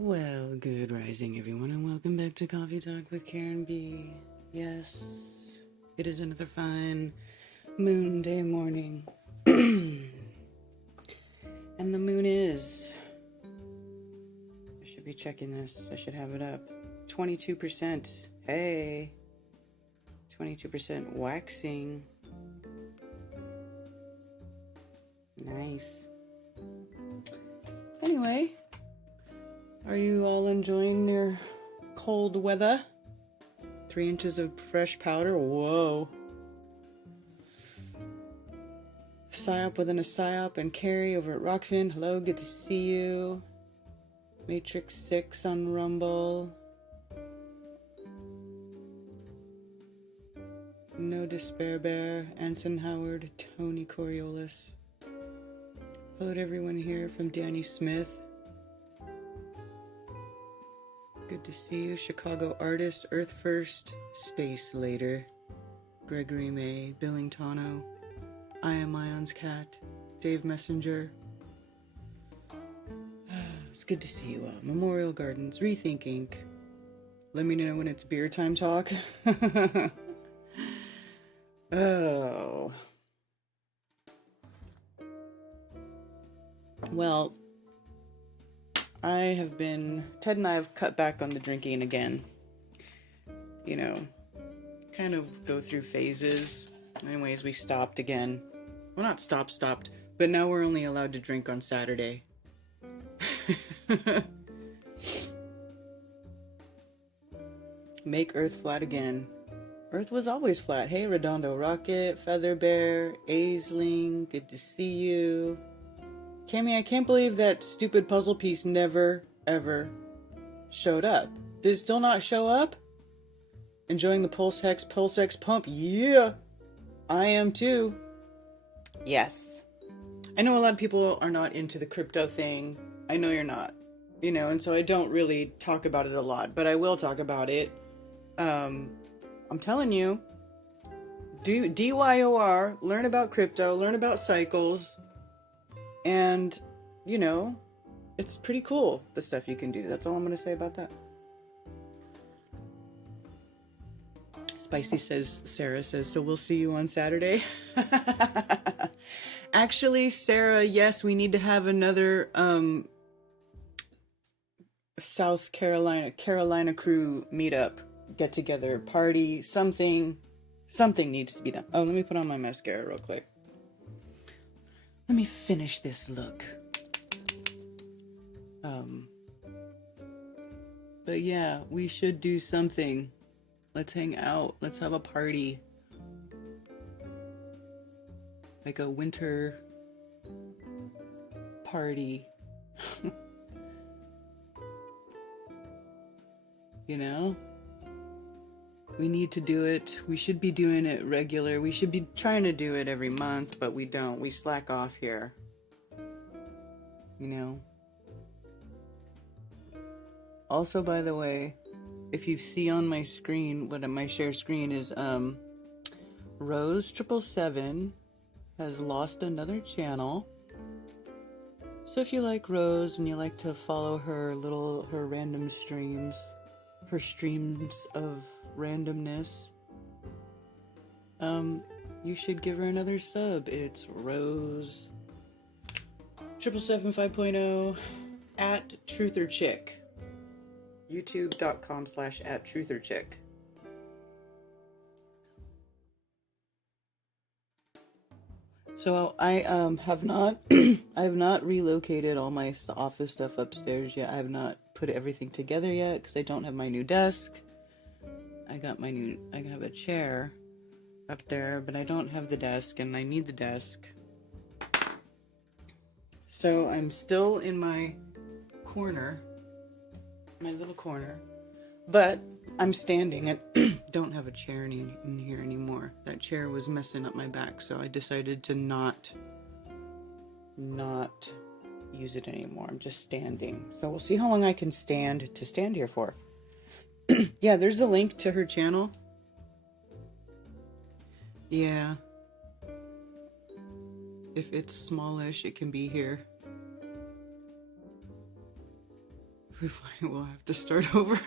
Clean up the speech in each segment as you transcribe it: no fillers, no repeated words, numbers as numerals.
Well, good rising, everyone, and welcome back to Coffee Talk with Karen B. Yes, it is another fine Moonday morning. And the moon is... I should be checking this. I should have it up. 22%. Hey! 22% waxing. Nice. Anyway... Are you all enjoying your cold weather? 3 inches of fresh powder? Whoa. Psyop within a psyop and Carrie over at Rockfin. Hello, good to see you. Matrix 6 on Rumble. No Despair Bear. Anson Howard. Tony Coriolis. Hello to everyone here from Danny Smith. Good to see you. Chicago artist, Earth First, Space Later, Gregory May, Billingtano, I Am Ion's Cat, Dave Messenger. It's good to see you all. Memorial Gardens, Rethink Inc. Let me know when it's beer time talk. Oh. Well, Ted and I have cut back on the drinking again. You know, kind of go through phases. Anyways, we stopped again. Well, not stopped, but now we're only allowed to drink on Saturday. Make Earth flat again. Earth was always flat. Hey, Redondo Rocket, Feather Bear, Aisling, good to see you. Cammy, I can't believe that stupid puzzle piece never, ever showed up. Did it still not show up? Enjoying the Pulse X pump? Yeah! I am too. Yes. I know a lot of people are not into the crypto thing. I know you're not. You know, and so I don't really talk about it a lot, but I will talk about it. I'm telling you, do DYOR, learn about crypto, learn about cycles. And, you know, it's pretty cool, the stuff you can do. That's all I'm going to say about that. Spicy says, Sarah says, so we'll see you on Saturday. Actually, Sarah, yes, we need to have another South Carolina crew meetup, get together, party, something needs to be done. Oh, let me put on my mascara real quick. Let me finish this look. But yeah, we should do something. Let's hang out. Let's have a party. Like a winter party. You know? We need to do it. We should be doing it regular. We should be trying to do it every month, but we don't. We slack off here. You know? Also, by the way, if you see on my screen, what my share screen is, Rose777 has lost another channel. So if you like Rose and you like to follow her random streams, her streams of randomness, you should give her another sub. It's Rose 777 5.0 at trutherchick. youtube.com/@trutherchick. So I have not I have not relocated all my office stuff upstairs yet. I have not put everything together yet because I don't have my new desk. I have a chair up there, but I don't have the desk, and I need the desk. So I'm still in my corner, my little corner, but I'm standing. I don't have a chair in here anymore. That chair was messing up my back, so I decided to not use it anymore. I'm just standing. So we'll see how long I can stand here for. Yeah, there's a link to her channel. Yeah. If it's smallish, it can be here. If we find it, we'll have to start over.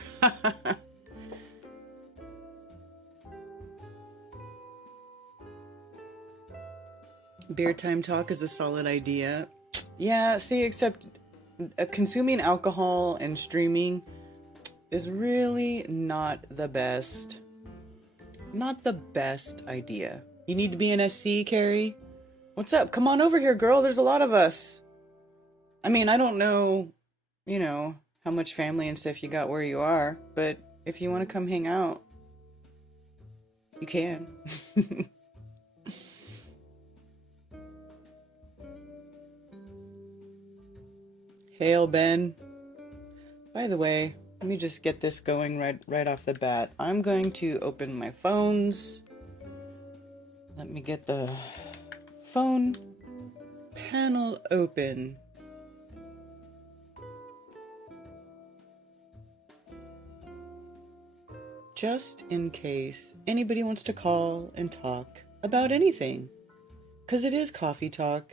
Beer time talk is a solid idea. Yeah, see, except consuming alcohol and streaming is really not the best. Not the best idea. You need to be an SC, Carrie? What's up? Come on over here, girl. There's a lot of us. I mean, I don't know, you know, how much family and stuff you got where you are, but if you want to come hang out, you can. Hail, Ben. By the way, let me just get this going right off the bat. I'm going to open my phones. Let me get the phone panel open. Just in case anybody wants to call and talk about anything. 'Cause it is coffee talk.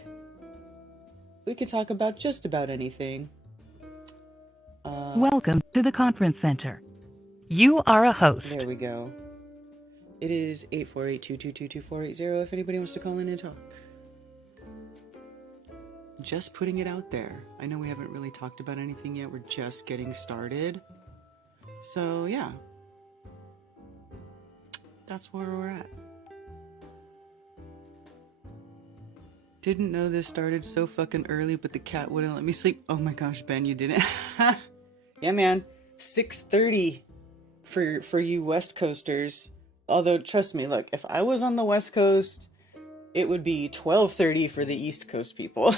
We could talk about just about anything. Welcome to the conference center. You are a host. There we go. It is 848-222-2480 if anybody wants to call in and talk. Just putting it out there. I know we haven't really talked about anything yet. We're just getting started. So, yeah. That's where we're at. Didn't know this started so fucking early, but the cat wouldn't let me sleep. Oh my gosh, Ben, you didn't. Yeah, man. 6:30 for you West Coasters. Although, trust me, look, if I was on the West Coast, it would be 12:30 for the East Coast people.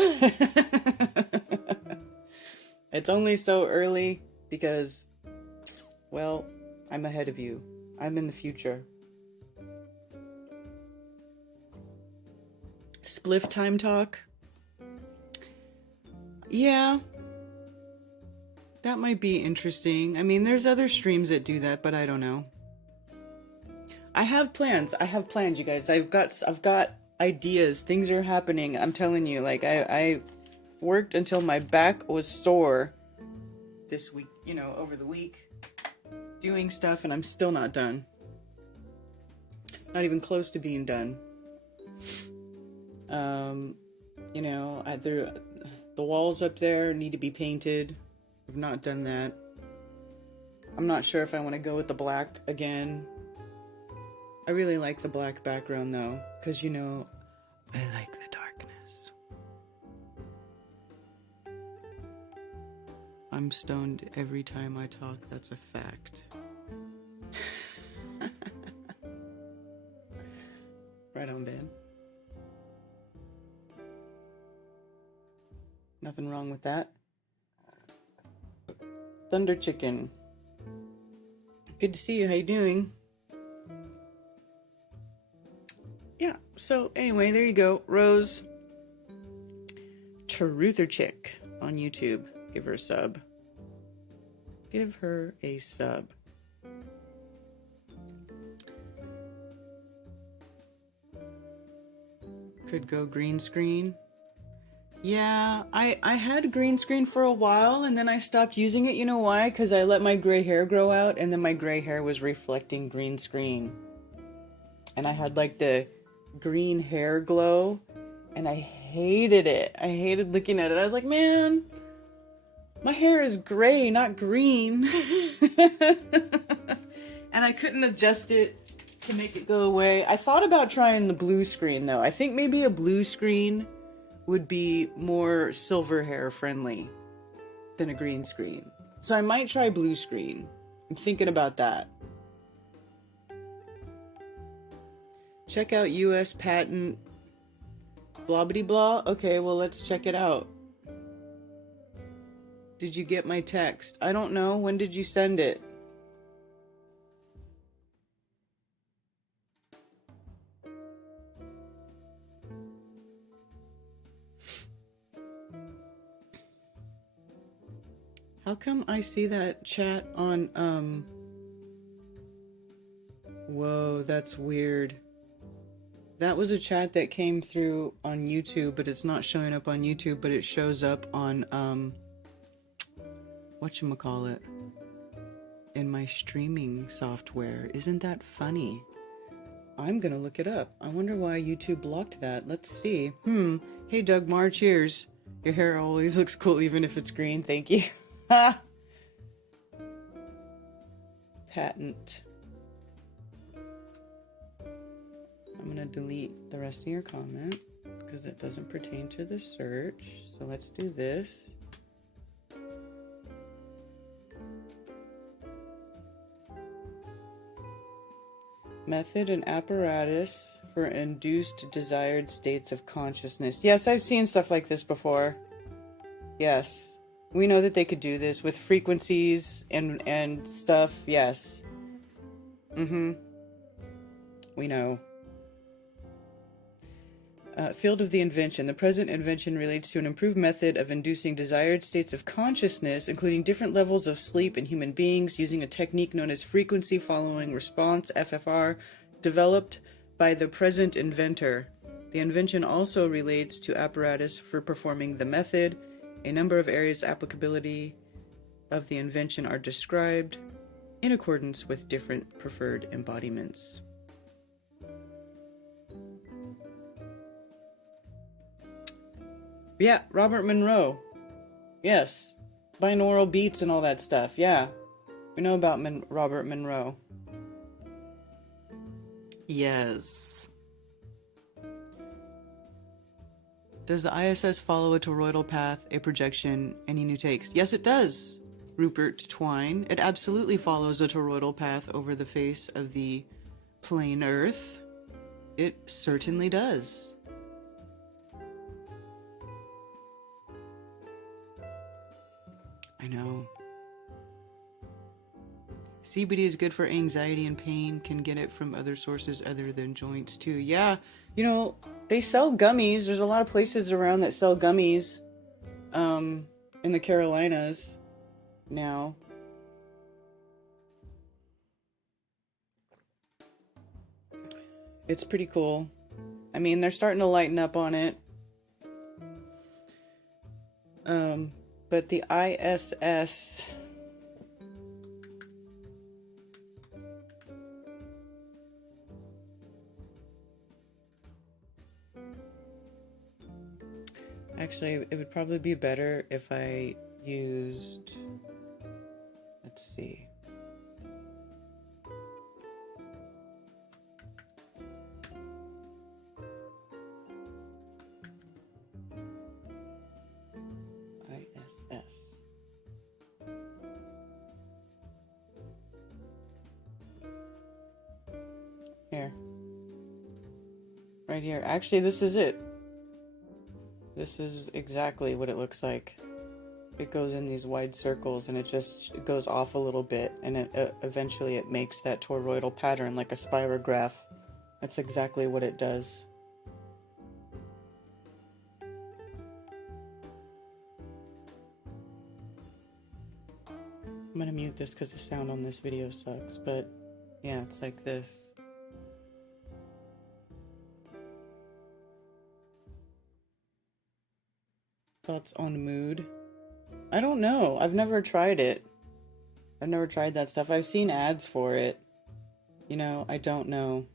It's only so early because, well, I'm ahead of you. I'm in the future. Spliff time talk? Yeah. That might be interesting. I mean, there's other streams that do that, but I don't know. I have plans, you guys. I've got ideas. Things are happening. I'm telling you, like, I worked until my back was sore this week, you know, over the week, doing stuff, and I'm still not done. Not even close to being done. You know, the walls up there need to be painted. I've not done that. I'm not sure if I want to go with the black again. I really like the black background though, because, you know, I like the darkness. I'm stoned every time I talk, that's a fact. Right on, Ben. Nothing wrong with that. Thunder Chicken. Good to see you. How you doing? Yeah, so anyway, there you go. Rose. Truther Chick on YouTube. Give her a sub. Give her a sub. Could go green screen. Yeah, I had green screen for a while and then I stopped using it. You know why? Because I let my gray hair grow out and then my gray hair was reflecting green screen. And I had like the green hair glow and I hated it. I hated looking at it. I was like, man, my hair is gray, not green. And I couldn't adjust it to make it go away. I thought about trying the blue screen though. I think maybe a blue screen would be more silver hair friendly than a green screen. So I might try blue screen. I'm thinking about that. Check out US patent blah bitty blah. Okay, well let's check it out. Did you get my text? I don't know. When did you send it? How come I see that chat on, Whoa, that's weird. That was a chat that came through on YouTube, but it's not showing up on YouTube, but it shows up on, whatchamacallit, in my streaming software. Isn't that funny? I'm gonna look it up. I wonder why YouTube blocked that. Let's see. Hey Doug Mar, cheers. Your hair always looks cool even if it's green. Thank you. Patent. I'm gonna delete the rest of your comment because it doesn't pertain to the search. So let's do this. Method and apparatus for induced desired states of consciousness. Yes, I've seen stuff like this before. Yes. We know that they could do this with frequencies and stuff. Yes. We know. Field of the invention. The present invention relates to an improved method of inducing desired states of consciousness, including different levels of sleep in human beings, using a technique known as frequency following response, FFR, developed by the present inventor. The invention also relates to apparatus for performing the method. A number of areas of applicability of the invention are described in accordance with different preferred embodiments. Yeah, Robert Monroe. Yes. Binaural beats and all that stuff. Yeah. We know about Robert Monroe. Yes. Does the ISS follow a toroidal path, a projection, any new takes? Yes, it does, Rupert Twine. It absolutely follows a toroidal path over the face of the plane Earth. It certainly does. I know. CBD is good for anxiety and pain. Can get it from other sources other than joints too. Yeah, you know, they sell gummies. There's a lot of places around that sell gummies in the Carolinas now. It's pretty cool. I mean, they're starting to lighten up on it. But the ISS... Actually, it would probably be better if I used... Let's see. ISS. Here. Right here. Actually, this is it. This is exactly what it looks like. It goes in these wide circles and it goes off a little bit, and eventually it makes that toroidal pattern like a spirograph. That's exactly what it does. I'm gonna mute this because the sound on this video sucks, but yeah, it's like this. Thoughts on mood? I don't know. I've never tried it. I've never tried that stuff. I've seen ads for it. You know, I don't know.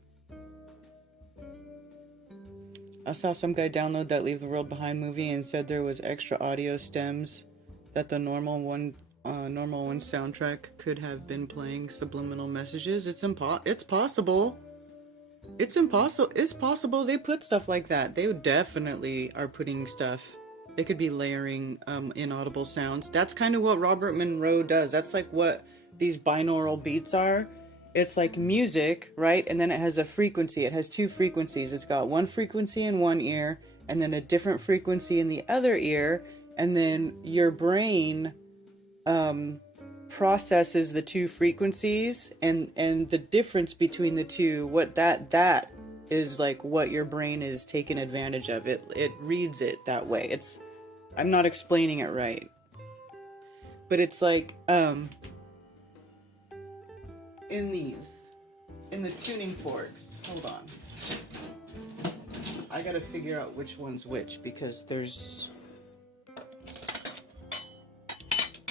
I saw some guy download that Leave the World Behind movie and said there was extra audio stems that the normal one soundtrack could have been playing subliminal messages. It's possible. It's possible they put stuff like that. They definitely are putting stuff. They could be layering inaudible sounds. That's kind of what Robert Monroe does. That's like what these binaural beats are. It's like music, right? And then it has a frequency. It has two frequencies. It's got one frequency in one ear and then a different frequency in the other ear. And then your brain processes the two frequencies, and the difference between the two, what that is like what your brain is taking advantage of. It reads it that way. I'm not explaining it right, but it's like in the tuning forks. Hold on, I gotta figure out which one's which because there's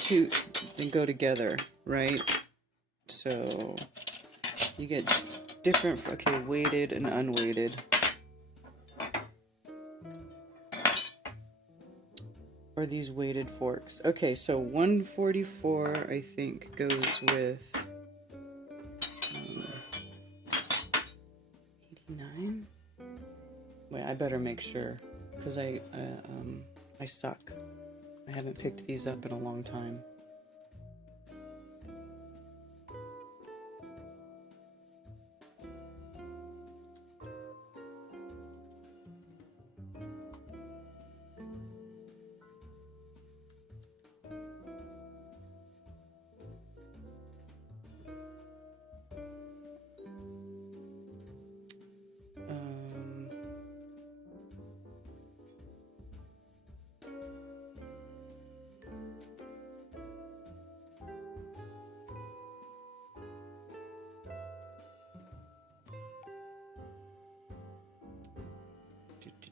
two, they go together, right? So you get different, okay, weighted and unweighted. Or these weighted forks. Okay, so 144, I think, goes with 89. Wait, I better make sure, because I suck. I haven't picked these up in a long time.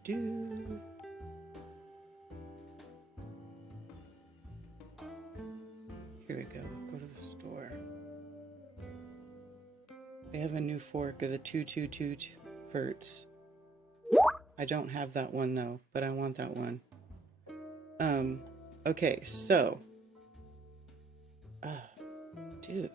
Here we go. Go to the store. They have a new fork of the 222 hertz. I don't have that one though, but I want that one. Okay, so. Dude.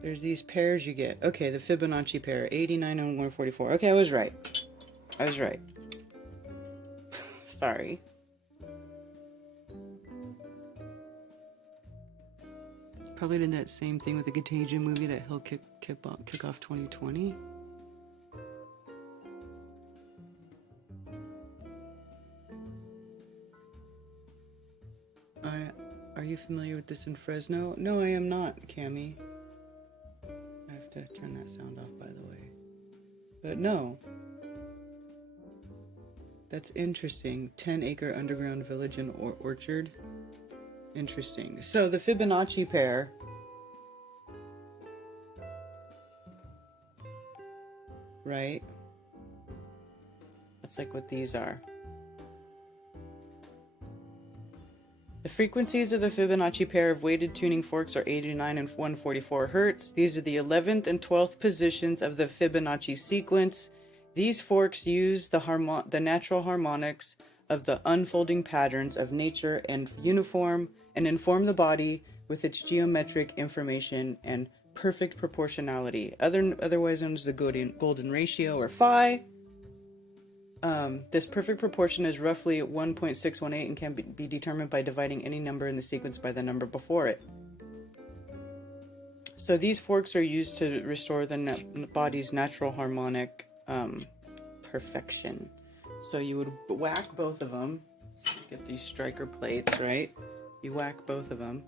There's these pairs you get. Okay, the Fibonacci pair, 89 and 144. Okay, I was right. Sorry. Probably did that same thing with the Contagion movie that he'll kick off 2020. Are you familiar with this in Fresno? No, I am not, Cammy. I have to turn that sound off, by the way. But no. That's interesting. 10-acre underground village and orchard. Interesting. So the Fibonacci pair. Right? That's like what these are. The frequencies of the Fibonacci pair of weighted tuning forks are 89 and 144 hertz. These are the 11th and 12th positions of the Fibonacci sequence. These forks use the natural harmonics of the unfolding patterns of nature and inform the body with its geometric information and perfect proportionality, otherwise known as the golden ratio or phi. This perfect proportion is roughly 1.618 and can be determined by dividing any number in the sequence by the number before it. So these forks are used to restore the body's natural harmonic perfection. So you would whack both of them. Get these striker plates, right? You whack both of them.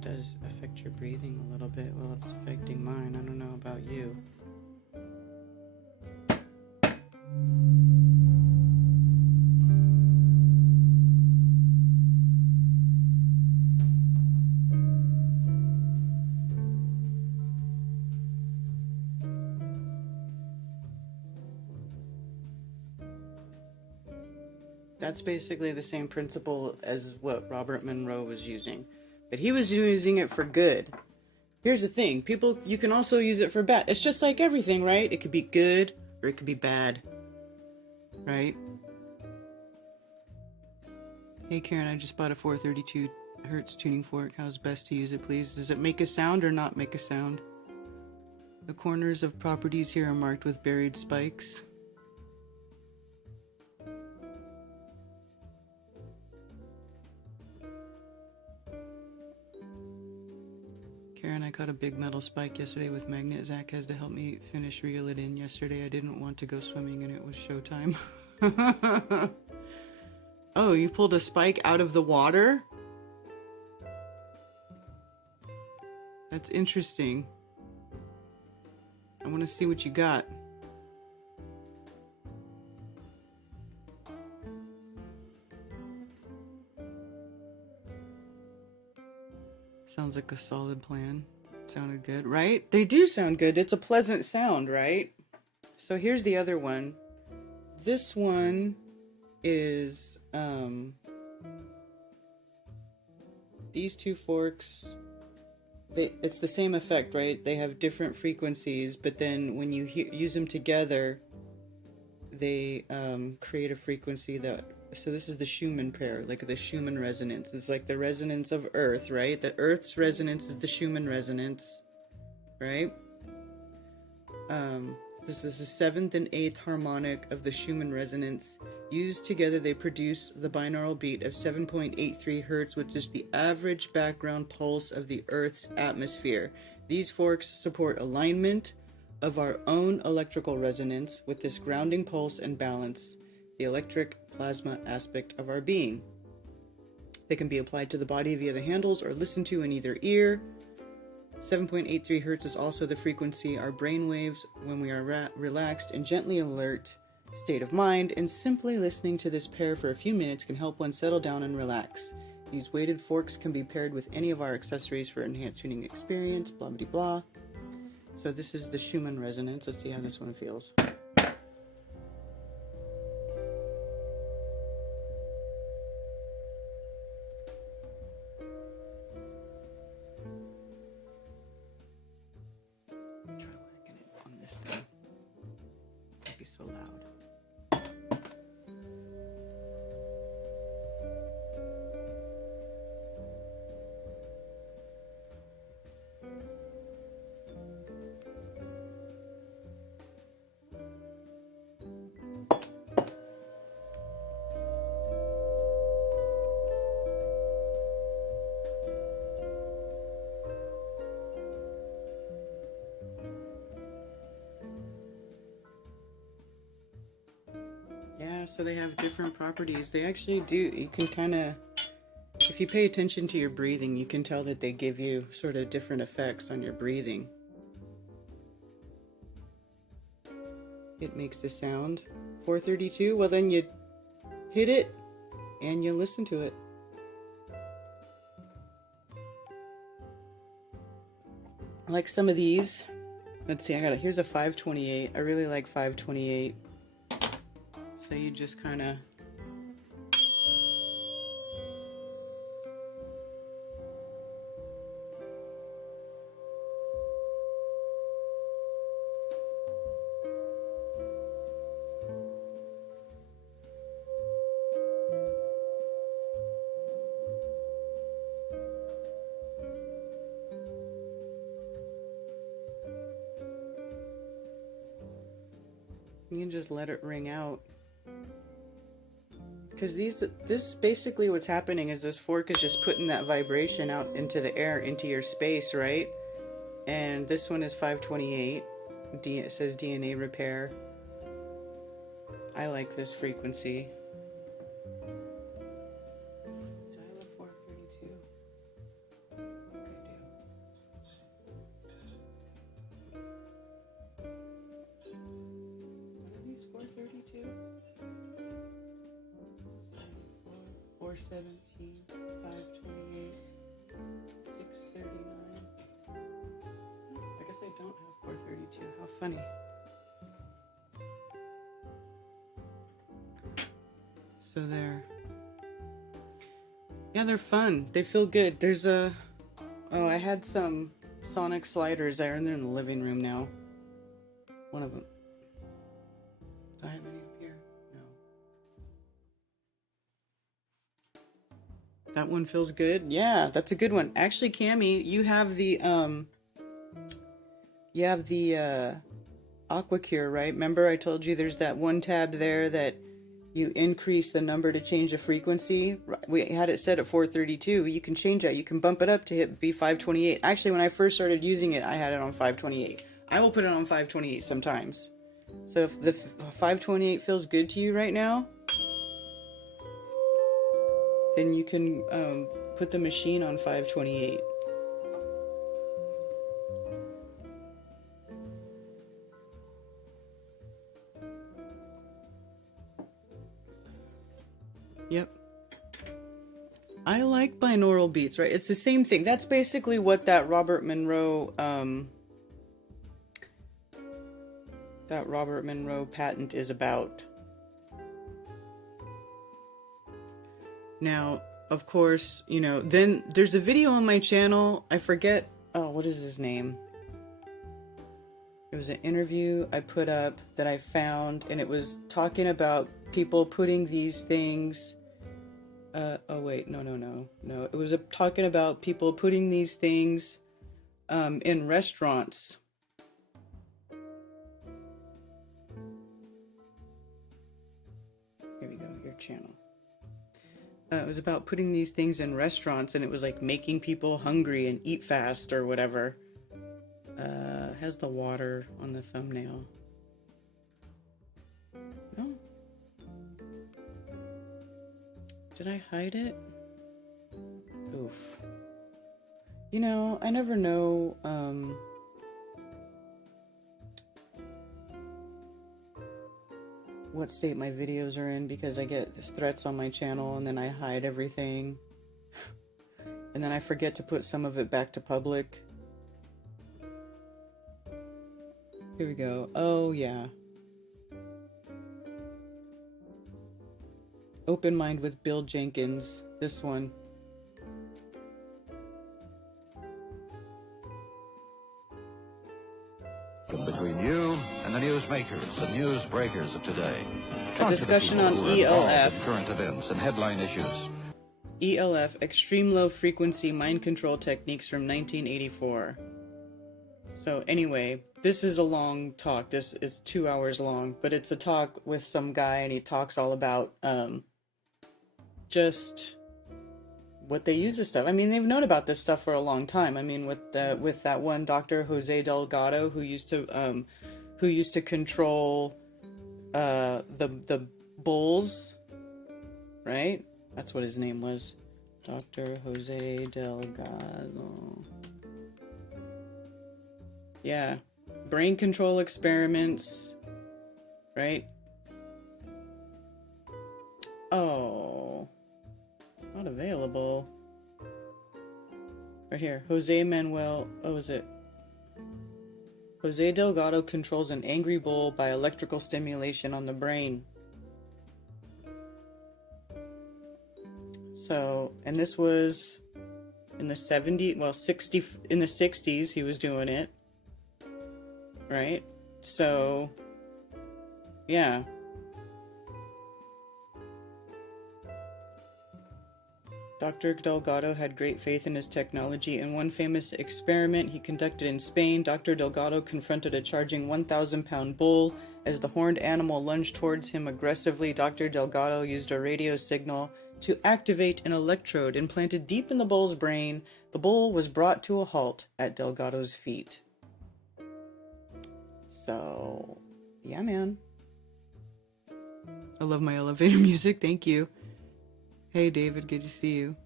Does affect your breathing a little bit. Well, it's affecting mine. I don't know about you. That's basically the same principle as what Robert Monroe was using. But he was using it for good. Here's the thing. You can also use it for bad. It's just like everything, right? It could be good or it could be bad. Right? Hey Karen, I just bought a 432 hertz tuning fork. How's best to use it, please? Does it make a sound or not make a sound? The corners of properties here are marked with buried spikes. Karen, I caught a big metal spike yesterday with magnet. Zach has to help me finish reel it in yesterday. I didn't want to go swimming and it was showtime. Oh, you pulled a spike out of the water? That's interesting. I want to see what you got. Sounds like a solid plan. Sounded good, right? They do sound good. It's a pleasant sound, right? So here's the other one. This one is these two forks. It's the same effect, right? They have different frequencies, but then when you use them together, they create a frequency that. So this is the Schumann pair, like the Schumann resonance. It's like the resonance of Earth, right? The Earth's resonance is the Schumann resonance, right? This is the 7th and 8th harmonic of the Schumann resonance. Used together, they produce the binaural beat of 7.83 hertz, which is the average background pulse of the Earth's atmosphere. These forks support alignment of our own electrical resonance with this grounding pulse and balance, the electric plasma aspect of our being. They can be applied to the body via the handles or listened to in either ear. 7.83 hertz is also the frequency our brain waves when we are relaxed and gently alert state of mind, and simply listening to this pair for a few minutes can help one settle down and relax. These weighted forks can be paired with any of our accessories for enhanced tuning experience, blah blah blah. So this is the Schumann resonance. Let's see how this one feels. So loud. Yeah, so they have different properties. They actually do. You can kind of, if you pay attention to your breathing, you can tell that they give you sort of different effects on your breathing. It makes a sound. 432, well then you hit it and you listen to it. I like some of these. Let's see, here's a 528. I really like 528. So you just kind of you can just let it ring out. Because this basically what's happening is this fork is just putting that vibration out into the air, into your space, right? And this one is 528. It says DNA repair. I like this frequency. Do I have a 432? I do. What are these 432? 417, 528, 639. I guess I don't have 432. How funny. So there. Yeah, they're fun. They feel good. There's a... Oh, I had some sonic sliders there, and they're in the living room now. One of them. Do I have any up here? No. That one feels good. Yeah, that's a good one. Actually, Cammie, you have the AquaCure, right? Remember I told you there's that one tab there that you increase the number to change the frequency. We had it set at 432. You can change that. You can bump it up to be 528. Actually, when I first started using it, I had it on 528. I will put it on 528 sometimes. So if the 528 feels good to you right now, then you can put the machine on 528. Yep. I like binaural beats, right? It's the same thing. That's basically what that Robert Monroe patent is about. Now, of course, you know, then there's a video on my channel. I forget, what is his name? It was an interview I put up that I found, and it was talking about people putting these things. No. It was talking about people putting these things in restaurants. Here we go, your channel. It was about putting these things in restaurants, and it was like making people hungry and eat fast or whatever. Has the water on the thumbnail. No? Did I hide it? Oof. You know, I never know, what state my videos are in, because I get threats on my channel and then I hide everything. And then I forget to put some of it back to public. Here we go. Oh, yeah. Open Mind with Bill Jenkins. This one. Between you and the newsmakers, the news breakers of today. A discussion on ELF. Current events and headline issues. ELF, Extreme Low Frequency Mind Control Techniques from 1984. So anyway, this is a long talk. This is 2 hours long, but it's a talk with some guy, and he talks all about just what they use this stuff. I mean, they've known about this stuff for a long time. I mean, with that one Dr. Jose Delgado who used to control the bulls, right? That's what his name was, Dr. Jose Delgado. Yeah, brain control experiments, right? Oh, not available. Right here, Jose Manuel, what was it? Jose Delgado controls an angry bull by electrical stimulation on the brain. So, and this was in the 60s he was doing it. Right? So, yeah. Dr. Delgado had great faith in his technology. In one famous experiment he conducted in Spain, Dr. Delgado confronted a charging 1,000-pound bull. As the horned animal lunged towards him aggressively, Dr. Delgado used a radio signal to activate an electrode implanted deep in the bull's brain. The bull was brought to a halt at Delgado's feet. So, yeah, man. I love my elevator music. Thank you. Hey, David. Good to see you.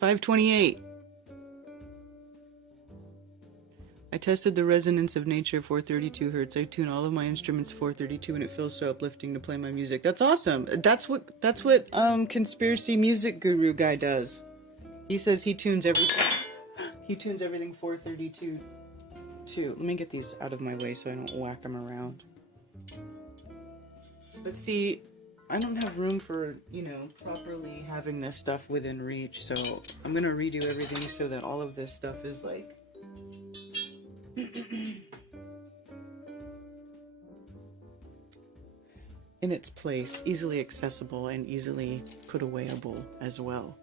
528. I tested the resonance of nature 432 hertz. I tune all of my instruments 432, and it feels so uplifting to play my music. That's awesome. That's what conspiracy music guru guy does. He says he tunes everything. He tunes everything 432. Let me get these out of my way so I don't whack them around. But see, I don't have room for, properly having this stuff within reach, so I'm gonna redo everything so that all of this stuff is like in its place, easily accessible and easily put awayable as well.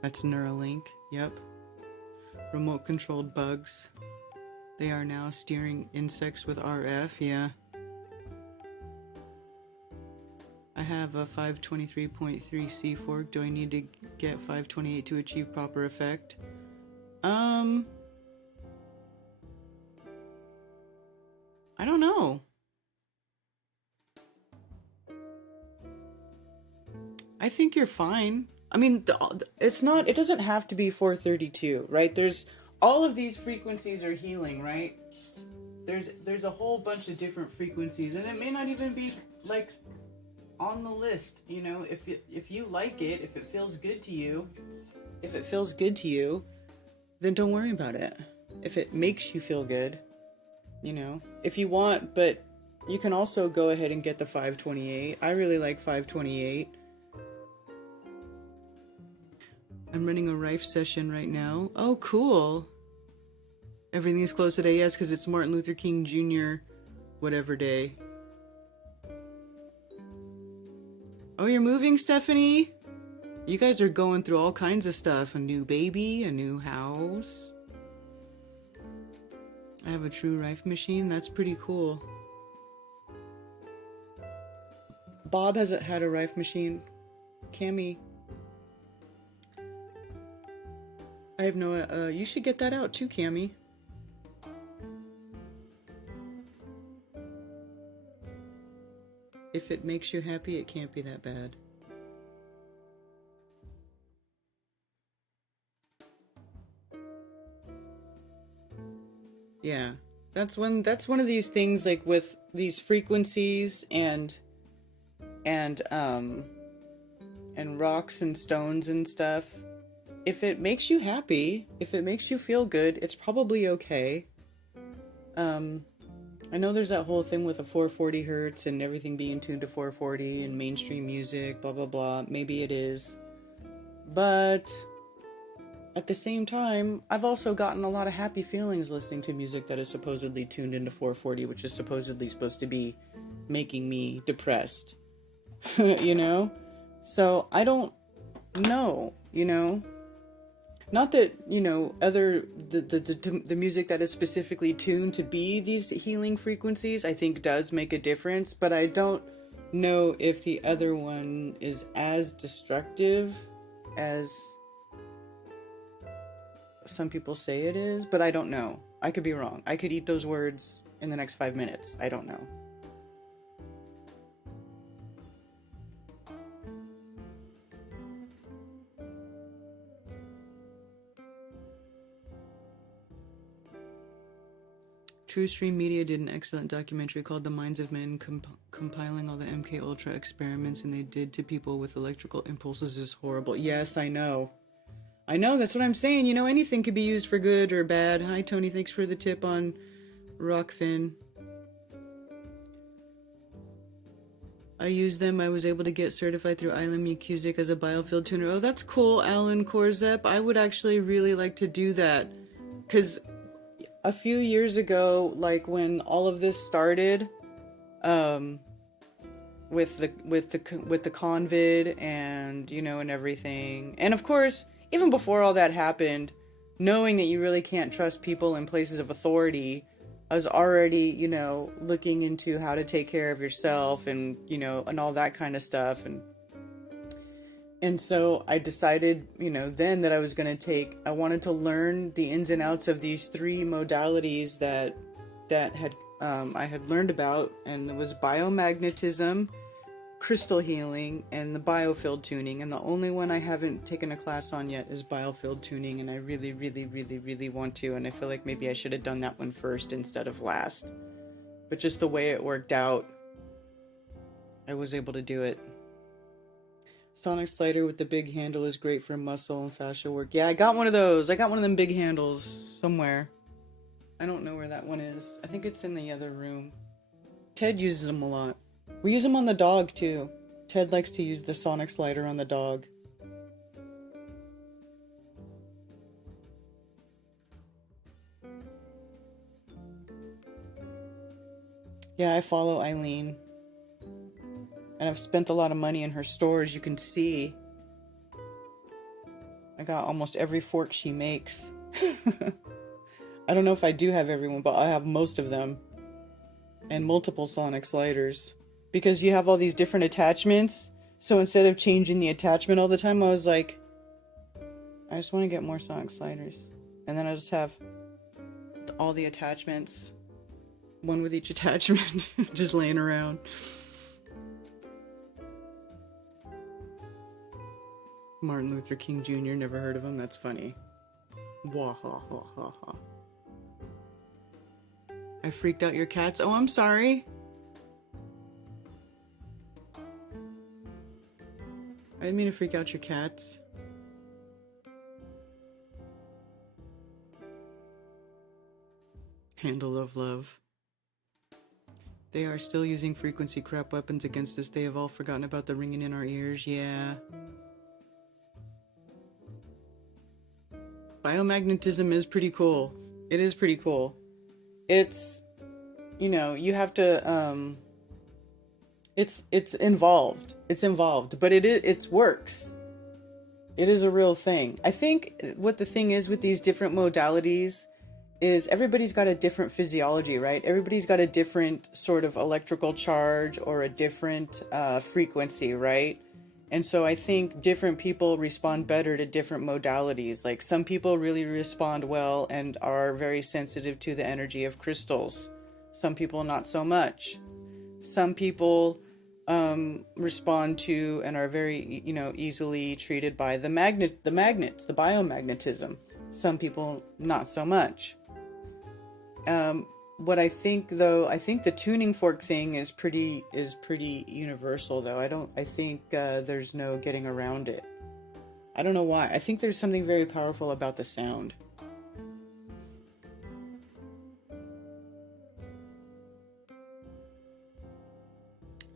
That's Neuralink, yep. Remote controlled bugs. They are now steering insects with RF, yeah. have a 523.3 C fork. Do I need to get 528 to achieve proper effect? I don't know. I think you're fine. I mean, it doesn't have to be 432, right? There's all of these frequencies are healing, right? There's a whole bunch of different frequencies, and it may not even be like on the list, you know. If you like it, if it feels good to you, then don't worry about it. If it makes you feel good, you know, if you want, but you can also go ahead and get the 528. I really like 528. I'm running a Rife session right now. Oh, cool. Everything is closed today, yes, because it's Martin Luther King Jr. whatever day. Oh, you're moving, Stephanie? You guys are going through all kinds of stuff. A new baby, a new house. I have a true Rife machine. That's pretty cool. Bob hasn't had a Rife machine. Cammy. I have no, you should get that out too, Cammy. If it makes you happy, it can't be that bad. Yeah, that's one of these things, like with these frequencies and rocks and stones and stuff. If it makes you happy, if it makes you feel good, it's probably okay. I know there's that whole thing with the 440 hertz and everything being tuned to 440 and mainstream music, blah, blah, blah. Maybe it is. But at the same time, I've also gotten a lot of happy feelings listening to music that is supposedly tuned into 440, which is supposedly supposed to be making me depressed. You know? So I don't know, you know? Not that, you know, the music that is specifically tuned to be these healing frequencies, I think does make a difference, but I don't know if the other one is as destructive as some people say it is, but I don't know. I could be wrong. I could eat those words in the next 5 minutes. I don't know. True Stream Media did an excellent documentary called The Minds of Men, compiling all the MK Ultra experiments and they did to people with electrical impulses is horrible. Yes, I know. I know, that's what I'm saying. You know, anything could be used for good or bad. Hi, Tony. Thanks for the tip on Rockfin. I used them. I was able to get certified through Island Music as a Biofield tuner. Oh, that's cool, Alan Korzep. I would actually really like to do that. Because a few years ago, like when all of this started, with the convid and, you know, and everything. And of course, even before all that happened, knowing that you really can't trust people in places of authority, I was already, you know, looking into how to take care of yourself and, you know, and all that kind of stuff. And so I decided, you know, then that I wanted to learn the ins and outs of these three modalities that I had learned about, and it was biomagnetism, crystal healing, and the biofield tuning. And the only one I haven't taken a class on yet is biofield tuning, and I really, really, really, really want to, and I feel like maybe I should have done that one first instead of last. But just the way it worked out, I was able to do it. Sonic slider with the big handle is great for muscle and fascia work. Yeah, I got one of those. I got one of them big handles somewhere. I don't know where that one is. I think it's in the other room. Ted uses them a lot. We use them on the dog too. Ted likes to use the sonic slider on the dog. Yeah, I follow Eileen. And I've spent a lot of money in her store, as you can see. I got almost every fork she makes. I don't know if I do have everyone, but I have most of them. And multiple sonic sliders. because you have all these different attachments. So instead of changing the attachment all the time, I was like, I just want to get more sonic sliders. And then I just have all the attachments, one with each attachment, just laying around. Martin Luther King Jr., never heard of him? That's funny. Wah ha ha ha ha. I freaked out your cats? Oh, I'm sorry. I didn't mean to freak out your cats. Handle of love. They are still using frequency crap weapons against us. They have all forgotten about the ringing in our ears. Yeah. Biomagnetism is pretty cool. It is pretty cool. It's, you know, you have to, it's involved. It's involved, but it works. It is a real thing. I think what the thing is with these different modalities is everybody's got a different physiology, right? Everybody's got a different sort of electrical charge or a different frequency, right? And so I think different people respond better to different modalities. Like some people really respond well and are very sensitive to the energy of crystals. Some people not so much. Some people respond to and are very, you know, easily treated by the magnets, the biomagnetism. Some people not so much. What I think though, I think the tuning fork thing is pretty universal though. I think there's no getting around it. I don't know why. I think there's something very powerful about the sound.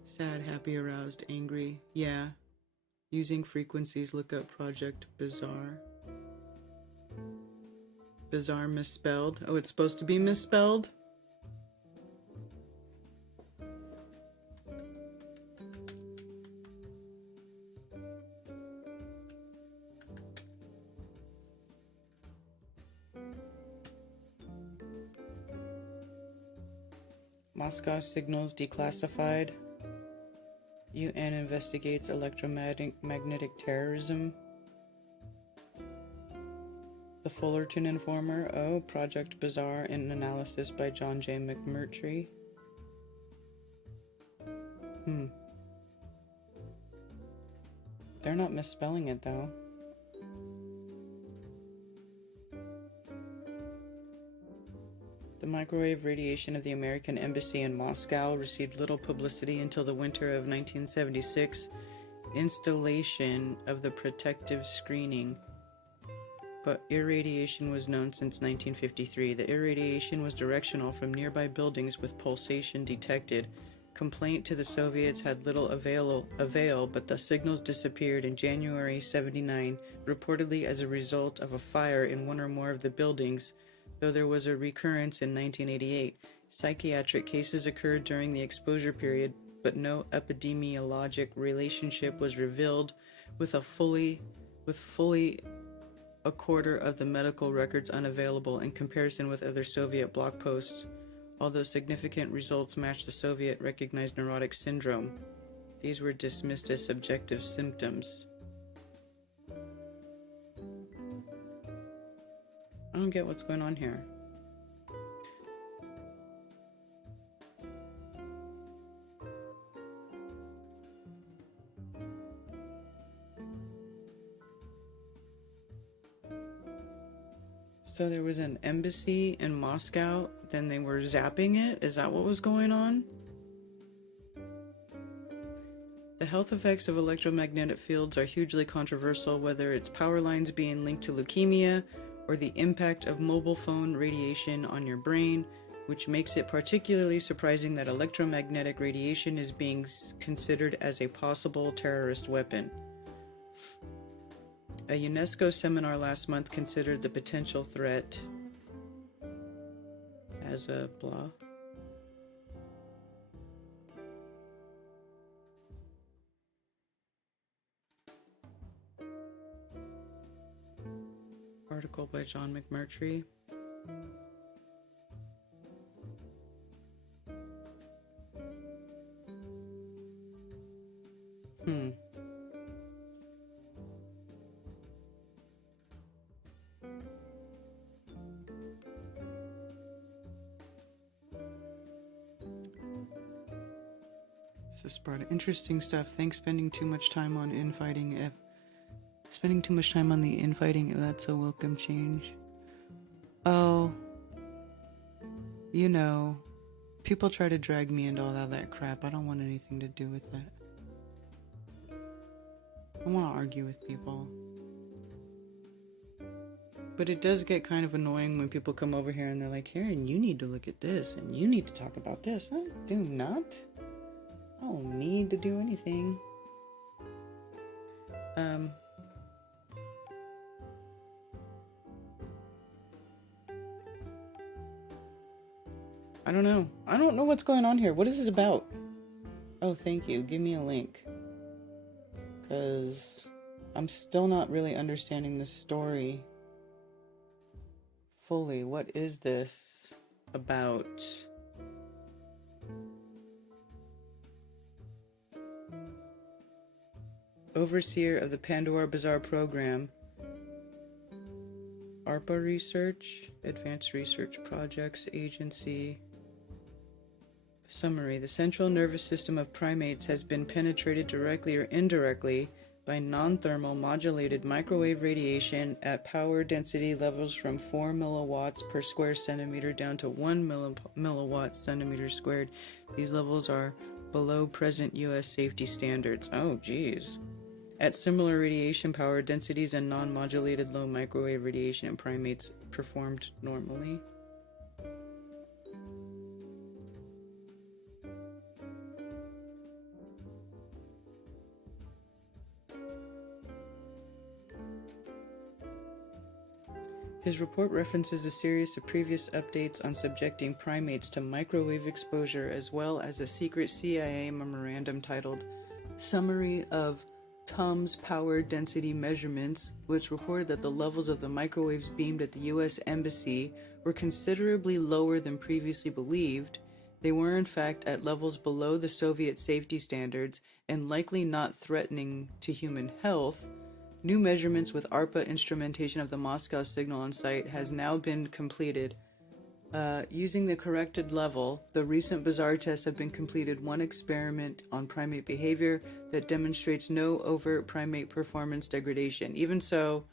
Sad, happy, aroused, angry. Yeah. Using frequencies, look up Project Bizarre. Bizarre misspelled. Oh, it's supposed to be misspelled? Moscow signals declassified. UN investigates electromagnetic terrorism. The Fullerton Informer. Oh, Project Bizarre, an analysis by John J. McMurtry. They're not misspelling it though. The microwave radiation of the American Embassy in Moscow received little publicity until the winter of 1976 installation of the protective screening. But irradiation was known since 1953. The irradiation was directional from nearby buildings with pulsation detected. Complaint to the Soviets had little avail, but the signals disappeared in January 79, reportedly as a result of a fire in one or more of the buildings, though there was a recurrence in 1988. Psychiatric cases occurred during the exposure period, but no epidemiologic relationship was revealed, with fully a quarter of the medical records unavailable in comparison with other Soviet bloc posts. Although significant results matched the Soviet-recognized neurotic syndrome, these were dismissed as subjective symptoms. I don't get what's going on here. So there was an embassy in Moscow, then they were zapping it? Is that what was going on? The health effects of electromagnetic fields are hugely controversial, whether it's power lines being linked to leukemia or the impact of mobile phone radiation on your brain, which makes it particularly surprising that electromagnetic radiation is being considered as a possible terrorist weapon. A UNESCO seminar last month considered the potential threat as a blah. Article by John McMurtry. This is Sparta. Interesting stuff. Thanks spending too much time on infighting. Spending too much time on the infighting, that's a welcome change. Oh, you know, people try to drag me into all that crap. I don't want anything to do with that. I want to argue with people. But it does get kind of annoying when people come over here and they're like, Karen, you need to look at this and you need to talk about this. I do not. I don't need to do anything. I don't know. I don't know what's going on here. What is this about? Oh, thank you. Give me a link. Because I'm still not really understanding this story fully. What is this about? Overseer of the Pandora Bazaar program. ARPA Research, Advanced Research Projects Agency. Summary. The central nervous system of primates has been penetrated directly or indirectly by non-thermal modulated microwave radiation at power density levels from 4 milliwatts per square centimeter down to 1 milliwatt centimeter squared. These levels are below present U.S. safety standards. Oh, geez. At similar radiation power densities and non-modulated low microwave radiation in primates performed normally. His report references a series of previous updates on subjecting primates to microwave exposure, as well as a secret CIA memorandum titled Summary of TUMS Power Density Measurements, which reported that the levels of the microwaves beamed at the U.S. Embassy were considerably lower than previously believed. They were in fact at levels below the Soviet safety standards and likely not threatening to human health. New measurements with ARPA instrumentation of the Moscow signal on site has now been completed. Using the corrected level, the recent Bazaar tests have been completed. One experiment on primate behavior that demonstrates no overt primate performance degradation. Even so,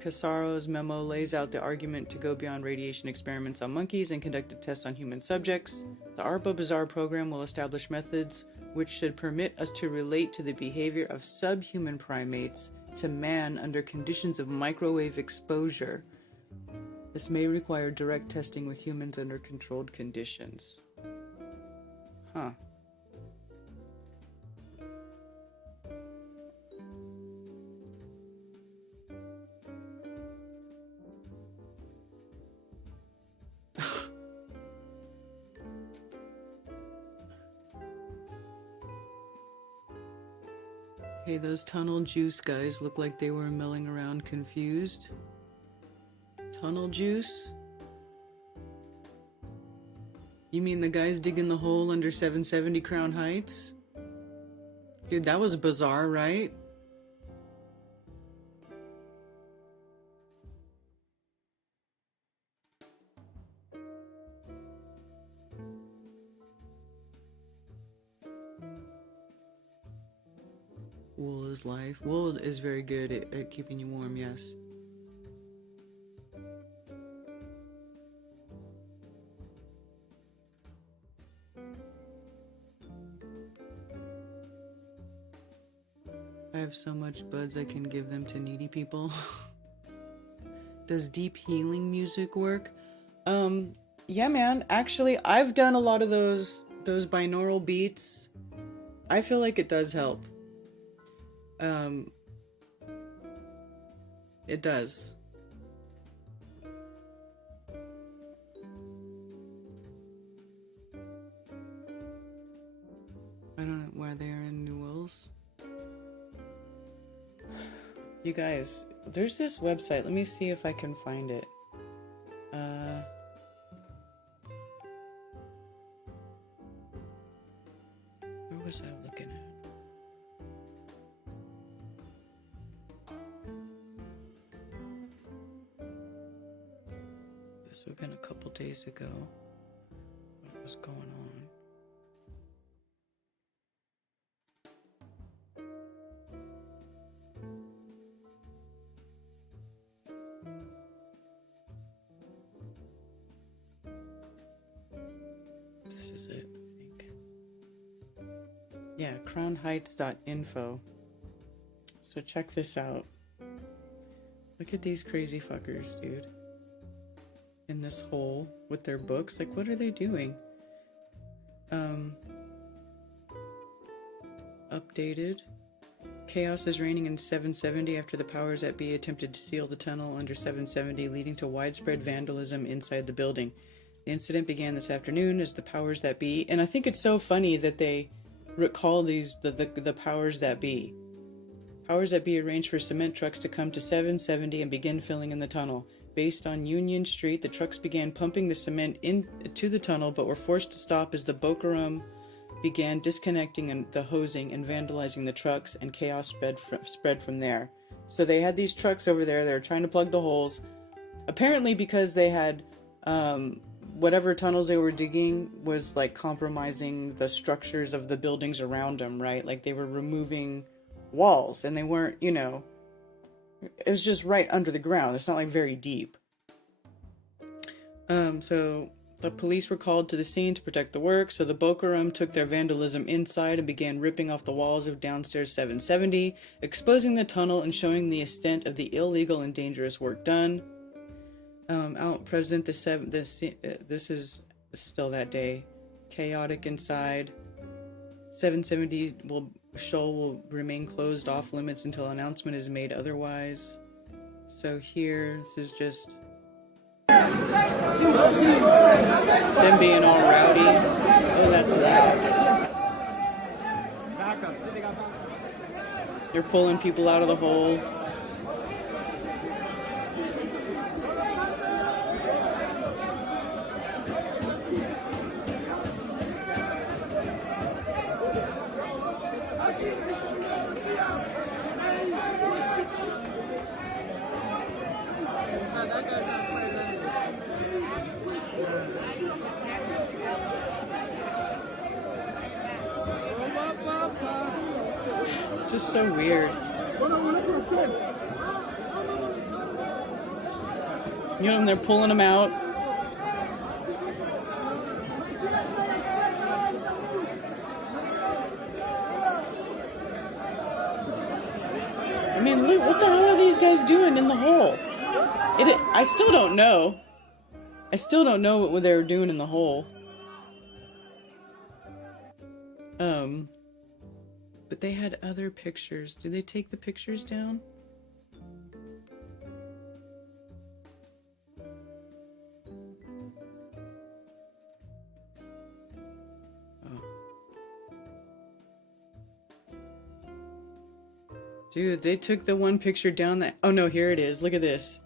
Casaro's memo lays out the argument to go beyond radiation experiments on monkeys and conducted tests on human subjects. The ARPA Bazaar program will establish methods which should permit us to relate to the behavior of subhuman primates to man under conditions of microwave exposure. This may require direct testing with humans under controlled conditions. Huh. Hey, those tunnel juice guys look like they were milling around confused. Tunnel juice? You mean the guys digging the hole under 770 Crown Heights? Dude, that was bizarre, right? Wool is life. Wool is very good at keeping you warm, yes. I have so much buds I can give them to needy people. Does deep healing music work? Yeah, man. Actually, I've done a lot of those binaural beats. I feel like it does help. It does. I don't know why they are in New Wills. You guys, there's this website. Let me see if I can find it. Where was I looking at? This would have been a couple days ago. What was going on? is it, I think. Yeah, crownheights.info. So check this out. Look at these crazy fuckers, dude. In this hole with their books. Like, what are they doing? Updated. Chaos is reigning in 770 after the powers that be attempted to seal the tunnel under 770, leading to widespread vandalism inside the building. The incident began this afternoon as the powers that be, and I think it's so funny that they recall these the powers that be. Powers that be arranged for cement trucks to come to 770 and begin filling in the tunnel. Based on Union Street, the trucks began pumping the cement into the tunnel, but were forced to stop as the Bokaram began disconnecting and the hosing and vandalizing the trucks, and chaos spread from there. So they had these trucks over there. They were trying to plug the holes, apparently because they had whatever tunnels they were digging was like compromising the structures of the buildings around them, right? Like they were removing walls, and they weren't, you know, it was just right under the ground. It's not like very deep. So the police were called to the scene to protect the work, so the Bokaram took their vandalism inside and began ripping off the walls of downstairs 770, exposing the tunnel and showing the extent of the illegal and dangerous work done. Out present, this is still that day. Chaotic inside. 770 shoal will remain closed off limits until announcement is made otherwise. So here, this is just them being all rowdy. Oh, that's loud. They're pulling people out of the hole. Just so weird. You know, and they're pulling them out. I mean, look, what the hell are these guys doing in the hole? I still don't know. I still don't know what they were doing in the hole. But they had other pictures. Did they take the pictures down? Oh. Dude, they took the one picture down that... Oh no, here it is. Look at this.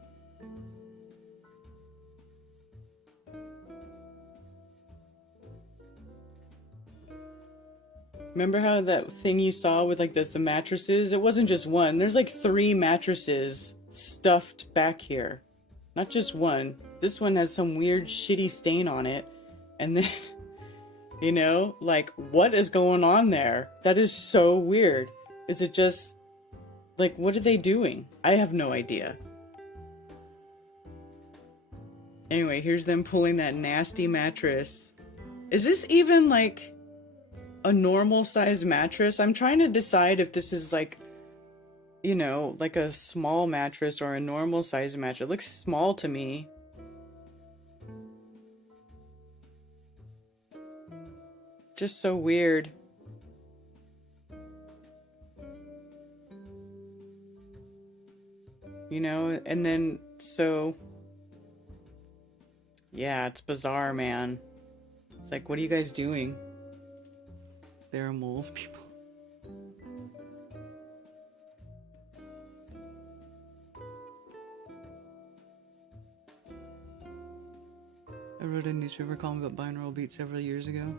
Remember how that thing you saw with like the mattresses? It wasn't just one. There's like 3 mattresses stuffed back here. Not just one. This one has some weird shitty stain on it. And then, you know, like what is going on there? That is so weird. Is it just like, what are they doing? I have no idea. Anyway, here's them pulling that nasty mattress. Is this even like a normal size mattress? I'm trying to decide if this is like, you know, like a small mattress or a normal size mattress. It looks small to me. Just so weird. You know, and then so yeah, it's bizarre, man. It's like, what are you guys doing? There are moles, people. I wrote a newspaper column about binaural beats several years ago.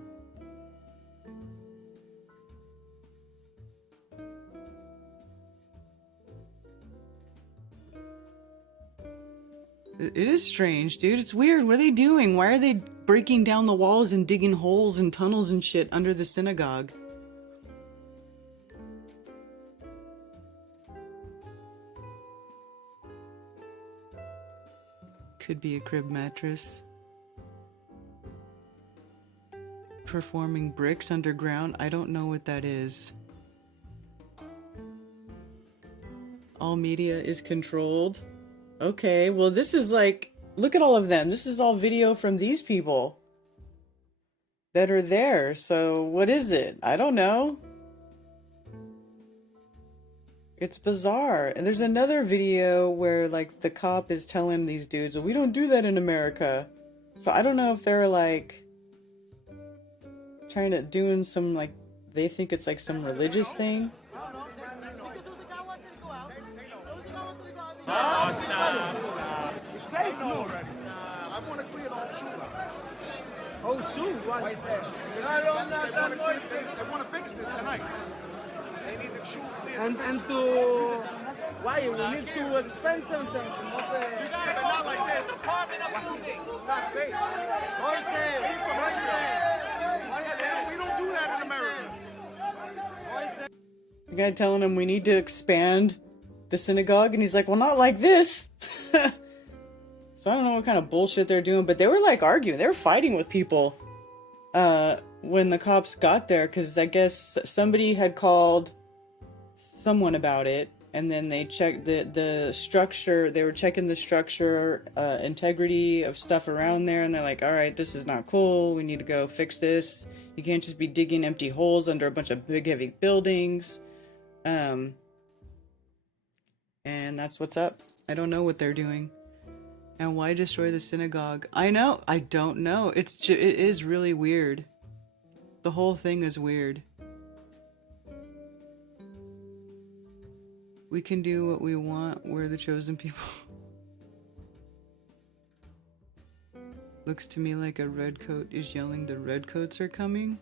It is strange, dude. It's weird. What are they doing? Why are they breaking down the walls and digging holes and tunnels and shit under the synagogue? Could be a crib mattress. Performing bricks underground? I don't know what that is. All media is controlled. Okay, well this is like, look at all of them. This is all video from these people that are there. So what is it? I don't know. It's bizarre. And there's another video where like the cop is telling these dudes, well, we don't do that in America. So I don't know if they're like trying to doing some like, they think it's like some religious thing. Oh, stop. It says no already. I want to clear the whole shoe line. Whole shoe? Why is that? They want to fix this tonight. They need the shoe cleared. And to... Why? We need to expend something. But not like this. Not safe. We don't do that in America. The guy telling him we need to expand the synagogue, and he's like, well, not like this. So I don't know what kind of bullshit they're doing, but they were like arguing, they were fighting with people when the cops got there, because I guess somebody had called someone about it, and then they checked the structure. They were checking the structure integrity of stuff around there, and they're like, all right, this is not cool, we need to go fix this. You can't just be digging empty holes under a bunch of big heavy buildings. And that's what's up. I don't know what they're doing. And why destroy the synagogue? I know. I don't know. It is really weird. The whole thing is weird. We can do what we want. We're the chosen people. Looks to me like a redcoat is yelling the redcoats are coming.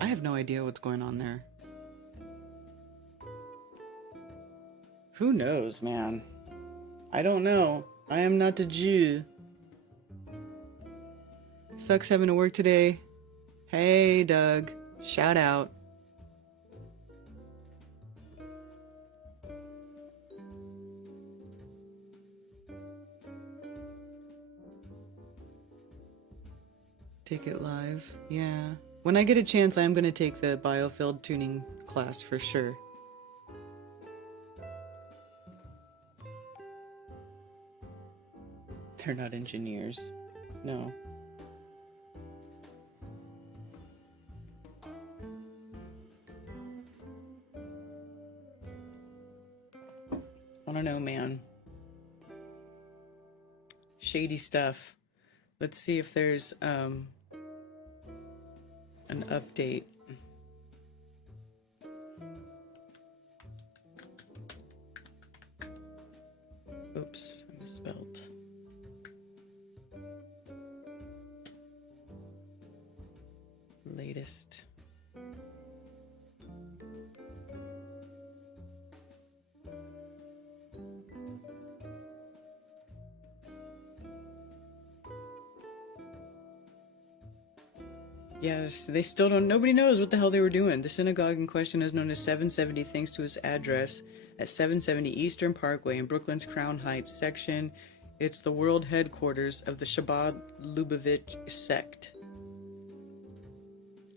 I have no idea what's going on there. Who knows, man? I don't know. I am not a Jew. Sucks having to work today. Hey, Doug. Shout out. Take it live. Yeah. When I get a chance, I am going to take the Biofield tuning class for sure. They're not engineers. No. I don't know, man. Shady stuff. Let's see if there's an update. Oops, I misspelled. Latest. Yes, they still don't, nobody knows what the hell they were doing. The synagogue in question is known as 770 thanks to its address at 770 Eastern Parkway in Brooklyn's Crown Heights section. It's the world headquarters of the Chabad Lubavitch sect.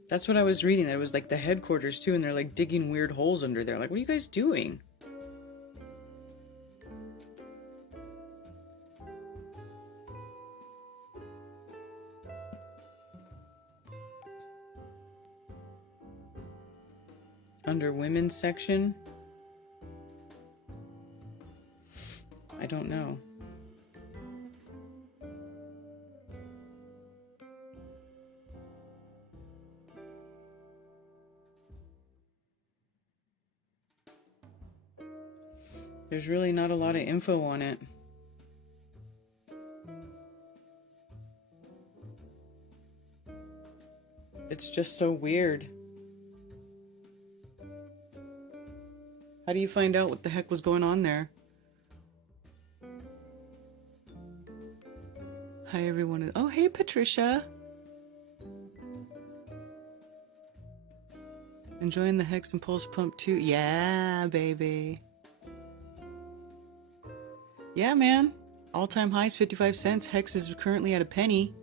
That's what I was reading. That was like the headquarters too, and they're like digging weird holes under there. Like, what are you guys doing? Under women's section? I don't know. There's really not a lot of info on it. It's just so weird. How do you find out what the heck was going on there? Hi everyone. Oh, hey Patricia. Enjoying the Hex and Pulse Pump too? Yeah, baby. Yeah, man. All-time highs 55 cents. Hex is currently at a penny.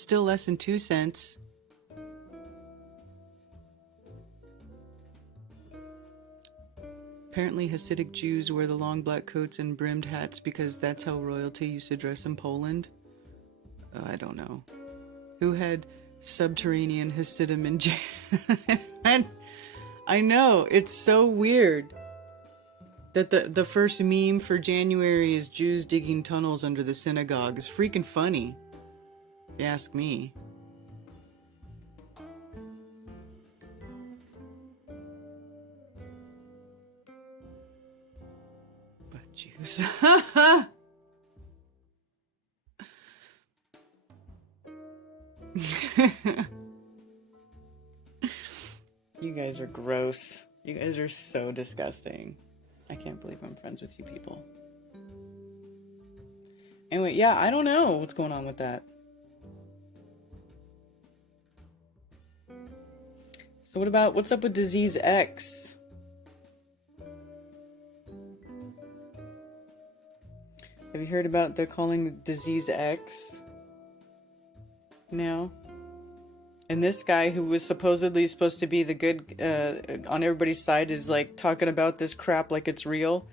Still less than 2 cents. Apparently Hasidic Jews wear the long black coats and brimmed hats because that's how royalty used to dress in Poland. I don't know. Who had subterranean Hasidim in jail? And I know, it's so weird that the first meme for January is Jews digging tunnels under the synagogue. It's freaking funny, if you ask me. But Jews. You guys are gross. You guys are so disgusting. I can't believe I'm friends with you people. Anyway, yeah, I don't know what's going on with that. So what's up with Disease X? Have you heard about they're calling Disease X now? And this guy who was supposedly supposed to be the good on everybody's side is like talking about this crap like it's real.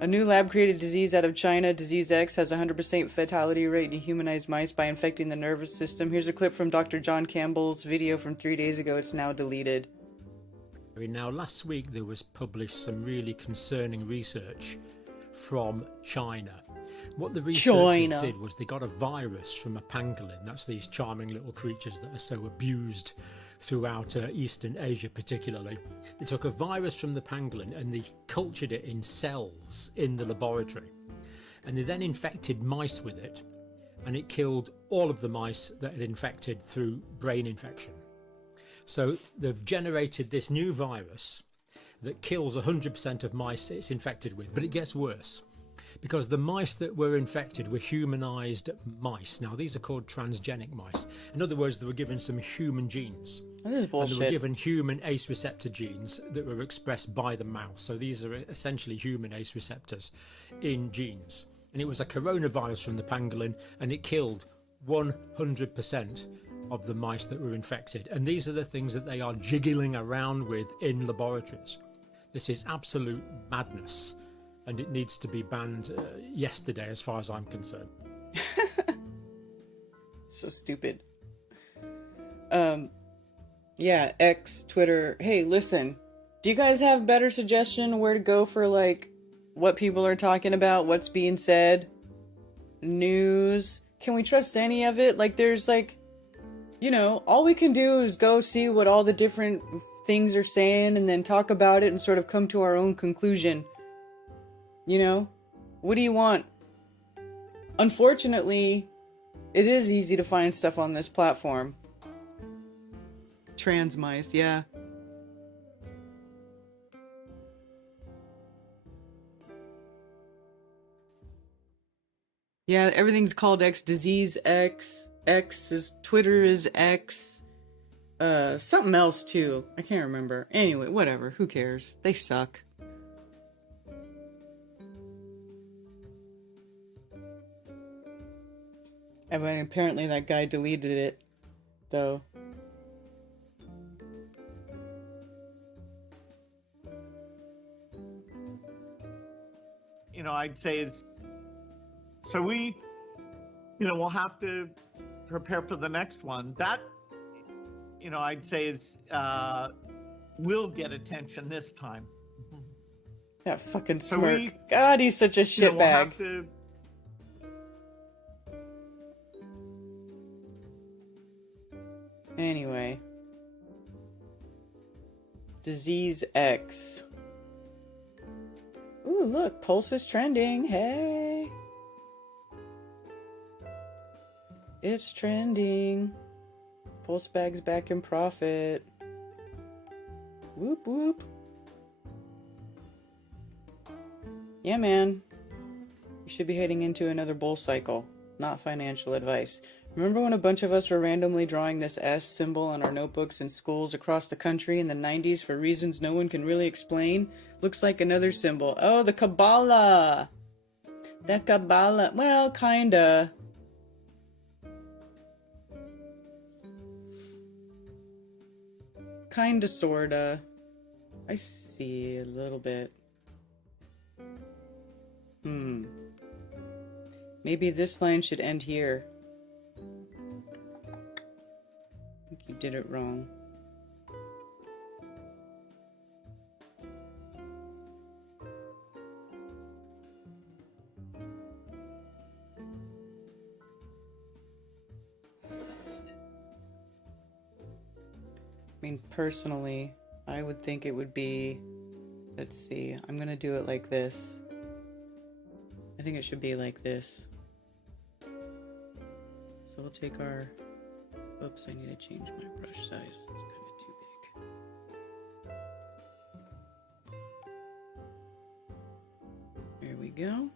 A new lab-created disease out of China, Disease X, has a 100% fatality rate in humanized mice by infecting the nervous system. Here's a clip from Dr. John Campbell's video from 3 days ago. It's now deleted. Now, last week there was published some really concerning research from China. What the researchers did was they got a virus from a pangolin. That's these charming little creatures that are so abused throughout Eastern Asia particularly. They took a virus from the pangolin and they cultured it in cells in the laboratory. And they then infected mice with it, and it killed all of the mice that had infected through brain infection. So they've generated this new virus that kills 100% of mice it's infected with, but it gets worse. Because the mice that were infected were humanized mice. Now, these are called transgenic mice. In other words, they were given some human genes. This is bullshit. And they were given human ACE receptor genes that were expressed by the mouse. So these are essentially human ACE receptors in genes. And it was a coronavirus from the pangolin, and it killed 100% of the mice that were infected. And these are the things that they are jiggling around with in laboratories. This is absolute madness. And it needs to be banned yesterday, as far as I'm concerned. So stupid. Yeah, X, Twitter. Hey, listen. Do you guys have better suggestion where to go for, like, what people are talking about, what's being said? News? Can we trust any of it? Like, there's, like, you know, all we can do is go see what all the different things are saying and then talk about it and sort of come to our own conclusion. You know, what do you want? Unfortunately, it is easy to find stuff on this platform. Trans mice, yeah. Yeah, everything's called X. Disease X. X is Twitter is X. Something else too. I can't remember. Anyway, whatever. Who cares? They suck. I mean, apparently that guy deleted it, though. You know, I'd say is, so we, you know, we'll have to prepare for the next one. That, you know, I'd say is, will get attention this time. That fucking smirk. God, he's such a shitbag. We'll have to. Anyway. Disease X. Ooh, look, Pulse is trending. Hey. It's trending. Pulse bag's back in profit. Whoop whoop. Yeah, man. You should be heading into another bull cycle. Not financial advice. Remember when a bunch of us were randomly drawing this S symbol on our notebooks in schools across the country in the 90s for reasons no one can really explain? Looks like another symbol. Oh, the Kabbalah! The Kabbalah. Well, kinda. kinda, sorta. I see a little bit. Maybe this line should end here. I think you did it wrong. I mean, personally, I would think it would be, let's see, I'm gonna do it like this. I think it should be like this. So we'll take our, oops, I need to change my brush size. It's kind of too big. There we go.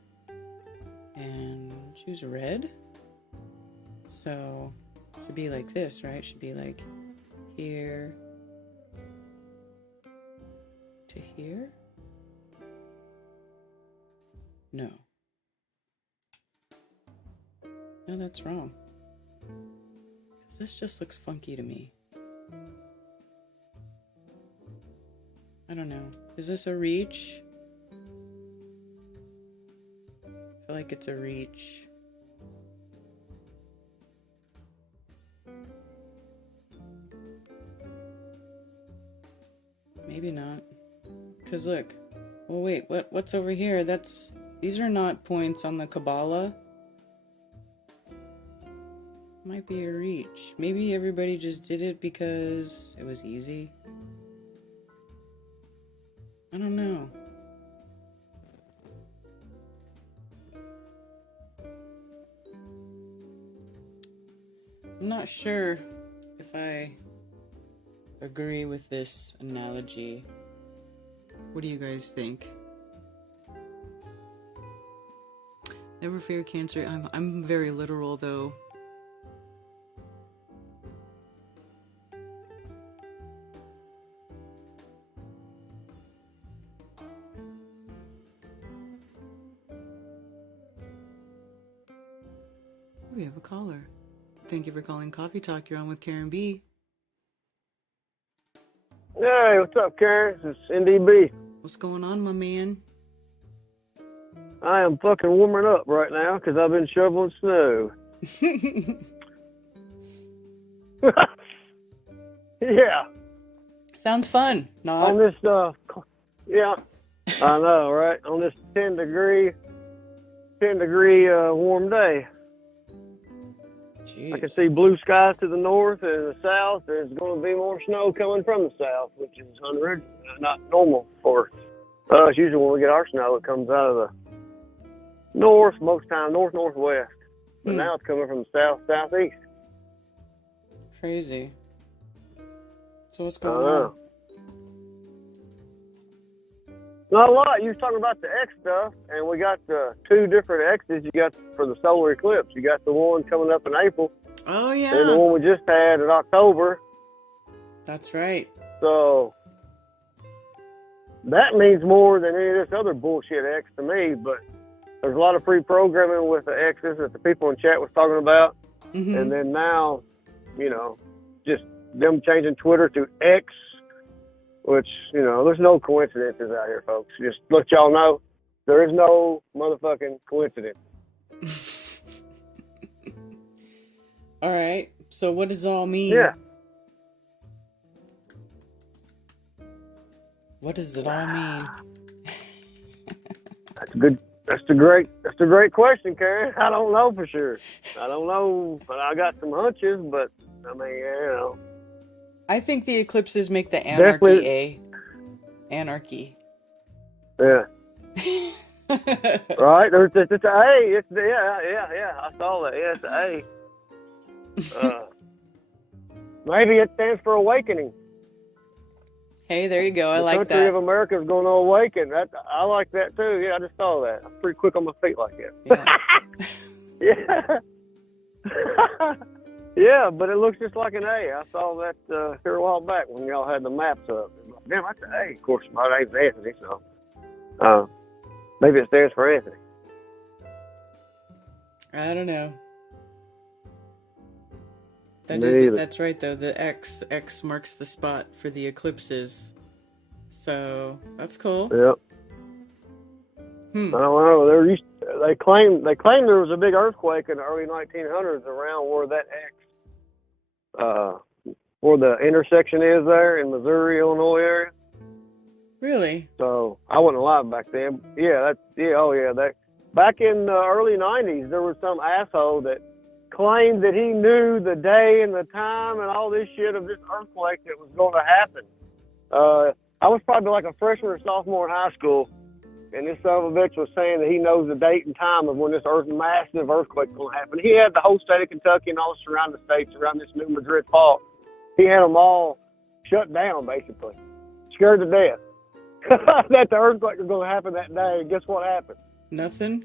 And choose red. So, it should be like this, right? It should be like here to here? No. No, that's wrong. This just looks funky to me. I don't know. Is this a reach? I feel like it's a reach. Maybe not. Cause look. Well, wait. What's over here? These are not points on the Kabbalah. Might be a reach. Maybe everybody just did it because it was easy. I don't know. I'm not sure if I agree with this analogy. What do you guys think? Never fear cancer. I'm very literal though. We have a caller. Thank you for calling Coffee Talk. You're on with Karen B. Hey, what's up, Karen? This is NDB. What's going on, my man? I am fucking warming up right now because I've been shoveling snow. Yeah. Sounds fun. Not On this, yeah, I know, right? On this 10 degree warm day. Jeez. I can see blue skies to the north and the south. There's going to be more snow coming from the south, which is not normal for us. Usually when we get our snow, it comes out of the north, most time northwest. But now it's coming from the southeast. Crazy. So what's going on? Not a lot. You was talking about the X stuff, and we got the two different X's. You got for the solar eclipse. You got the one coming up in April. Oh, yeah. And the one we just had in October. That's right. So that means more than any of this other bullshit X to me, but there's a lot of pre-programming with the X's that the people in chat was talking about. Mm-hmm. And then now, just them changing Twitter to X, which, there's no coincidences out here, folks. Just let y'all know, there is no motherfucking coincidence. All right. So what does it all mean? Yeah. What does it all mean? That's a great question, Karen. I don't know for sure. I don't know, but I got some hunches, but I mean, I think the eclipses make the anarchy anarchy. Yeah. Right? It's an A. Yeah. I saw that. Yeah, it's an A. Maybe it stands for awakening. Hey, there you go. I like that. The country of America is going to awaken. I like that too. Yeah, I just saw that. I'm pretty quick on my feet like that. Yeah. Yeah. Yeah, but it looks just like an A. I saw that here a while back when y'all had the maps up. Damn, that's an A. Of course, my name's Anthony, so maybe it stands for Anthony. I don't know. That's right though. The X marks the spot for the eclipses. So that's cool. Yep. I don't know. They claim there was a big earthquake in the early 1900s around where that where the intersection is there in Missouri, Illinois area. Really? So I wasn't alive back then. That back in the early 90s, there was some asshole that claimed that he knew the day and the time and all this shit of this earthquake that was going to happen. I was probably like a freshman or sophomore in high school, and this son of a bitch was saying that he knows the date and time of when this massive earthquake is going to happen. He had the whole state of Kentucky and all the surrounding states around this New Madrid fault. He had them all shut down, basically. Scared to death that the earthquake was going to happen that day. And guess what happened? Nothing?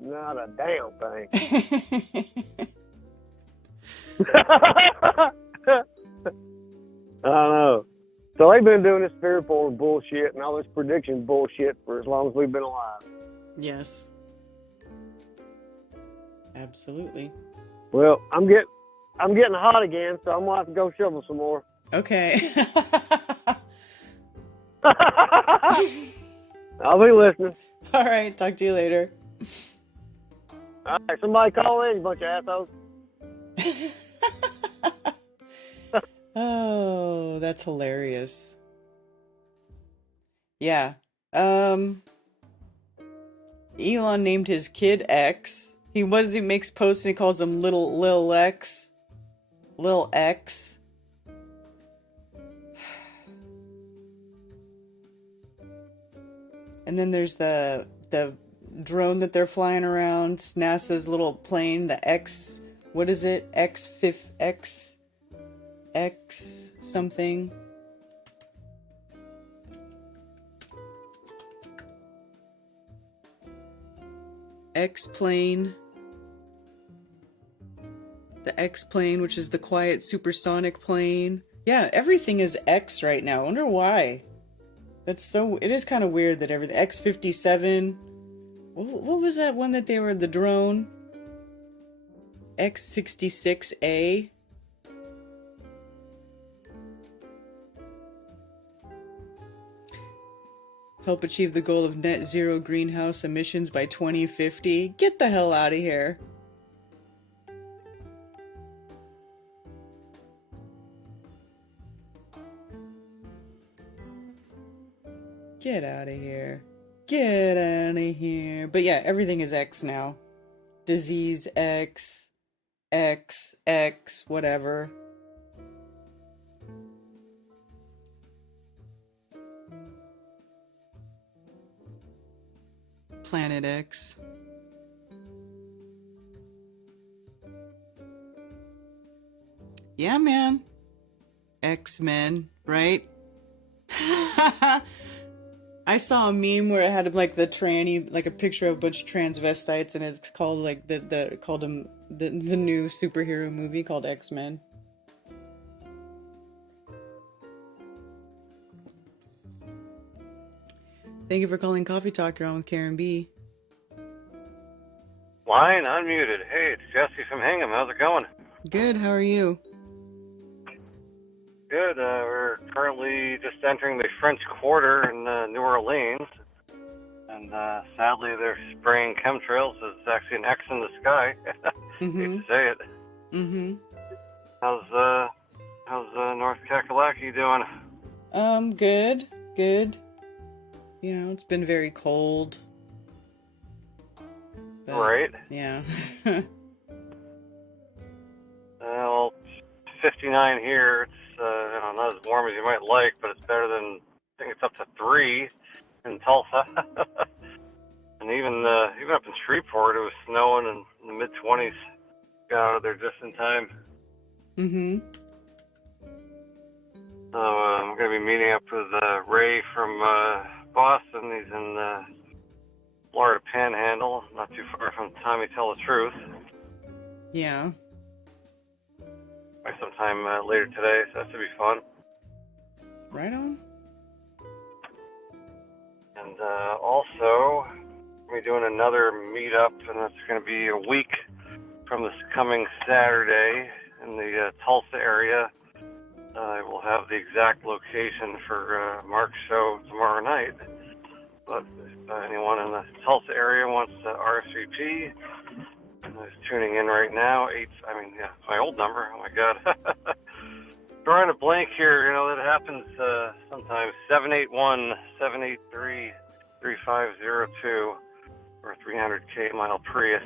Not a damn thing. I don't know. So they've been doing this fear porn bullshit and all this prediction bullshit for as long as we've been alive. Yes. Absolutely. Well, I'm getting hot again, so I'm gonna have to go shovel some more. Okay. I'll be listening. All right. Talk to you later. All right. Somebody call in, you bunch of assholes. Oh, that's hilarious. Yeah. Elon named his kid X. He makes posts and he calls him Lil X. Lil X. And then there's the drone that they're flying around, NASA's little plane, the X, what is it? X something. X plane. The X plane, which is the quiet supersonic plane. Yeah, everything is X right now. I wonder why. It is kind of weird that everything, X-57. What was that one that they were, the drone? X-66A. Help achieve the goal of net zero greenhouse emissions by 2050. Get the hell out of here. Get out of here. Get out of here. But yeah, everything is X now. Disease X, whatever. Planet X. Yeah, man. X-Men, right? I saw a meme where it had like the tranny, like a picture of a bunch of transvestites, and it's called like the new superhero movie called X-Men. Thank you for calling Coffee Talk. You're on with Karen B. Line unmuted. Hey, it's Jesse from Hingham. How's it going? Good. How are you? Good. We're currently just entering the French Quarter in New Orleans. And sadly, they're spraying chemtrails. There's actually an X in the sky. Mm-hmm. Hate to say it. Mm-hmm. How's North Kakalaki doing? Good. Good. You know, it's been very cold. But, right. Yeah. Well, 59 here. It's not as warm as you might like, but it's better than, I think it's up to 3 in Tulsa. And even up in Shreveport, it was snowing in the mid-20s. Got out of there just in time. Mm-hmm. So I'm going to be meeting up with Ray from Boston. He's in Florida Panhandle, not too far from Tommy Tell the Truth. Yeah. By sometime later today, so that should be fun. Right on. And also, we're doing another meetup, and it's going to be a week from this coming Saturday in the Tulsa area. I will have the exact location for Mark's show tomorrow night. But if anyone in the Tulsa area wants to RSVP, is tuning in right now. My old number. Oh my God. Drawing a blank here. You know, that happens sometimes. 781-783-3502 or 300K mile Prius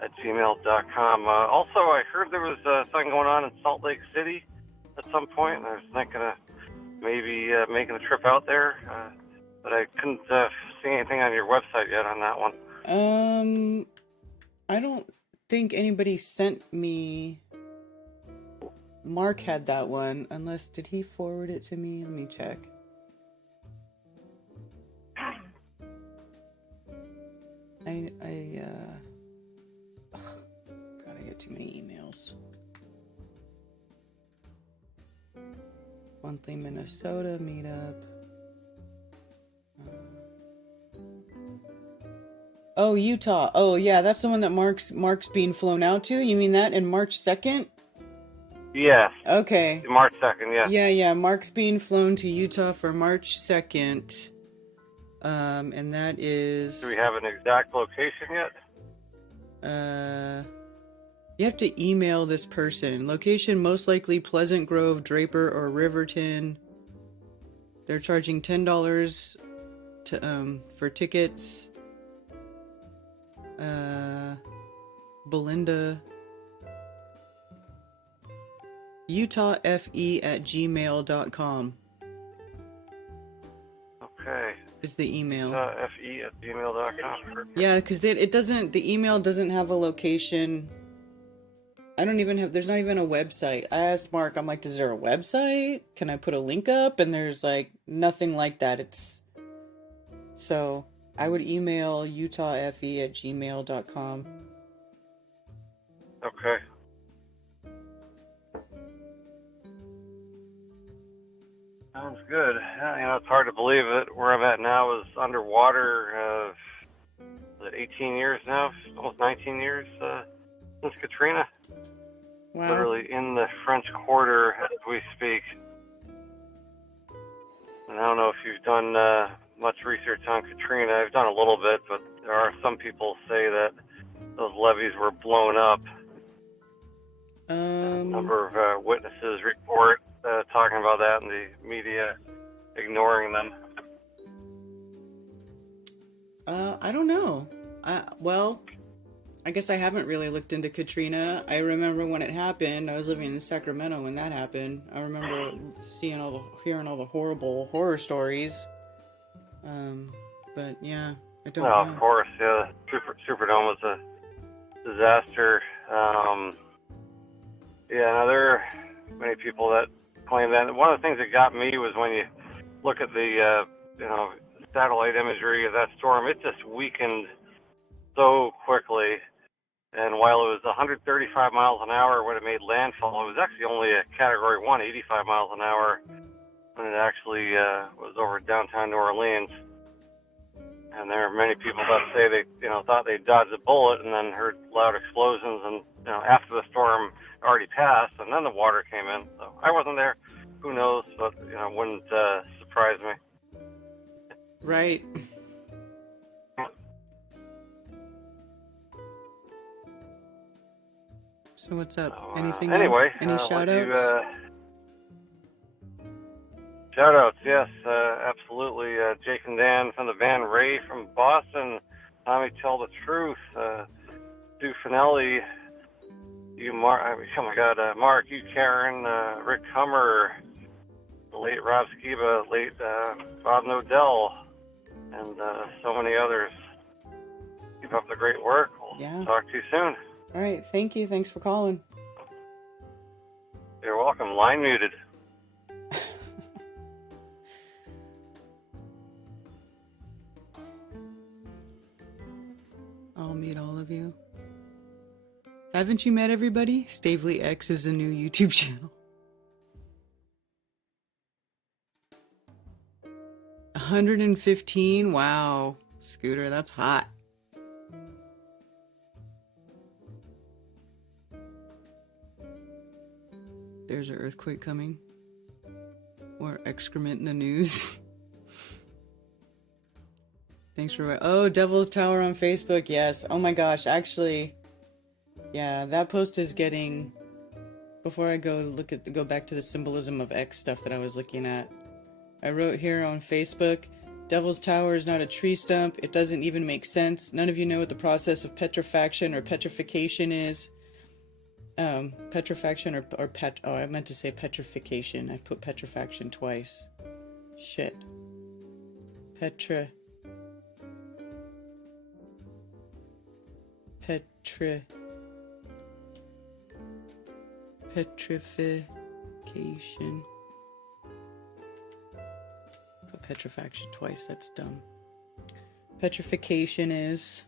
at gmail.com. Also, I heard there was something going on in Salt Lake City at some point, and I was thinking of maybe making a trip out there, but I couldn't see anything on your website yet on that one. I don't think anybody sent me. Mark had that one, unless, did he forward it to me? Let me check. God, I get too many emails. Monthly Minnesota meetup. Oh, Utah. Oh, yeah, that's the one that Mark's being flown out to. You mean that in March 2nd? Yes. Okay. March 2nd, yeah. Yeah. Mark's being flown to Utah for March 2nd. And that is... Do we have an exact location yet? You have to email this person. Location most likely Pleasant Grove, Draper, or Riverton. They're charging $10 for tickets. Belinda. UtahFE@gmail.com. Okay. Is the email. FE@gmail.com. Yeah, because it doesn't, the email doesn't have a location. I don't even have, there's not even a website. I asked Mark, I'm like, is there a website? Can I put a link up? And there's like nothing like that. So I would email UtahFE@gmail.com. Okay. Sounds good. Yeah, it's hard to believe it. Where I'm at now is underwater. 18 years now, almost 19 years since Katrina. Wow. Literally in the French Quarter as we speak. And I don't know if you've done much research on Katrina. I've done a little bit, but there are some people say that those levees were blown up. A number of witnesses report talking about that in the media, ignoring them. I don't know. Well, I guess I haven't really looked into Katrina. I remember when it happened. I was living in Sacramento when that happened. I remember hearing all the horrible horror stories. But yeah, I don't know. Well, of course, yeah. Superdome was a disaster. Now there are many people that claim that. One of the things that got me was when you look at the satellite imagery of that storm. It just weakened so quickly. And while it was 135 miles an hour when it made landfall, it was actually only a Category 1, 85 miles an hour, when it actually was over downtown New Orleans. And there are many people that say they, thought they dodged a bullet and then heard loud explosions. And after the storm already passed, and then the water came in. So I wasn't there. Who knows? But it wouldn't surprise me. Right. So what's up? Anything anyway, else? Any shout-outs? Shout-outs, yes, absolutely. Jake and Dan from the band Ray from Boston. Tommy Tell the Truth. Stu Finelli. You, Mark. Oh my God, Mark. You, Karen. Rick Hummer. The late Rob Skiba. Late Bob Nodell. And so many others. Keep up the great work. We'll talk to you soon. All right, thank you. Thanks for calling. You're welcome. Line muted. I'll meet all of you. Haven't you met everybody? Stavely X is a new YouTube channel. 115? Wow. Scooter, that's hot. there's an earthquake coming. Or excrement in the news. Thanks for... Oh, Devil's Tower on Facebook, yes. Oh my gosh, actually... Yeah, that post is getting... Before I go back to the symbolism of X stuff that I was looking at. I wrote here on Facebook, Devil's Tower is not a tree stump. It doesn't even make sense. None of you know what the process of petrifaction or petrification is. Petrifaction or pet... Oh, I meant to say petrification. I put petrifaction twice. Shit. Petrification. Put petrifaction twice, that's dumb. Petrification is...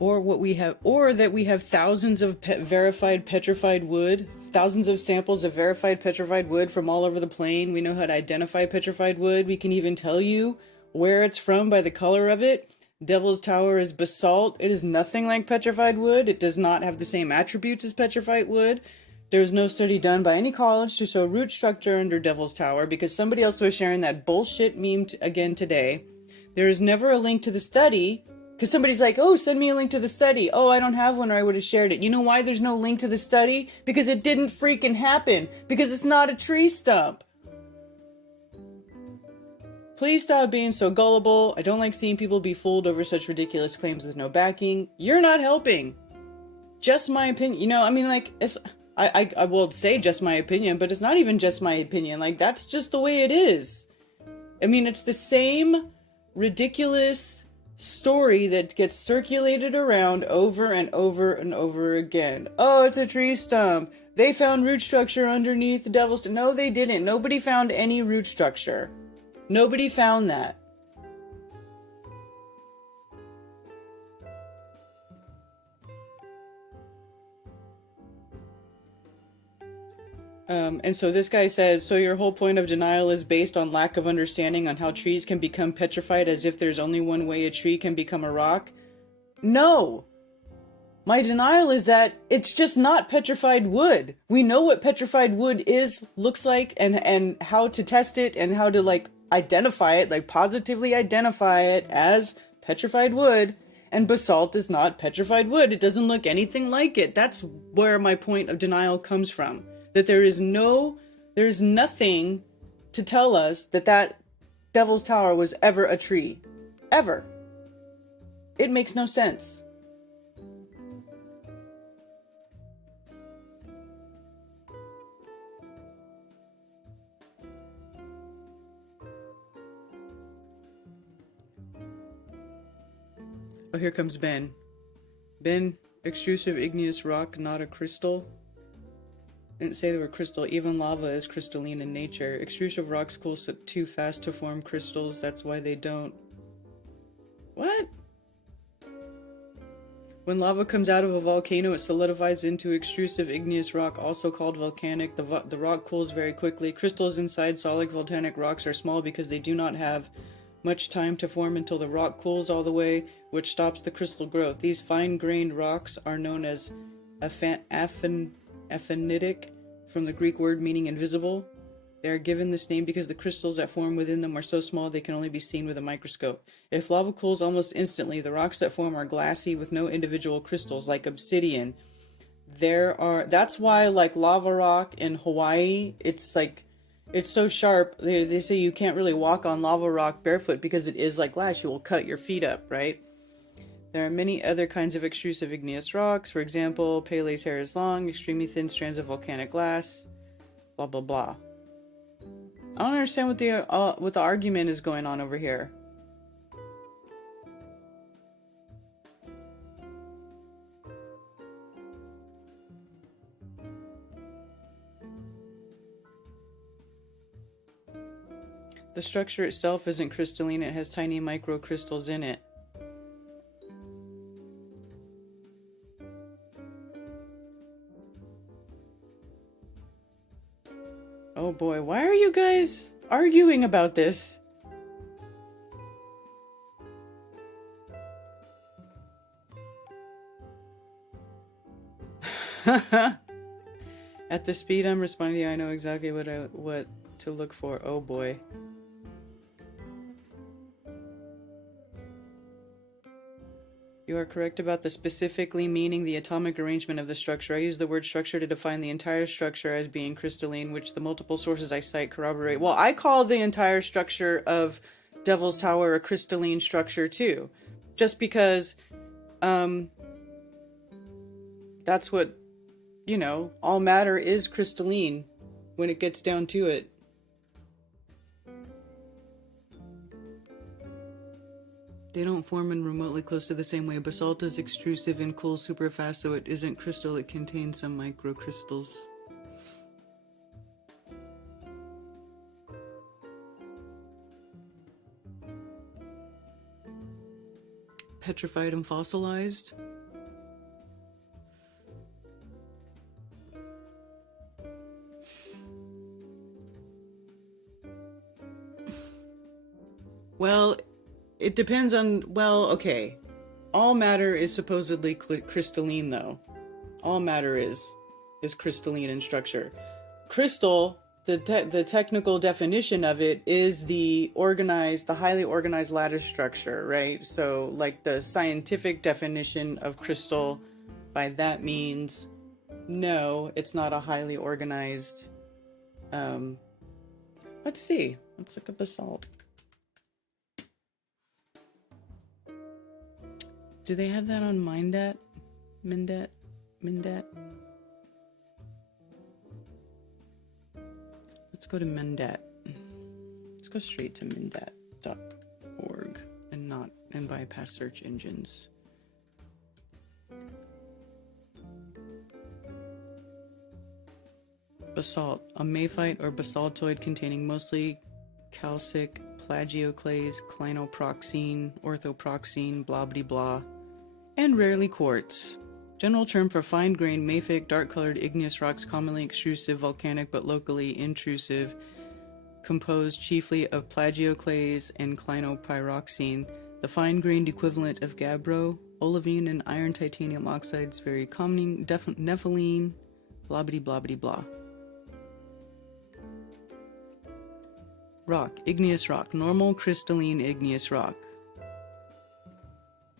Or what we have, or that we have thousands of verified petrified wood, thousands of samples of verified petrified wood from all over the plane. We know how to identify petrified wood. We can even tell you where it's from by the color of it. Devil's Tower is basalt. It is nothing like petrified wood. It does not have the same attributes as petrified wood. There was no study done by any college to show root structure under Devil's Tower because somebody else was sharing that bullshit meme again today. There is never a link to the study. Because somebody's like, oh, send me a link to the study. Oh, I don't have one or I would have shared it. You know why there's no link to the study? Because it didn't freaking happen. Because it's not a tree stump. Please stop being so gullible. I don't like seeing people be fooled over such ridiculous claims with no backing. You're not helping. Just my opinion. You know, I mean, like, I will say just my opinion, but it's not even just my opinion. Like, that's just the way it is. I mean, it's the same ridiculous story that gets circulated around over and over and over again. Oh, it's a tree stump. They found root structure underneath the Devil's... No, they didn't. Nobody found any root structure. Nobody found that. And so this guy says, so your whole point of denial is based on lack of understanding on how trees can become petrified as if there's only one way a tree can become a rock? No! My denial is that it's just not petrified wood. We know what petrified wood looks like, and how to test it, and how to, like, identify it, like, positively identify it as petrified wood, and basalt is not petrified wood. It doesn't look anything like it. That's where my point of denial comes from. That there is nothing to tell us that Devil's Tower was ever a tree. Ever. It makes no sense. Oh, here comes Ben. Ben, extrusive igneous rock, not a crystal. Didn't say they were crystal. Even lava is crystalline in nature. Extrusive rocks cool too fast to form crystals. That's why they don't. What? When lava comes out of a volcano, it solidifies into extrusive igneous rock, also called volcanic. The rock cools very quickly. Crystals inside solid volcanic rocks are small because they do not have much time to form until the rock cools all the way, which stops the crystal growth. These fine-grained rocks are known as aphanitic, from the Greek word meaning invisible. They are given this name because the crystals that form within them are so small they can only be seen with a microscope. If lava cools almost instantly, the rocks that form are glassy with no individual crystals, like obsidian. That's why, like, lava rock in Hawaii, it's so sharp. They say you can't really walk on lava rock barefoot because it is like glass. You will cut your feet up, right? There are many other kinds of extrusive igneous rocks. For example, Pele's hair is long, extremely thin strands of volcanic glass, blah, blah, blah. I don't understand what the argument is going on over here. The structure itself isn't crystalline, it has tiny microcrystals in it. Oh boy, why are you guys arguing about this? At the speed I'm responding, I know exactly what to look for. Oh boy. You are correct about the specifically meaning the atomic arrangement of the structure. I use the word structure to define the entire structure as being crystalline, which the multiple sources I cite corroborate. Well, I call the entire structure of Devil's Tower a crystalline structure too. Just because, that's what, all matter is crystalline when it gets down to it. They don't form in remotely close to the same way. Basalt is extrusive and cools super fast, so it isn't crystal. It contains some microcrystals. Petrified and fossilized. Well, it depends on, okay. All matter is supposedly crystalline, though. All matter is crystalline in structure. Crystal, the technical definition of it is the highly organized lattice structure, right? So, like the scientific definition of crystal, by that means, no, it's not a highly organized, let's see. Let's look up basalt. Do they have that on Mindat? Mindat? Let's go to Mindat. Let's go straight to mindat.org and bypass search engines. Basalt, a mafight or basaltoid containing mostly calcic plagioclase, clinoproxene, orthoproxene, blah blah blah, and rarely quartz. General term for fine-grained, mafic, dark-colored igneous rocks, commonly extrusive, volcanic, but locally intrusive, composed chiefly of plagioclase and clinopyroxene, the fine-grained equivalent of gabbro, olivine, and iron titanium oxides, very common, nepheline, blah blah blah blah blah. Rock, igneous rock, normal crystalline igneous rock.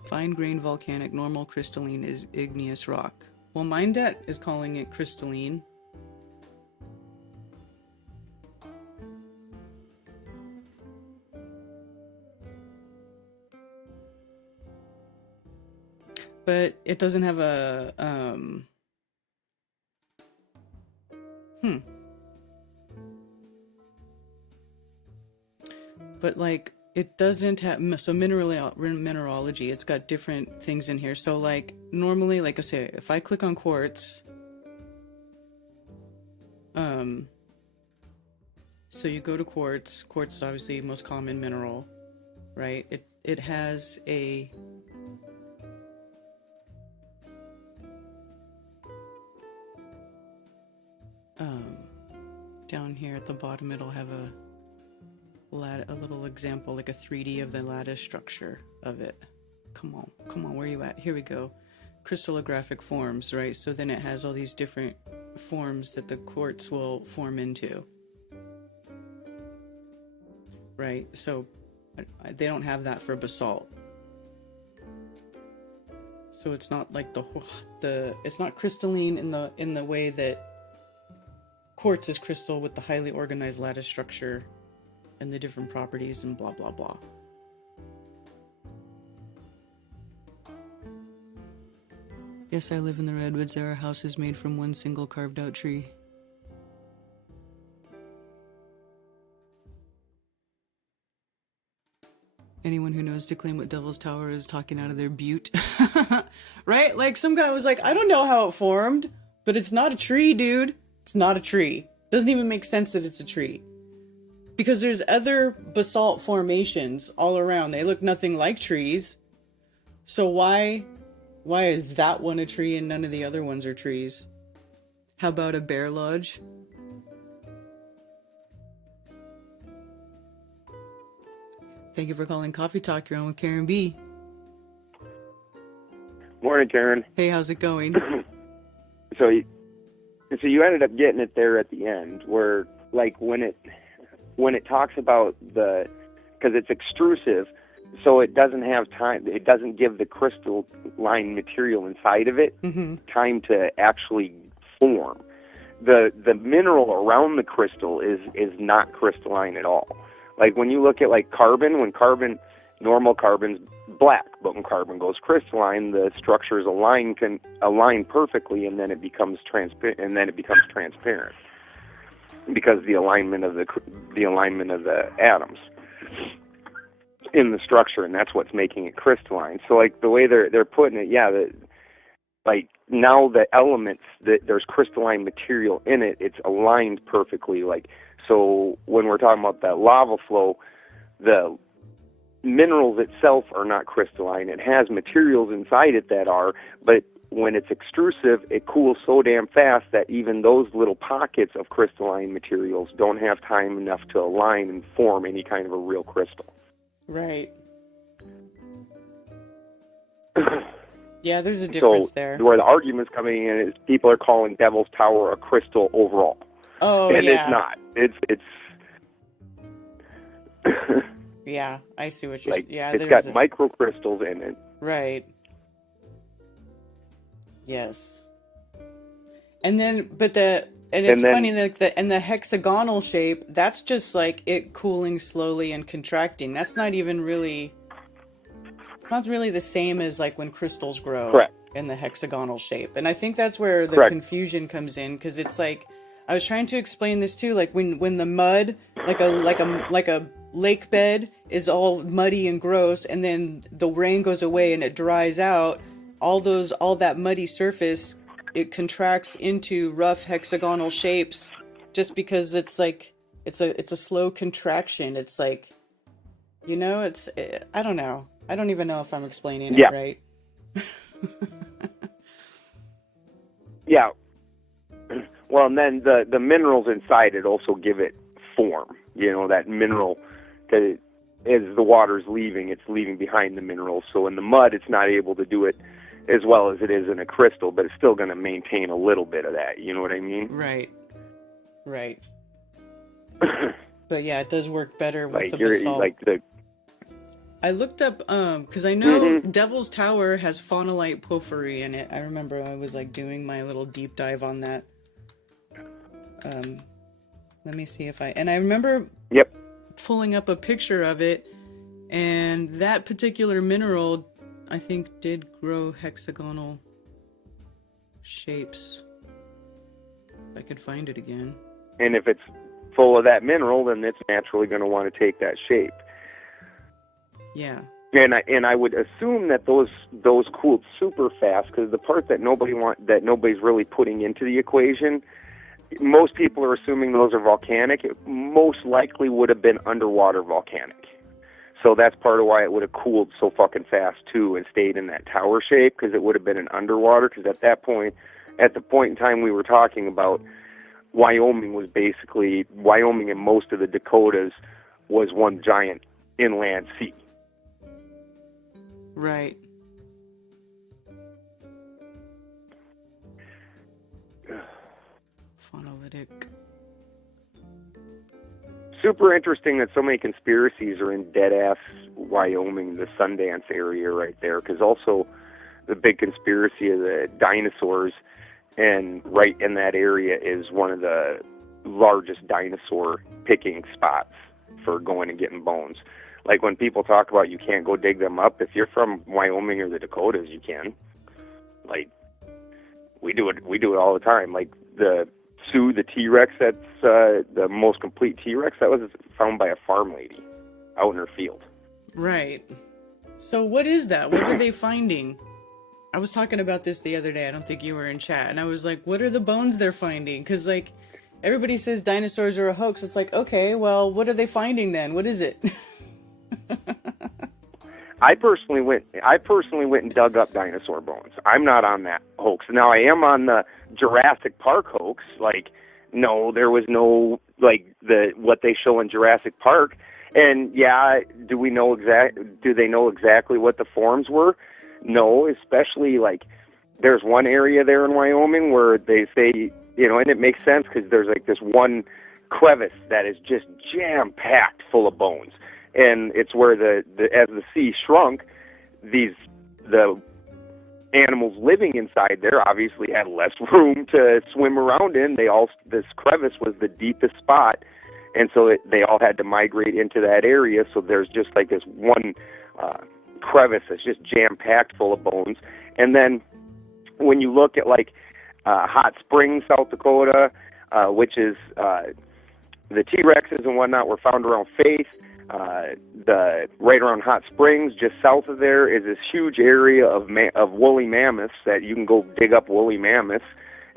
Fine-grained volcanic, normal crystalline is igneous rock. Well, Mindat is calling it crystalline. But it doesn't have a, But like, it doesn't have, so mineralogy, it's got different things in here. So like, normally, like I say, if I click on quartz, so you go to quartz is obviously the most common mineral, right? It has a, down here at the bottom, it'll have a little example, like a 3D of the lattice structure of it. Come on, where are you at? Here we go. Crystallographic forms, right? So then it has all these different forms that the quartz will form into. Right? So they don't have that for basalt. So it's not like it's not crystalline in the way that quartz is crystal with the highly organized lattice structure and the different properties and blah blah blah. Yes, I live in the Redwoods. There are houses made from one single carved out tree. Anyone who knows to claim what Devil's Tower is talking out of their butte. Right? Like some guy was like, I don't know how it formed, but it's not a tree, dude. It's not a tree. Doesn't even make sense that it's a tree. Because there's other basalt formations all around. They look nothing like trees. So why is that one a tree and none of the other ones are trees? How about a bear lodge? Thank you for calling Coffee Talk. You're on with Karen B. Morning, Karen. Hey, how's it going? So so you ended up getting it there at the end, where like when it talks about because it's extrusive, so it doesn't have time. It doesn't give the crystalline material inside of it time to actually form. The mineral around the crystal is not crystalline at all. Like when you look at like carbon, normal carbon's black, but when carbon goes crystalline, the structures align perfectly, and then it becomes transparent. Because the alignment of the atoms in the structure, and that's what's making it crystalline. So like the way they're putting it, like now the elements that there's crystalline material in it, it's aligned perfectly. Like so when we're talking about that lava flow, the minerals itself are not crystalline. It has materials inside it that are, but when it's extrusive, it cools so damn fast that even those little pockets of crystalline materials don't have time enough to align and form any kind of a real crystal. Right. Yeah, there's a difference there. Where the argument's coming in is people are calling Devil's Tower a crystal overall. Oh, and yeah. it's not. It's yeah, I see what you're saying. like, Yeah, it's got microcrystals in it. Right. Yes. And then, it's funny that the hexagonal shape, that's just like it cooling slowly and contracting. That's not even really, it's not really the same as like when crystals grow. Correct. In the hexagonal shape. And I think that's where the Correct. confusion comes in, because it's like, I was trying to explain this too, like when the mud, like a lake bed is all muddy and gross, and then the rain goes away and it dries out, all that muddy surface, it contracts into rough hexagonal shapes just because it's like it's a slow contraction. It's like, you know, I don't know. I don't even know if I'm explaining it right. Yeah. Well, and then the minerals inside it also give it form. You know, that mineral, that as the water's leaving, it's leaving behind the minerals. So in the mud, it's not able to do it as well as it is in a crystal, but it's still going to maintain a little bit of that. You know what I mean? Right. But yeah, it does work better with the basalt. I looked up, because I know Devil's Tower has faunolite porphyry in it. I remember I was like doing my little deep dive on that. Let me see if I remember pulling up a picture of it, and that particular mineral, I think, did grow hexagonal shapes. If I could find it again. And if it's full of that mineral, then it's naturally going to want to take that shape. Yeah. And I would assume that those cooled super fast, because the part that nobody's really putting into the equation, most people are assuming those are volcanic. It most likely would have been underwater volcanic. So that's part of why it would have cooled so fucking fast too and stayed in that tower shape, because it would have been an underwater. Because at the point in time we were talking about, Wyoming and most of the Dakotas was one giant inland sea. Right. Phonolytic. Super interesting that so many conspiracies are in dead-ass Wyoming, the Sundance area right there, because also the big conspiracy of the dinosaurs, and right in that area is one of the largest dinosaur picking spots for going and getting bones. Like when people talk about you can't go dig them up, if you're from Wyoming or the Dakotas, you can. Like, we do it all the time. Like the T-Rex, that's the most complete T-Rex, that was found by a farm lady out in her field. Right. So what is that? What are they finding? I was talking about this the other day. I don't think you were in chat. And I was like, what are the bones they're finding? Because, like, everybody says dinosaurs are a hoax. It's like, okay, well, what are they finding then? What is it? I personally went and dug up dinosaur bones. I'm not on that hoax. Now, I am on the Jurassic Park hoax. Like, no, there was no, like, what they show in Jurassic Park. And, yeah, do they know exactly what the forms were? No, especially, like, there's one area there in Wyoming where they say and it makes sense because there's like this one crevice that is just jam-packed full of bones. And it's where as the sea shrunk, the animals living inside there obviously had less room to swim around in. This crevice was the deepest spot, and so they all had to migrate into that area. So there's just like this one crevice that's just jam-packed full of bones. And then when you look at like Hot Springs, South Dakota, which is the T-Rexes and whatnot were found around Faith. Right around Hot Springs, just south of there, is this huge area of woolly mammoths that you can go dig up woolly mammoths.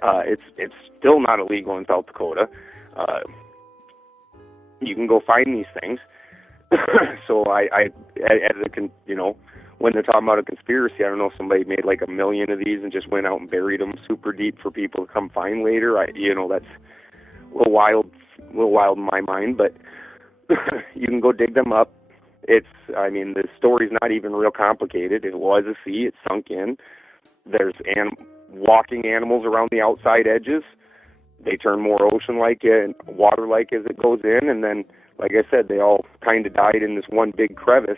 It's still not illegal in South Dakota. You can go find these things. So when they're talking about a conspiracy, I don't know if somebody made like 1 million of these and just went out and buried them super deep for people to come find later. That's a little wild in my mind, but you can go dig them up. The story's not even real complicated. It was a sea. It sunk in. There's walking animals around the outside edges. They turn more ocean-like and water-like as it goes in. And then, like I said, they all kind of died in this one big crevice,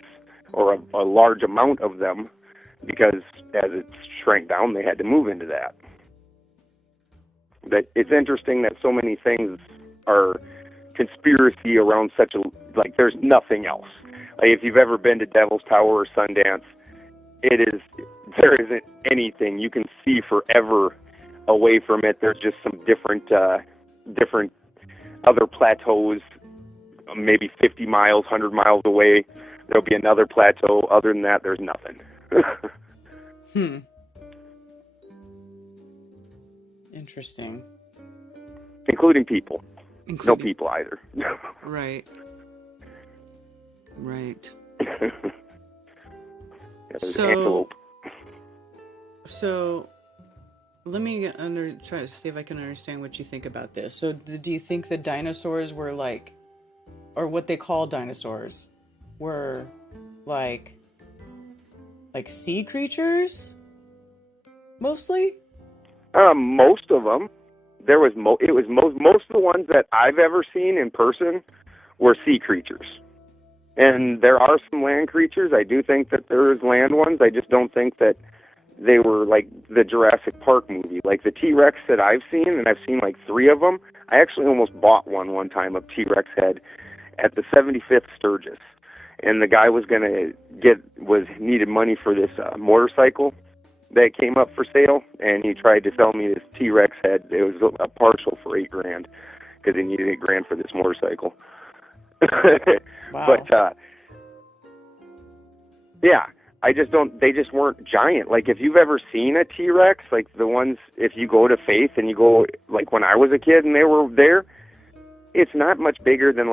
or a large amount of them, because as it shrank down, they had to move into that. But it's interesting that so many things are conspiracy around there's nothing else. Like if you've ever been to Devil's Tower or Sundance, there isn't anything you can see forever away from it. There's just some different other plateaus, maybe 50 miles, 100 miles away. There'll be another plateau. Other than that, there's nothing. Interesting. Including people. No people either. Right. So let me try to see if I can understand what you think about this. So do you think the dinosaurs were or what they call dinosaurs were like sea creatures mostly? Most of them. Most of the ones that I've ever seen in person were sea creatures. And there are some land creatures. I do think that there is land ones. I just don't think that they were like the Jurassic Park movie. Like the T-Rex that I've seen, and I've seen like 3 of them. I actually almost bought one time, a T-Rex head, at the 75th Sturgis. And the guy needed money for this motorcycle that came up for sale, and he tried to sell me this T-Rex head. It was a partial for $8,000 because he needed $8,000 for this motorcycle. Wow. But yeah, they just weren't giant. Like if you've ever seen a T-Rex, like the ones, if you go to Faith and you go, like when I was a kid and they were there, it's not much bigger than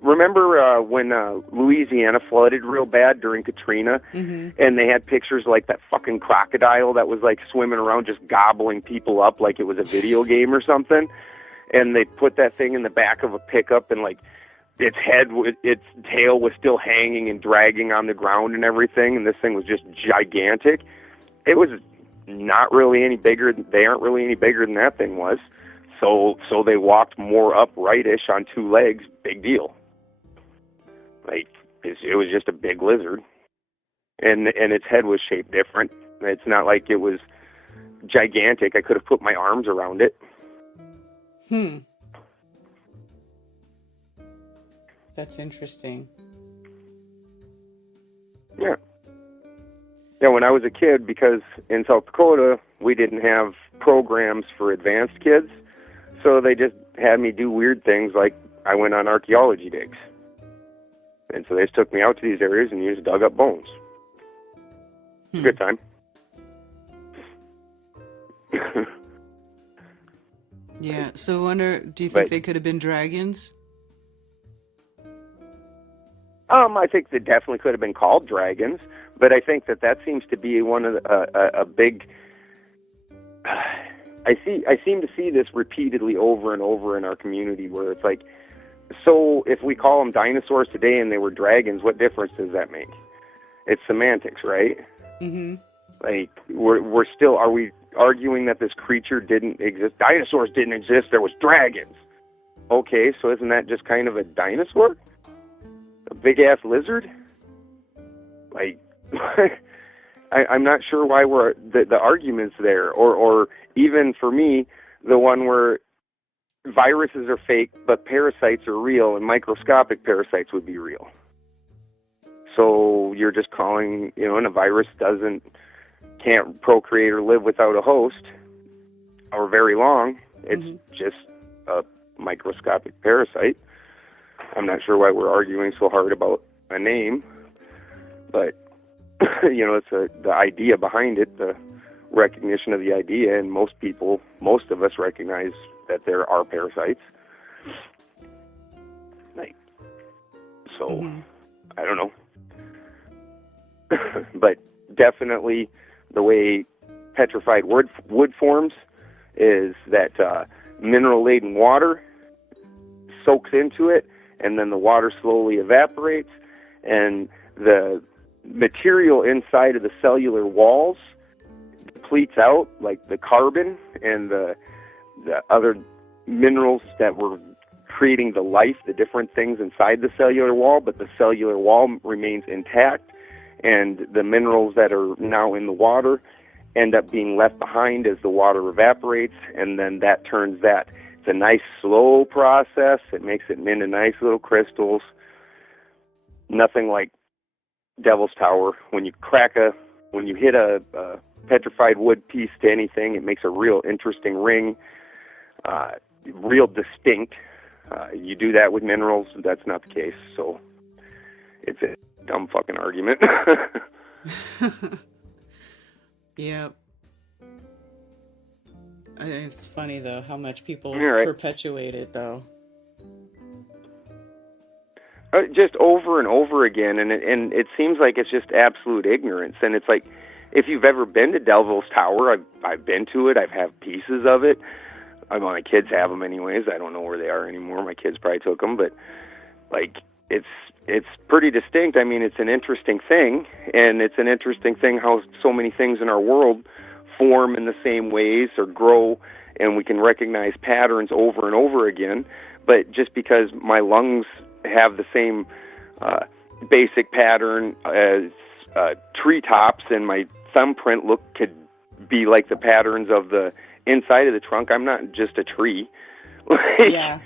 remember when Louisiana flooded real bad during Katrina, and they had pictures like that fucking crocodile that was like swimming around just gobbling people up like it was a video game or something, and they put that thing in the back of a pickup, and like its tail was still hanging and dragging on the ground and everything, and this thing was just gigantic. It was not really any bigger. They aren't really any bigger than that thing was. So they walked more upright-ish on 2 legs. Big deal. Like it was just a big lizard, and its head was shaped different. It's not like it was gigantic. I could have put my arms around it. That's interesting. Yeah. Yeah, when I was a kid, because in South Dakota we didn't have programs for advanced kids. So they just had me do weird things, like I went on archaeology digs. And so they just took me out to these areas and just dug up bones. It's a good time. Yeah, so I wonder, do you think they could have been dragons? I think they definitely could have been called dragons, but I think that seems to be one of a big... I seem to see this repeatedly over and over in our community, where it's like, so if we call them dinosaurs today and they were dragons, what difference does that make? It's semantics, right? Mm-hmm. Like we're still, are arguing that this creature didn't exist. Dinosaurs didn't exist. There was dragons. Okay, so isn't that just kind of a dinosaur? A big-ass lizard? Like, I'm not sure why we're the argument's there. Or even for me, the one where viruses are fake, but parasites are real, and microscopic parasites would be real. So you're just calling, and a virus can't procreate or live without a host, or very long. It's just a microscopic parasite. I'm not sure why we're arguing so hard about a name, but it's the idea behind it, the recognition of the idea, and most of us recognize that there are parasites. I don't know. But definitely the way petrified wood forms is that mineral-laden water soaks into it, and then the water slowly evaporates, and the material inside of the cellular walls depletes out, like the carbon and the other minerals that were creating the life, the different things inside the cellular wall, but the cellular wall remains intact, and the minerals that are now in the water end up being left behind as the water evaporates, and then that turns that. It's a nice slow process. It makes it into nice little crystals. Nothing like Devil's Tower. When you hit a petrified wood piece to anything, it makes a real interesting ring, real distinct. You do that with minerals, that's not the case. So it's a dumb fucking argument. Yep. It's funny though how much people perpetuate it though. Just over and over again, and it seems like it's just absolute ignorance. And it's like, if you've ever been to Devil's Tower, I've been to it. I've had pieces of it. My kids have them anyways. I don't know where they are anymore. My kids probably took them, but like it's pretty distinct. I mean, it's an interesting thing, and it's an interesting thing how so many things in our world form in the same ways or grow, and we can recognize patterns over and over again. But just because my lungs have the same basic pattern as treetops, and my thumbprint could be like the patterns of the inside of the trunk, I'm not just a tree. Yeah.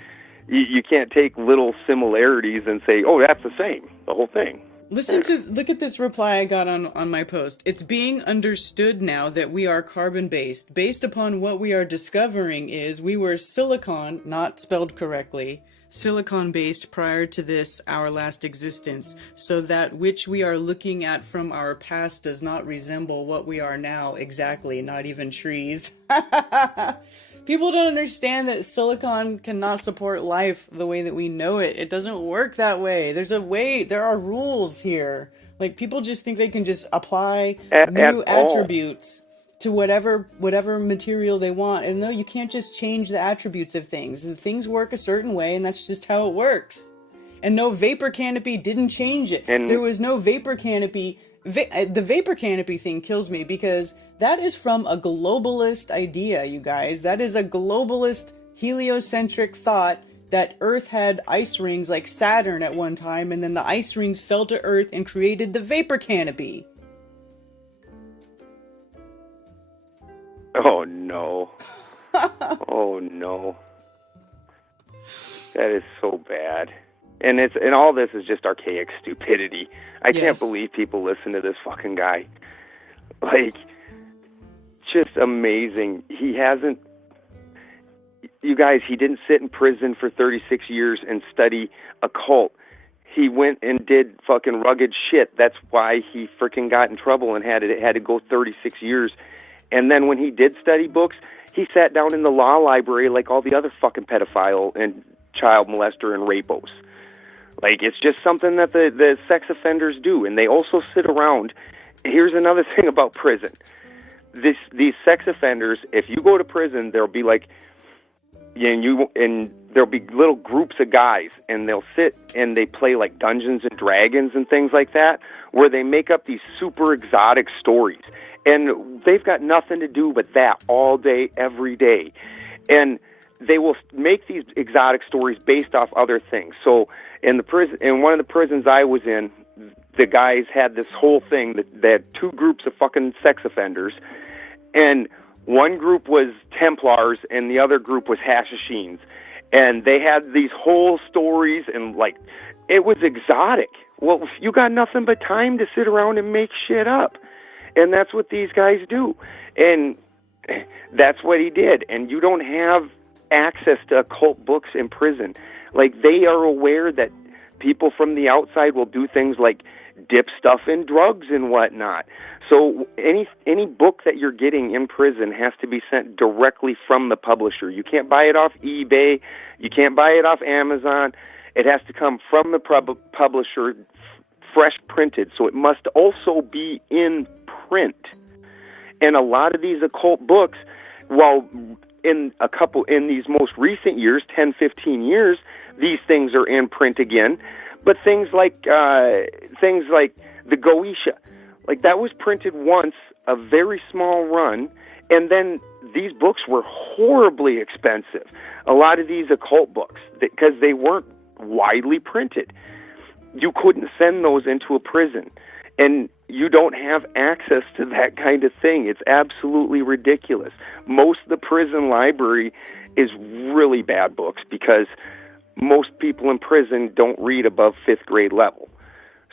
You can't take little similarities and say, oh, that's the same, the whole thing. Look at this reply I got on my post. It's being understood now that we are carbon-based. Based upon what we are discovering is we were silicon, not spelled correctly, silicon-based prior to this, our last existence, so that which we are looking at from our past does not resemble what we are now exactly, not even trees. People don't understand that silicon cannot support life the way that we know it. It doesn't work that way. There are rules here. Like, people just think they can just apply new attributes to whatever material they want. And no, you can't just change the attributes of things. Things work a certain way, and that's just how it works. And no vapor canopy didn't change it. And there was no vapor canopy. The vapor canopy thing kills me because that is from a globalist idea, you guys. That is a globalist heliocentric thought that Earth had ice rings like Saturn at one time, and then the ice rings fell to Earth and created the vapor canopy. Oh no. Oh no. That is so bad. And all this is just archaic stupidity. I can't believe people listen to this fucking guy. Like, just amazing. He didn't sit in prison for 36 years and study occult. He went and did fucking rugged shit. That's why he freaking got in trouble and had to go 36 years. And then when he did study books, he sat down in the law library like all the other fucking pedophile and child molester and rapos. Like, it's just something that the sex offenders do, and they also sit around. Here's another thing about prison. These sex offenders, if you go to prison, there'll be like, and there'll be little groups of guys, and they'll sit and they play like Dungeons and Dragons and things like that, where they make up these super exotic stories. And they've got nothing to do but that all day, every day. And they will make these exotic stories based off other things. So in one of the prisons I was in, the guys had this whole thing that they had two groups of fucking sex offenders, and one group was Templars and the other group was Hashishins. And they had these whole stories, and like, it was exotic. Well, you got nothing but time to sit around and make shit up. And that's what these guys do. And that's what he did. And you don't have access to occult books in prison. Like, they are aware that people from the outside will do things like dip stuff in drugs and whatnot. So any book that you're getting in prison has to be sent directly from the publisher. You can't buy it off eBay. You can't buy it off Amazon. It has to come from the publisher, fresh printed. So it must also be in print. And a lot of these occult books, while in these most recent years, 10, 15 years, these things are in print again. But things like the Goetia, like that was printed once, a very small run, and then these books were horribly expensive. A lot of these occult books, because they weren't widely printed. You couldn't send those into a prison, and you don't have access to that kind of thing. It's absolutely ridiculous. Most of the prison library is really bad books because most people in prison don't read above 5th grade level.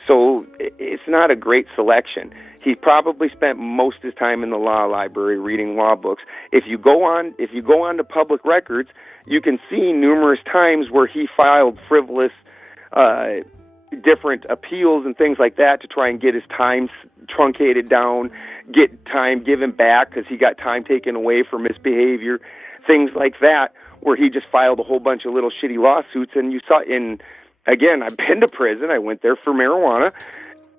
So it's not a great selection. He probably spent most of his time in the law library reading law books. If you go on to public records, you can see numerous times where he filed frivolous different appeals and things like that to try and get his time truncated down, get time given back because he got time taken away for misbehavior, things like that, where he just filed a whole bunch of little shitty lawsuits. And you saw again, I've been to prison. I went there for marijuana,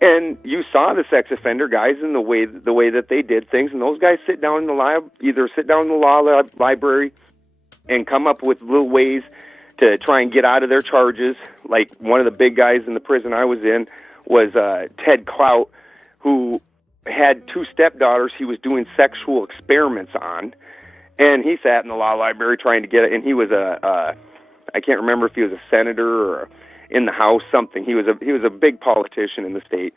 and you saw the sex offender guys and the way that they did things. And those guys sit down in the law library and come up with little ways to try and get out of their charges. Like one of the big guys in the prison I was in was Ted Clout, who had 2 stepdaughters he was doing sexual experiments on. And he sat in the law library trying to get it. And he was I can't remember if he was a senator or in the House, something. He was a big politician in the state.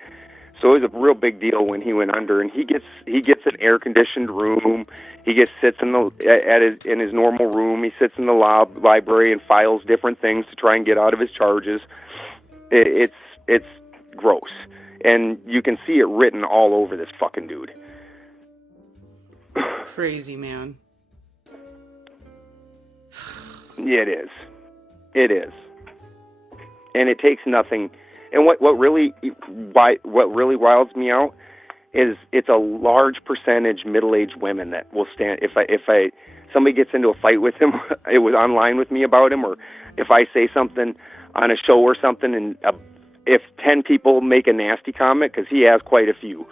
So it was a real big deal when he went under. And he gets an air conditioned room. He sits in his normal room. He sits in the law library and files different things to try and get out of his charges. It's gross, and you can see it written all over this fucking dude. Crazy, man. It is, and it takes nothing. And what really riles me out is it's a large percentage middle-aged women that will stand. If somebody gets into a fight with him, it was online with me about him, or if I say something on a show or something, and if 10 people make a nasty comment, because he has quite a few,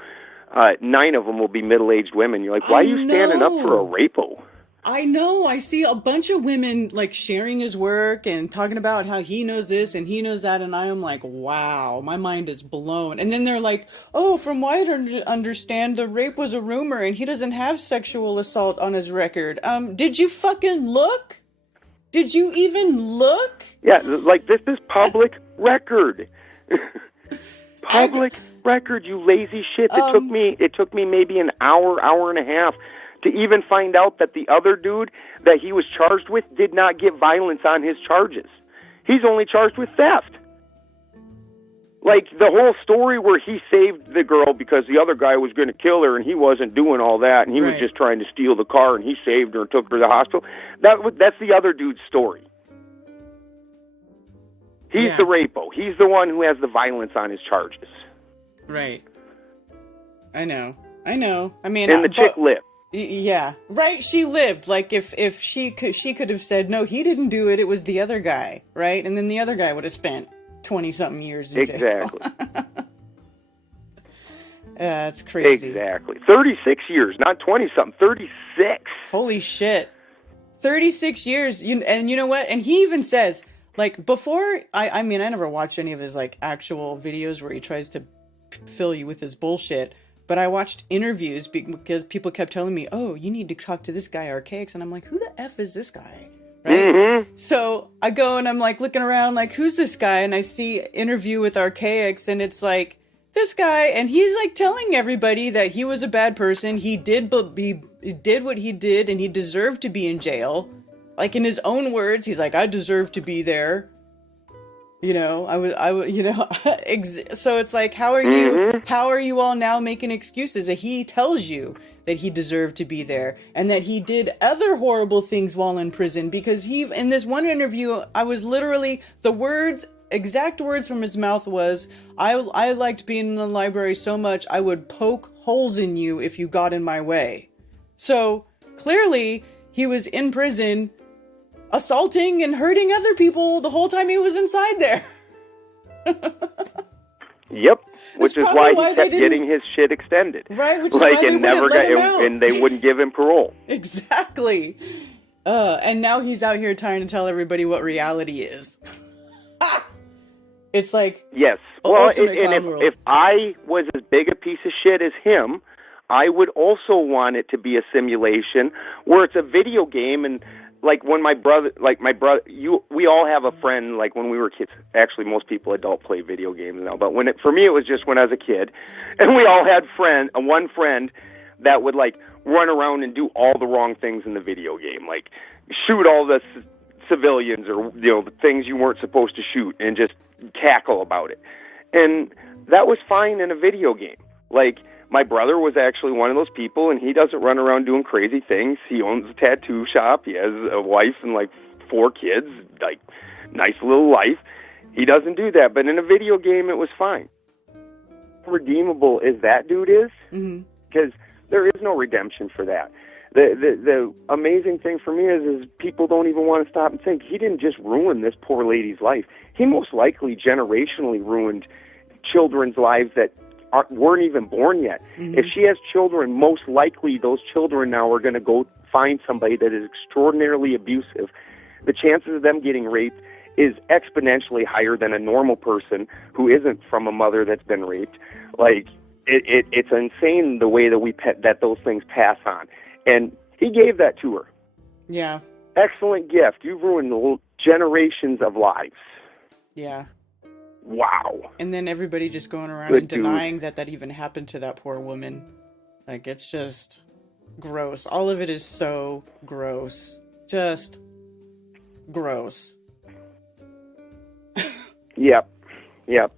9 of them will be middle-aged women. You're like, why are you standing up for a rapo? I know. I see a bunch of women like sharing his work and talking about how he knows this and he knows that, and I am like, wow, my mind is blown. And then they're like, oh, from what I understand, the rape was a rumor and he doesn't have sexual assault on his record. Did you fucking look? Did you even look? Yeah, like this is public record. Public record, you lazy shit. It took me maybe an hour and a half to even find out that the other dude that he was charged with did not get violence on his charges. He's only charged with theft. Like, the whole story where he saved the girl because the other guy was going to kill her and he wasn't doing all that, and he was just trying to steal the car, and he saved her and took her to the hospital. That's the other dude's story. He's the rapo. He's the one who has the violence on his charges. Right. I know. I mean, and the chick lived. Yeah, right. She lived. Like if she could have said no, he didn't do it. It was the other guy, right? And then the other guy would have spent 20-something years in jail. Exactly. That's crazy. Exactly. 36 years, not 20-something. 36. Holy shit. 36 years. And you know what? And he even says, like, before I mean, I never watched any of his like actual videos where he tries to fill you with his bullshit. But I watched interviews because people kept telling me, oh, you need to talk to this guy, Archaics. And I'm like, who the F is this guy? Right? Mm-hmm. So I go and I'm like looking around like, who's this guy? And I see interview with Archaics, and it's like this guy, and he's like telling everybody that he was a bad person. He did what he did, and he deserved to be in jail. Like in his own words, he's like, I deserve to be there. You know, so it's like, how are you all now making excuses that he tells you that he deserved to be there and that he did other horrible things while in prison? Because in this one interview, I was literally, exact words from his mouth was, I liked being in the library so much, I would poke holes in you if you got in my way. So clearly he was in prison assaulting and hurting other people the whole time he was inside there. Yep, which is why he kept getting his shit extended. Right, which is why they wouldn't let him out. And they wouldn't give him parole. Exactly. And now he's out here trying to tell everybody what reality is. It's like, yes. Well, and if I was as big a piece of shit as him, I would also want it to be a simulation where it's a video game. And like when we all have a friend, like when we were kids. Actually, most people adult play video games now, but for me, it was just when I was a kid, and we all had one friend that would like run around and do all the wrong things in the video game, like shoot all the civilians or the things you weren't supposed to shoot, and just cackle about it. And that was fine in a video game. Like, my brother was actually one of those people, and he doesn't run around doing crazy things. He owns a tattoo shop. He has a wife and like 4 kids, like nice little life. He doesn't do that, but in a video game, it was fine. Redeemable as that dude is, because there is no redemption for that. The amazing thing for me is people don't even want to stop and think, he didn't just ruin this poor lady's life. He most likely generationally ruined children's lives that weren't even born yet. If she has children, most likely those children now are going to go find somebody that is extraordinarily abusive. The chances of them getting raped is exponentially higher than a normal person who isn't from a mother that's been raped. Like, it's insane the way that those things pass on. And he gave that to her. Yeah. Excellent gift. You've ruined generations of lives. Yeah. Wow. And then everybody just going around and denying that even happened to that poor woman. Like, it's just gross. All of it is so gross. Just gross. Yep.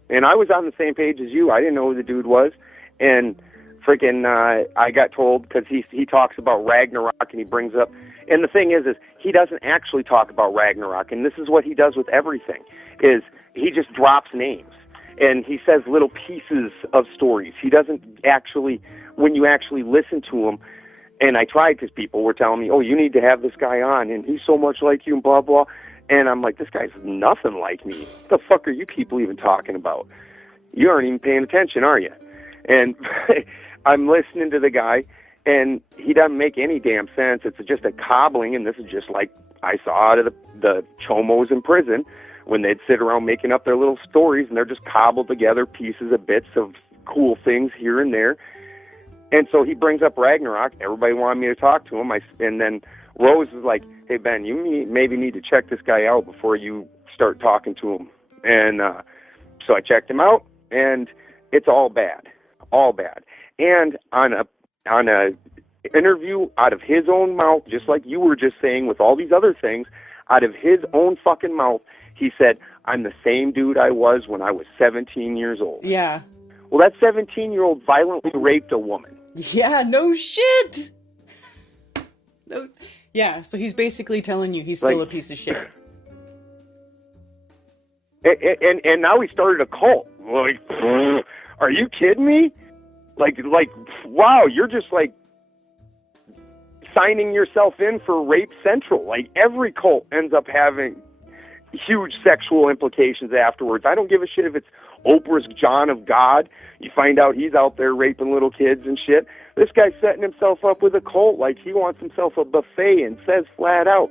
And I was on the same page as you. I didn't know who the dude was. And freaking, I got told, because he talks about Ragnarok, and he brings up, and the thing is he doesn't actually talk about Ragnarok, and this is what he does with everything, is he just drops names, and he says little pieces of stories. He doesn't actually, when you actually listen to him, and I tried because people were telling me, oh, you need to have this guy on, and he's so much like you, and blah, blah, and I'm like, this guy's nothing like me. What the fuck are you people even talking about? You aren't even paying attention, are you? And I'm listening to the guy, and he doesn't make any damn sense. It's just a cobbling, and this is just like I saw out of the chomos in prison when they'd sit around making up their little stories, and they're just cobbled together pieces of bits of cool things here and there. And so he brings up Ragnarok. Everybody wanted me to talk to him. And then Rose was like, hey, Ben, you maybe need to check this guy out before you start talking to him. And so I checked him out, and it's all bad. And on a interview out of his own mouth, just like you were just saying with all these other things, out of his own fucking mouth, he said, I'm the same dude I was when I was 17 years old. Yeah. Well, that 17-year-old violently raped a woman. Yeah, no shit. No. Yeah, so he's basically telling you he's still a piece of shit. And now he started a cult. Like, are you kidding me? Like, wow, you're just like signing yourself in for Rape Central. Like, every cult ends up having huge sexual implications afterwards. I don't give a shit if it's Oprah's John of God. You find out he's out there raping little kids and shit. This guy's setting himself up with a cult. Like, he wants himself a buffet and says flat out,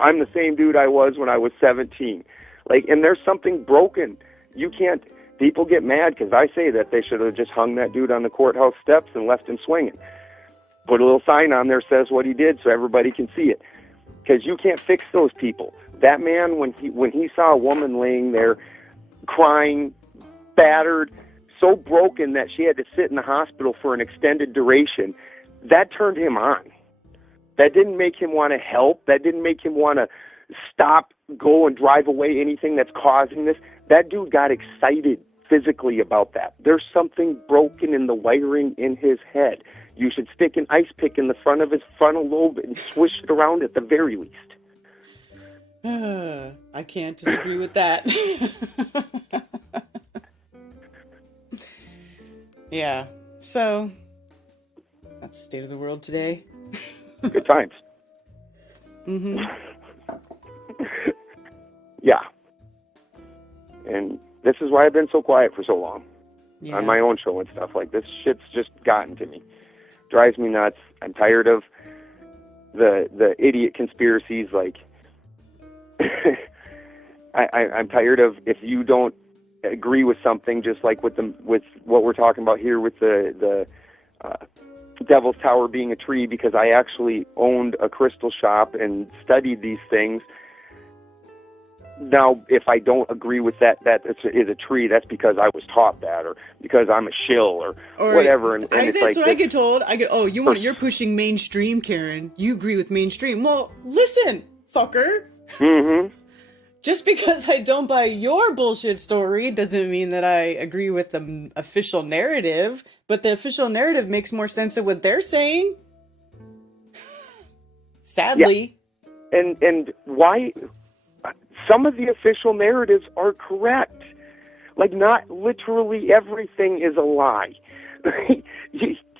I'm the same dude I was when I was 17. Like, and there's something broken. You can't People get mad because I say that they should have just hung that dude on the courthouse steps and left him swinging. Put a little sign on there says what he did so everybody can see it. Because you can't fix those people. That man, when he saw a woman laying there crying, battered, so broken that she had to sit in the hospital for an extended duration, that turned him on. That didn't make him want to help. That didn't make him want to stop, go and drive away anything that's causing this. That dude got excited physically about that. There's something broken in the wiring in his head. You should stick an ice pick in the front of his frontal lobe and swish it around at the very least. I can't disagree with that. Yeah, so that's the state of the world today. Good times. Mm-hmm. Yeah. And this is why I've been so quiet for so long. Yeah. On my own show and stuff. Like, this shit's just gotten to me. Drives me nuts. I'm tired of the idiot conspiracies. Like, I'm tired of, if you don't agree with something, just like with what we're talking about here with the Devil's Tower being a tree, because I actually owned a crystal shop and studied these things. Now, if I don't agree with that is a tree, that's because I was taught that, or because I'm a shill, or whatever. And it's that's like, what I get told. You're pushing mainstream, Karen. You agree with mainstream. Well, listen, fucker. Mm-hmm. Just because I don't buy your bullshit story doesn't mean that I agree with the official narrative, but the official narrative makes more sense than what they're saying. Sadly. Yeah. And why? Some of the official narratives are correct. Like, not literally everything is a lie.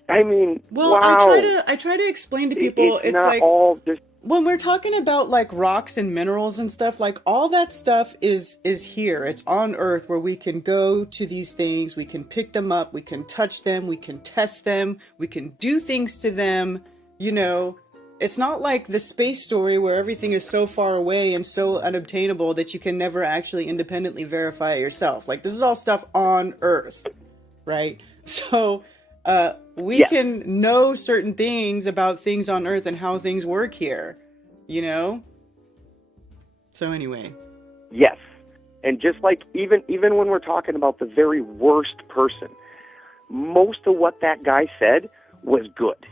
I mean, well, wow. I try to explain to people, it's not like, all just... when we're talking about like rocks and minerals and stuff, like all that stuff is here. It's on Earth, where we can go to these things, we can pick them up, we can touch them, we can test them, we can do things to them, you know. It's not like the space story where everything is so far away and so unobtainable that you can never actually independently verify it yourself. Like, this is all stuff on Earth, right? So we can know certain things about things on Earth and how things work here, you know? So anyway. Yes. And just like, even when we're talking about the very worst person, most of what that guy said was good,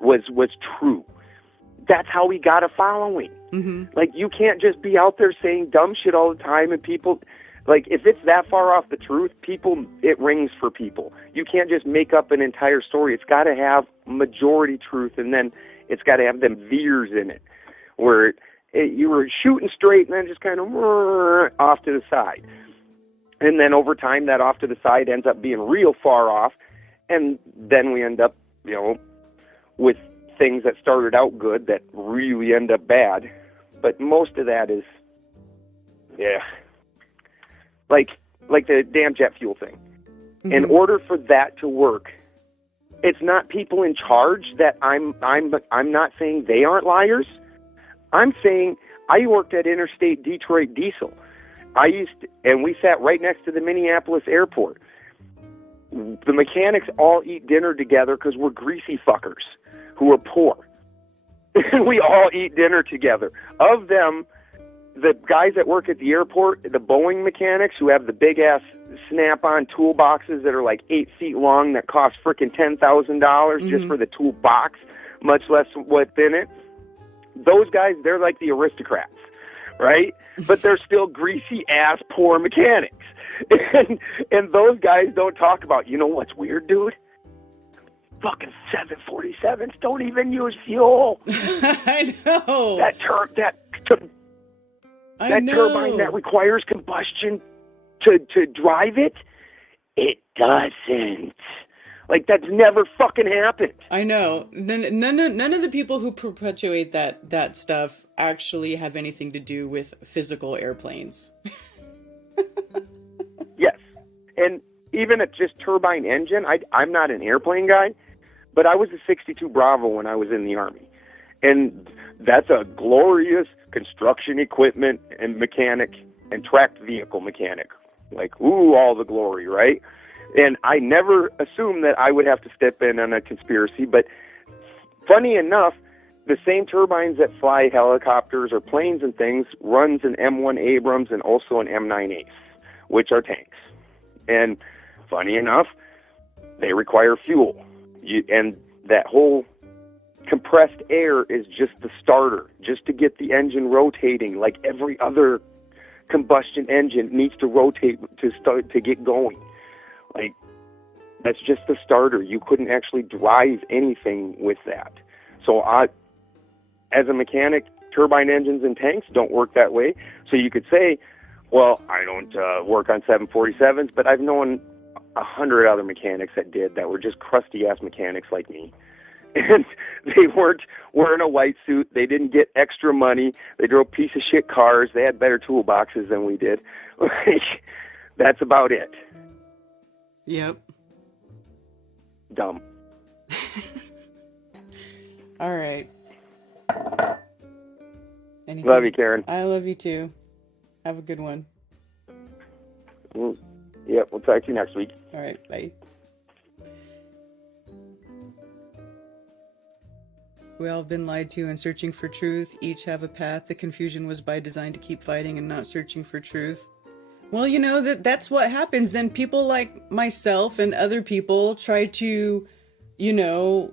was true. That's how he got a following. Mm-hmm. Like, you can't just be out there saying dumb shit all the time, and people, like, if it's that far off the truth, it rings for people. You can't just make up an entire story. It's got to have majority truth, and then it's got to have them veers in it, where you were shooting straight and then just kind of off to the side. And then over time, that off to the side ends up being real far off, and then we end up, you know, with things that started out good that really end up bad. But most of that is, like the damn jet fuel thing. Mm-hmm. In order for that to work, it's not people in charge that I'm not saying they aren't liars. I'm saying I worked at Interstate Detroit Diesel. And we sat right next to the Minneapolis airport. The mechanics all eat dinner together because we're greasy fuckers who are poor. And we all eat dinner together. Of them, the guys that work at the airport, the Boeing mechanics who have the big-ass Snap-on toolboxes that are like 8 feet long that cost frickin' $10,000 just for the toolbox, much less what's in it. Those guys, they're like the aristocrats, right? But they're still greasy-ass poor mechanics. And those guys don't talk about, you know what's weird, dude? Fucking 747s don't even use fuel. I know. That turbine that requires combustion to drive it, it doesn't. Like, that's never fucking happened. I know. None of the people who perpetuate that stuff actually have anything to do with physical airplanes. Yes. And even at just turbine engine, I'm not an airplane guy, but I was a 62 Bravo when I was in the Army. And that's a glorious construction equipment and mechanic and tracked vehicle mechanic Like, ooh, all the glory, right? And I never assumed that I would have to step in on a conspiracy, but funny enough, the same turbines that fly helicopters or planes and things runs an M1 Abrams and also an M9 Ace, which are tanks. And funny enough, they require fuel. And that whole compressed air is just the starter, just to get the engine rotating, like every other combustion engine needs to rotate to get going. Like, that's just the starter. You couldn't actually drive anything with that. So as a mechanic, turbine engines and tanks don't work that way. So you could say, well, I don't work on 747s, but I've known 100 other mechanics that did, that were just crusty-ass mechanics like me. And they weren't wearing a white suit. They didn't get extra money. They drove piece of shit cars. They had better toolboxes than we did. Like, that's about it. Yep. Dumb. All right. Love you, Karen. I love you too. Have a good one. Yep, we'll talk to you next week. All right, bye. We all have been lied to and searching for truth. Each have a path. The confusion was by design to keep fighting and not searching for truth. Well, you know, that's what happens. Then people like myself and other people try to, you know,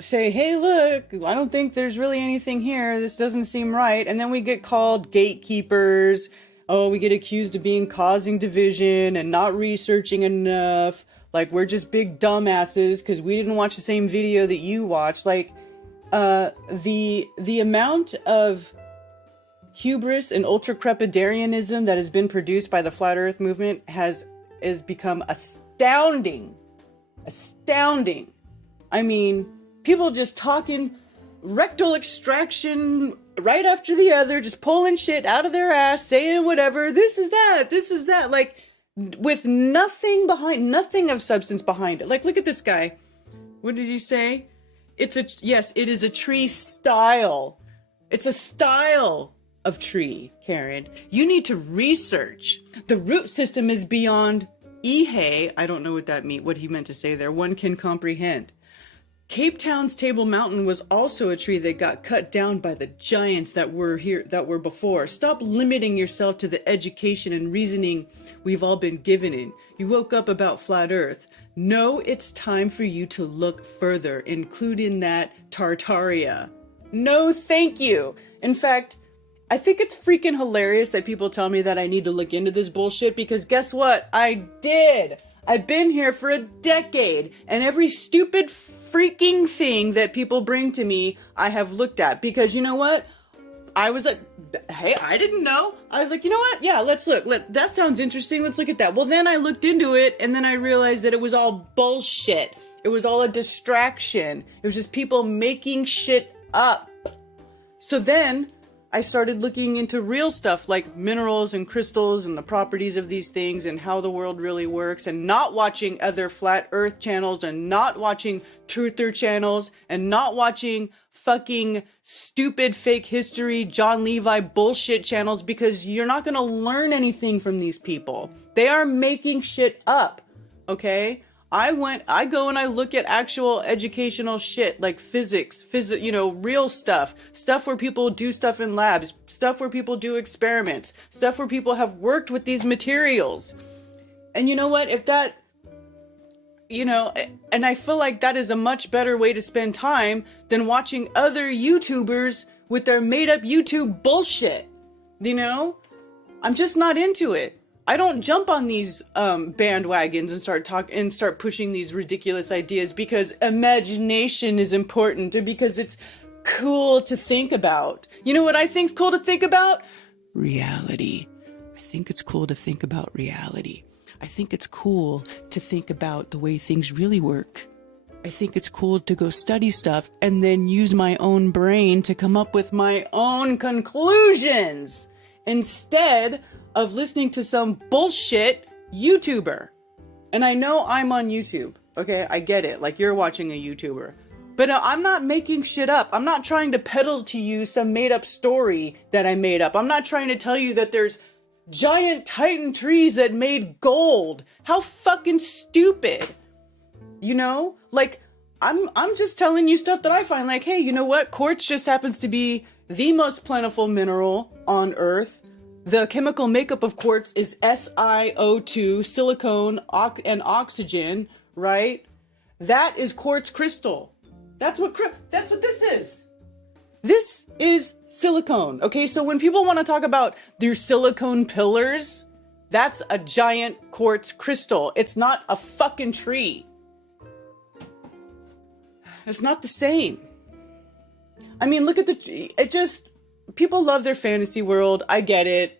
say, hey, look, I don't think there's really anything here. This doesn't seem right. And then we get called gatekeepers. Oh, we get accused of causing division and not researching enough. Like, we're just big dumbasses because we didn't watch the same video that you watched. Like, the amount of hubris and ultra-crepidarianism that has been produced by the Flat Earth movement has become astounding. Astounding. I mean, people just talking rectal extraction right after the other, just pulling shit out of their ass, saying whatever, this is that, like, with nothing of substance behind it. Like, look at this guy. What did he say? It is a tree style. It's a style of tree, Karen. You need to research. The root system is beyond Ihe. I don't know what he meant to say there. One can comprehend. Cape Town's Table Mountain was also a tree that got cut down by the giants that were before. Stop limiting yourself to the education and reasoning we've all been given in. You woke up about flat Earth. No, it's time for you to look further, including that Tartaria. No, thank you. In fact, I think it's freaking hilarious that people tell me that I need to look into this bullshit, because guess what? I did. I've been here for a decade, and every stupid freaking thing that people bring to me, I have looked at, because you know what? I was like, hey, I didn't know. I was like, you know what? Yeah, let's look. That sounds interesting. Let's look at that. Well, then I looked into it, and then I realized that it was all bullshit. It was all a distraction. It was just people making shit up. So then I started looking into real stuff like minerals and crystals and the properties of these things and how the world really works, and not watching other flat earth channels and not watching truther channels and not watching fucking stupid fake history John Levi bullshit channels, because you're not going to learn anything from these people. They are making shit up. Okay? I go and I look at actual educational shit like physics, real stuff where people do stuff in labs, stuff where people do experiments, stuff where people have worked with these materials. And you know what? If that, and I feel like that is a much better way to spend time than watching other YouTubers with their made up YouTube bullshit. I'm just not into it. I don't jump on these bandwagons and start pushing these ridiculous ideas because imagination is important and because it's cool to think about. You know what I think's cool to think about? Reality. I think it's cool to think about reality. I think it's cool to think about the way things really work. I think it's cool to go study stuff and then use my own brain to come up with my own conclusions instead of listening to some bullshit YouTuber. And I know I'm on YouTube, okay? I get it, like you're watching a YouTuber. But I'm not making shit up. I'm not trying to peddle to you some made up story that I made up. I'm not trying to tell you that there's giant titan trees that made gold. How fucking stupid. You know? Like, I'm just telling you stuff that I find, like, hey, you know what? Quartz just happens to be the most plentiful mineral on Earth. The chemical makeup of quartz is SiO2, silicone, and oxygen, right? That is quartz crystal. That's what this is. This is silicone. Okay, so when people want to talk about their silicone pillars, that's a giant quartz crystal. It's not a fucking tree. It's not the same. I mean, look at people love their fantasy world. I get it.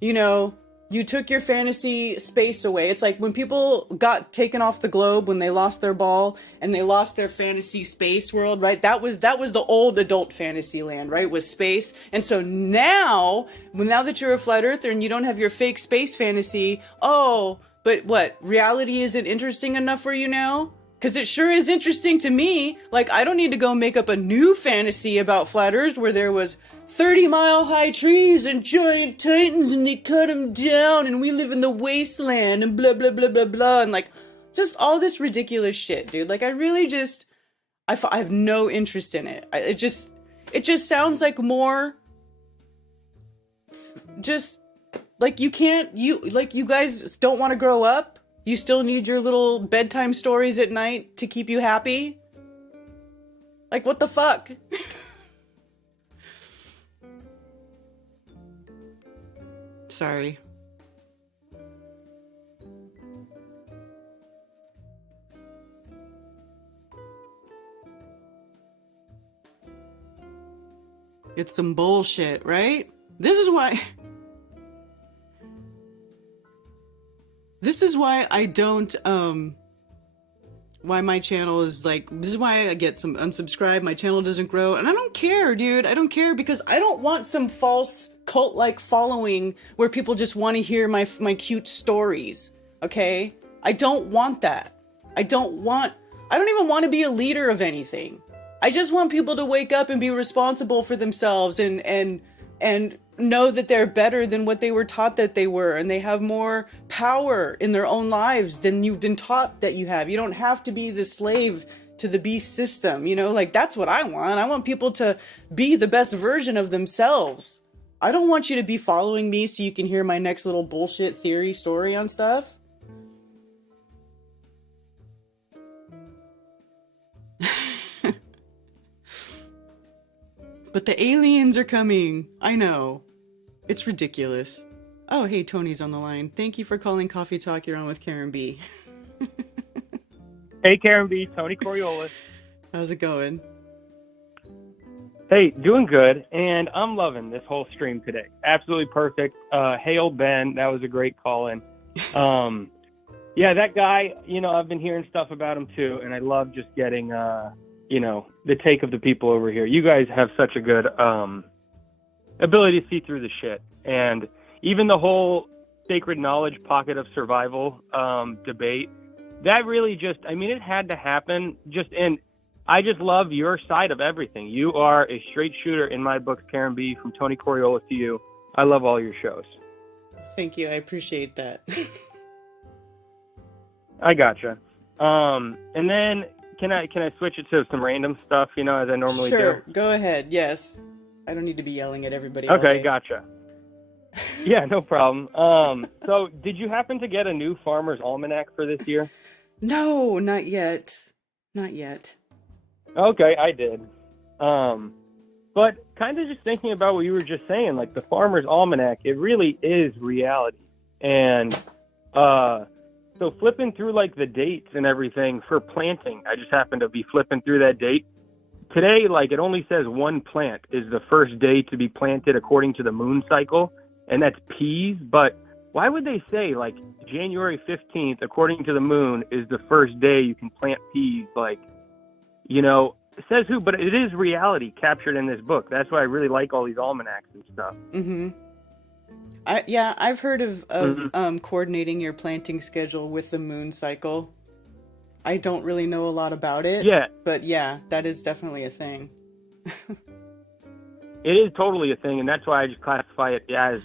You know, you took your fantasy space away. It's like when people got taken off the globe, when they lost their ball and they lost their fantasy space world, right? That was the old adult fantasy land, right? Was space. And so now that you're a flat earther and you don't have your fake space fantasy, oh, but what? Reality isn't interesting enough for you now? Because it sure is interesting to me. Like, I don't need to go make up a new fantasy about flat Earth where there was 30-mile-high trees and giant titans and they cut them down and we live in the wasteland and blah, blah, blah, blah, blah. And, like, just all this ridiculous shit, dude. Like, I really just... I have no interest in it. It just sounds like more... Just... Like, you guys don't want to grow up? You still need your little bedtime stories at night to keep you happy? Like, what the fuck? Sorry. It's some bullshit, right? This is why I don't, why my channel is like, this is why I get some unsubscribe, my channel doesn't grow, and I don't care, dude, I don't care, because I don't want some false cult-like following where people just want to hear my cute stories, okay? I don't want that. I don't even want to be a leader of anything. I just want people to wake up and be responsible for themselves and know that they're better than what they were taught that they were, and they have more power in their own lives than you've been taught that you have. You don't have to be the slave to the beast system, you know? Like, that's what I want. I want people to be the best version of themselves. I don't want you to be following me so you can hear my next little bullshit theory story on stuff. But the aliens are coming. I know. It's ridiculous. Oh, hey, Tony's on the line. Thank you for calling Coffee Talk. You're on with Karen B. Hey, Karen B. Tony Coriolis. How's it going? Hey, doing good. And I'm loving this whole stream today. Absolutely perfect. Hey, old Ben. That was a great call-in. Yeah, that guy, you know, I've been hearing stuff about him too. And I love just getting, you know, the take of the people over here. You guys have such a good ability to see through the shit. And even the whole sacred knowledge pocket of survival debate, that really just, I mean, it had to happen. And I just love your side of everything. You are a straight shooter in my books, Karen B, from Tony Coriolis to you. I love all your shows. Thank you. I appreciate that. I gotcha. And then can I switch it to some random stuff, you know, as I normally do? Sure, go ahead. Yes. I don't need to be yelling at everybody. Okay, gotcha. Yeah, no problem. So did you happen to get a new Farmer's Almanac for this year? No, not yet. Not yet. Okay, I did. But kind of just thinking about what you were just saying, like the Farmer's Almanac, it really is reality. And so flipping through like the dates and everything for planting, I just happened to be flipping through that date. Today, like it only says one plant is the first day to be planted according to the moon cycle, and that's peas. But why would they say like January 15th, according to the moon, is the first day you can plant peas? Like, you know, it says who, but it is reality captured in this book. That's why I really like all these almanacs and stuff. Mm-hmm. I've heard of coordinating your planting schedule with the moon cycle. I don't really know a lot about it. Yeah. But yeah, that is definitely a thing. It is totally a thing, and that's why I just classify classify it as,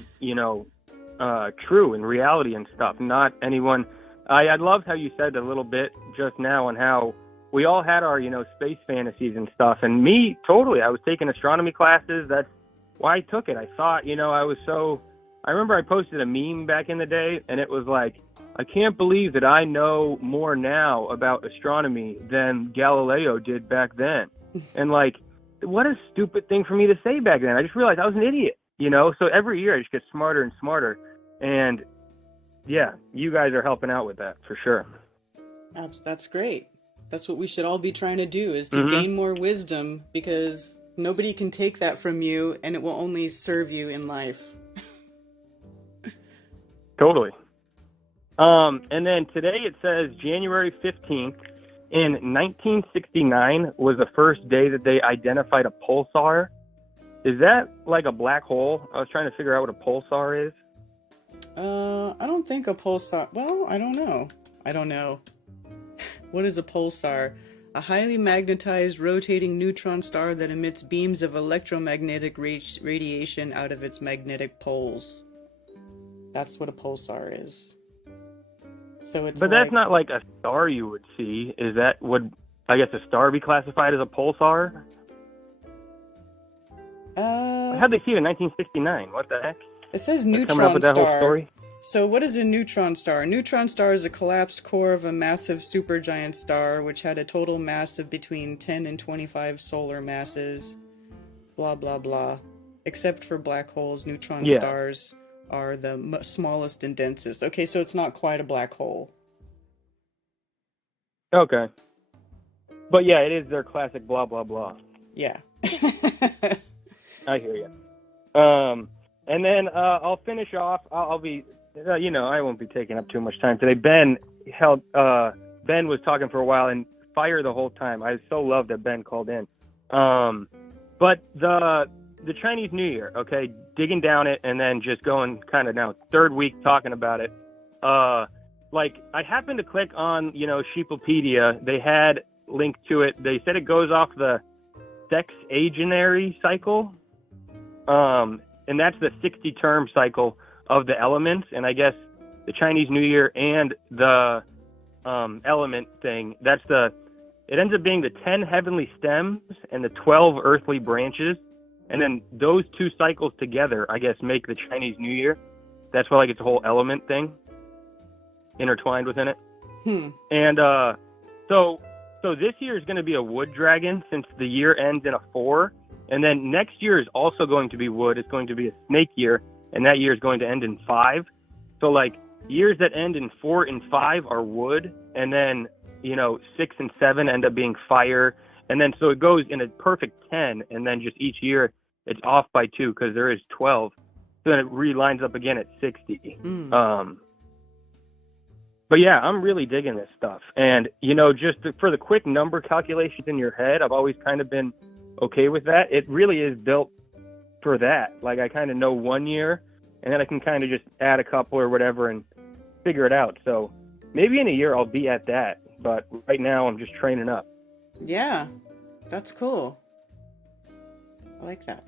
true in reality and stuff. Not anyone. I loved how you said a little bit just now on how we all had our, space fantasies and stuff. And me, totally. I was taking astronomy classes. That's why I took it. I thought, I remember I posted a meme back in the day, and it was like, I can't believe that I know more now about astronomy than Galileo did back then. And like, what a stupid thing for me to say back then. I just realized I was an idiot, So every year I just get smarter and smarter. And yeah, you guys are helping out with that for sure. That's great. That's what we should all be trying to do, is to gain more wisdom, because nobody can take that from you, and it will only serve you in life. Totally. And then today it says January 15th in 1969 was the first day that they identified a pulsar. Is that like a black hole? I was trying to figure out what a pulsar is. I don't think a pulsar... Well, I don't know. What is a pulsar? A highly magnetized rotating neutron star that emits beams of electromagnetic radiation out of its magnetic poles. That's what a pulsar is. So it's. But that's not like a star you would see. Would a star be classified as a pulsar? How'd they see it in 1969? What the heck? It says They're neutron coming up with that star. whole story? So what is a neutron star? A neutron star is a collapsed core of a massive supergiant star which had a total mass of between 10 and 25 solar masses. Blah, blah, blah. Except for black holes, neutron stars are the smallest and densest. Okay, so it's not quite a black hole. Okay. But yeah, it is their classic blah, blah, blah. Yeah. I hear you. And then I'll finish off. I'll be, I won't be taking up too much time today. Ben was talking for a while and fire the whole time. I so love that Ben called in. But the Chinese New Year, okay, digging down it and then just going kind of now third week talking about it. I happened to click on, Sheepopedia. They had linked to it. They said it goes off the sexagenary cycle. And that's the 60-term cycle of the elements. And I guess the Chinese New Year and the element thing, it ends up being the 10 heavenly stems and the 12 earthly branches. And then those two cycles together, I guess, make the Chinese New Year. That's why it's a whole element thing intertwined within it. And so this year is going to be a wood dragon since the year ends in a 4. And then next year is also going to be wood. It's going to be a snake year, and that year is going to end in 5. So years that end in 4 and 5 are wood, and then 6 and 7 end up being fire, and then so it goes in a perfect 10, and then just each year it's off by 2 because there is 12. So then it relines up again at 60. But yeah, I'm really digging this stuff, and just for the quick number calculations in your head, I've always kind of been okay with that. It really is built for that. I kind of know 1 year, and then I can kind of just add a couple or whatever and figure it out. So maybe in a year I'll be at that, but right now I'm just training up. Yeah, that's cool. I like that.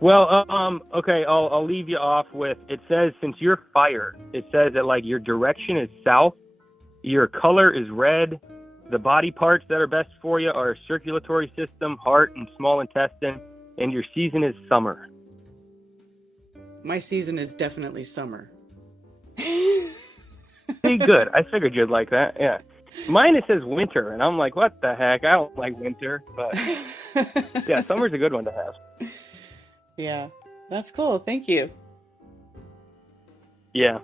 Well, okay, I'll leave you off with, it says, since you're fire, it says that your direction is south, your color is red, the body parts that are best for you are circulatory system, heart, and small intestine, and your season is summer. My season is definitely summer. Pretty good. I figured you'd like that, yeah. Mine, it says winter, and I'm like, what the heck? I don't like winter, but yeah, summer's a good one to have. Yeah, that's cool. Thank you. Yeah.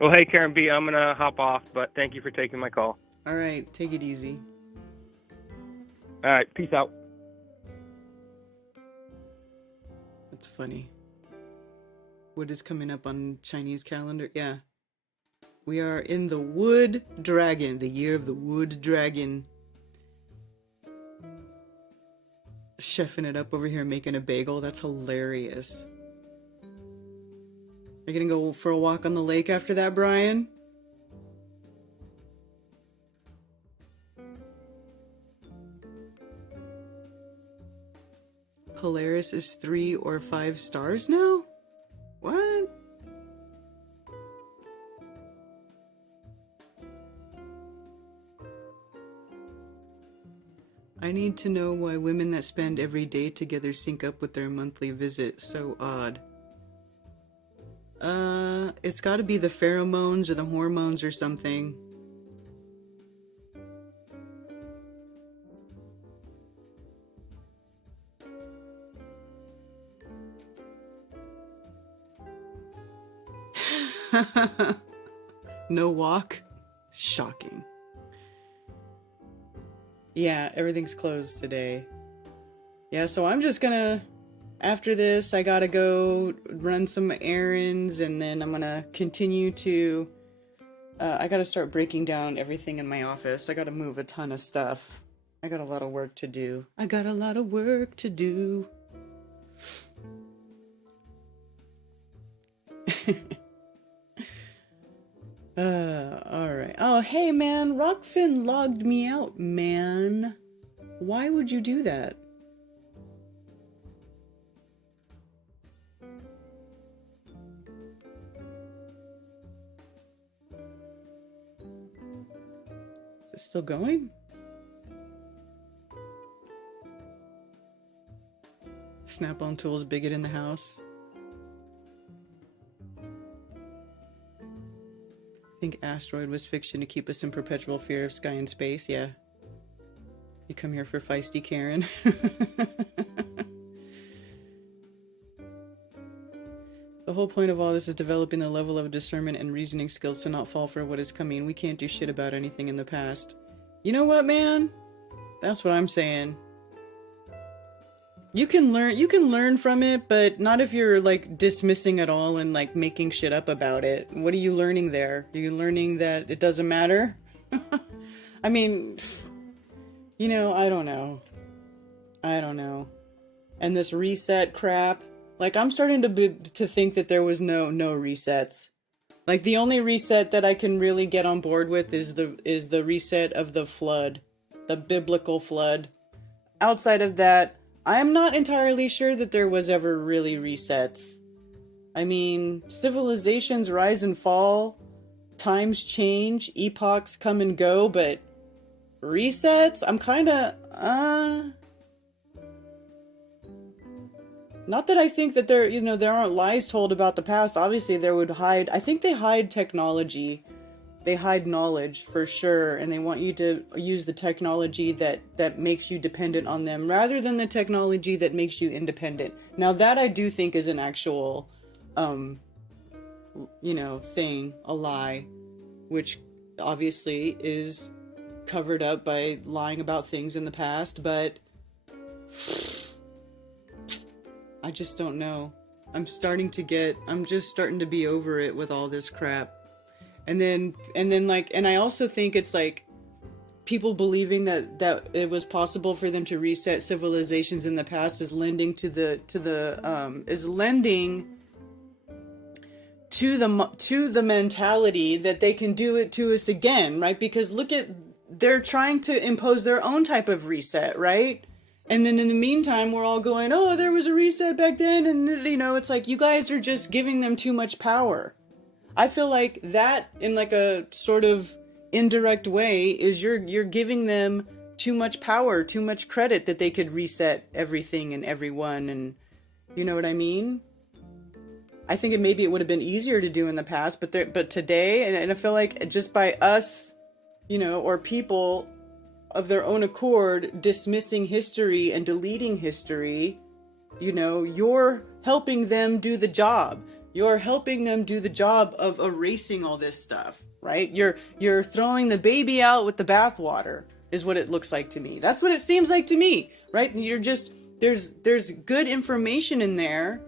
Well, hey, Karen B., I'm going to hop off, but thank you for taking my call. All right, take it easy. All right, peace out. That's funny. What is coming up on Chinese calendar? Yeah. We are in the Wood Dragon, the year of the Wood Dragon. Chefing it up over here, making a bagel. That's hilarious. Are you gonna go for a walk on the lake after that, Brian? Polaris is 3 or 5 stars now? What? I need to know why women that spend every day together sync up with their monthly visit. So odd. It's gotta be the pheromones or the hormones or something. No walk? Shocking. Yeah, everything's closed today. Yeah, so I'm just gonna, after this, I gotta go run some errands, and then I'm gonna continue to, I gotta start breaking down everything in my office. I gotta move a ton of stuff. I got a lot of work to do. I got a lot of work to do. Alright. Oh, hey man, Rockfin logged me out, man. Why would you do that? Is it still going? Snap-on Tools bigot in the house. I think Asteroid was fiction to keep us in perpetual fear of sky and space, yeah. You come here for feisty Karen. The whole point of all this is developing the level of discernment and reasoning skills to not fall for what is coming. We can't do shit about anything in the past. You know what, man? That's what I'm saying. You can learn from it, but not if you're like dismissing it all and like making shit up about it. What are you learning there? Are you learning that it doesn't matter? I mean, you know, I don't know. And this reset crap, like I'm starting to think that there was no resets. Like the only reset that I can really get on board with is the reset of the flood, the biblical flood. Outside of that, I'm not entirely sure that there was ever really resets. I mean, civilizations rise and fall, times change, epochs come and go, but resets? I'm kinda, not that I think that there aren't lies told about the past. Obviously, I think they hide technology. They hide knowledge for sure, and they want you to use the technology that makes you dependent on them rather than the technology that makes you independent. Now that I do think is an actual, thing, a lie, which obviously is covered up by lying about things in the past, but I just don't know. I'm just starting to be over it with all this crap. And then I also think it's like people believing that it was possible for them to reset civilizations in the past is lending to the mentality that they can do it to us again, right? Because they're trying to impose their own type of reset, right? And then in the meantime, we're all going, oh, there was a reset back then, and it's like you guys are just giving them too much power. I feel like that, in like a sort of indirect way, is you're giving them too much power, too much credit that they could reset everything and everyone, and you know what I mean? I think maybe it would have been easier to do in the past, but today, and I feel like just by us, or people of their own accord dismissing history and deleting history, you're helping them do the job. You're helping them do the job of erasing all this stuff, right? You're throwing the baby out with the bathwater, is what it looks like to me. That's what it seems like to me, right? And there's good information in there.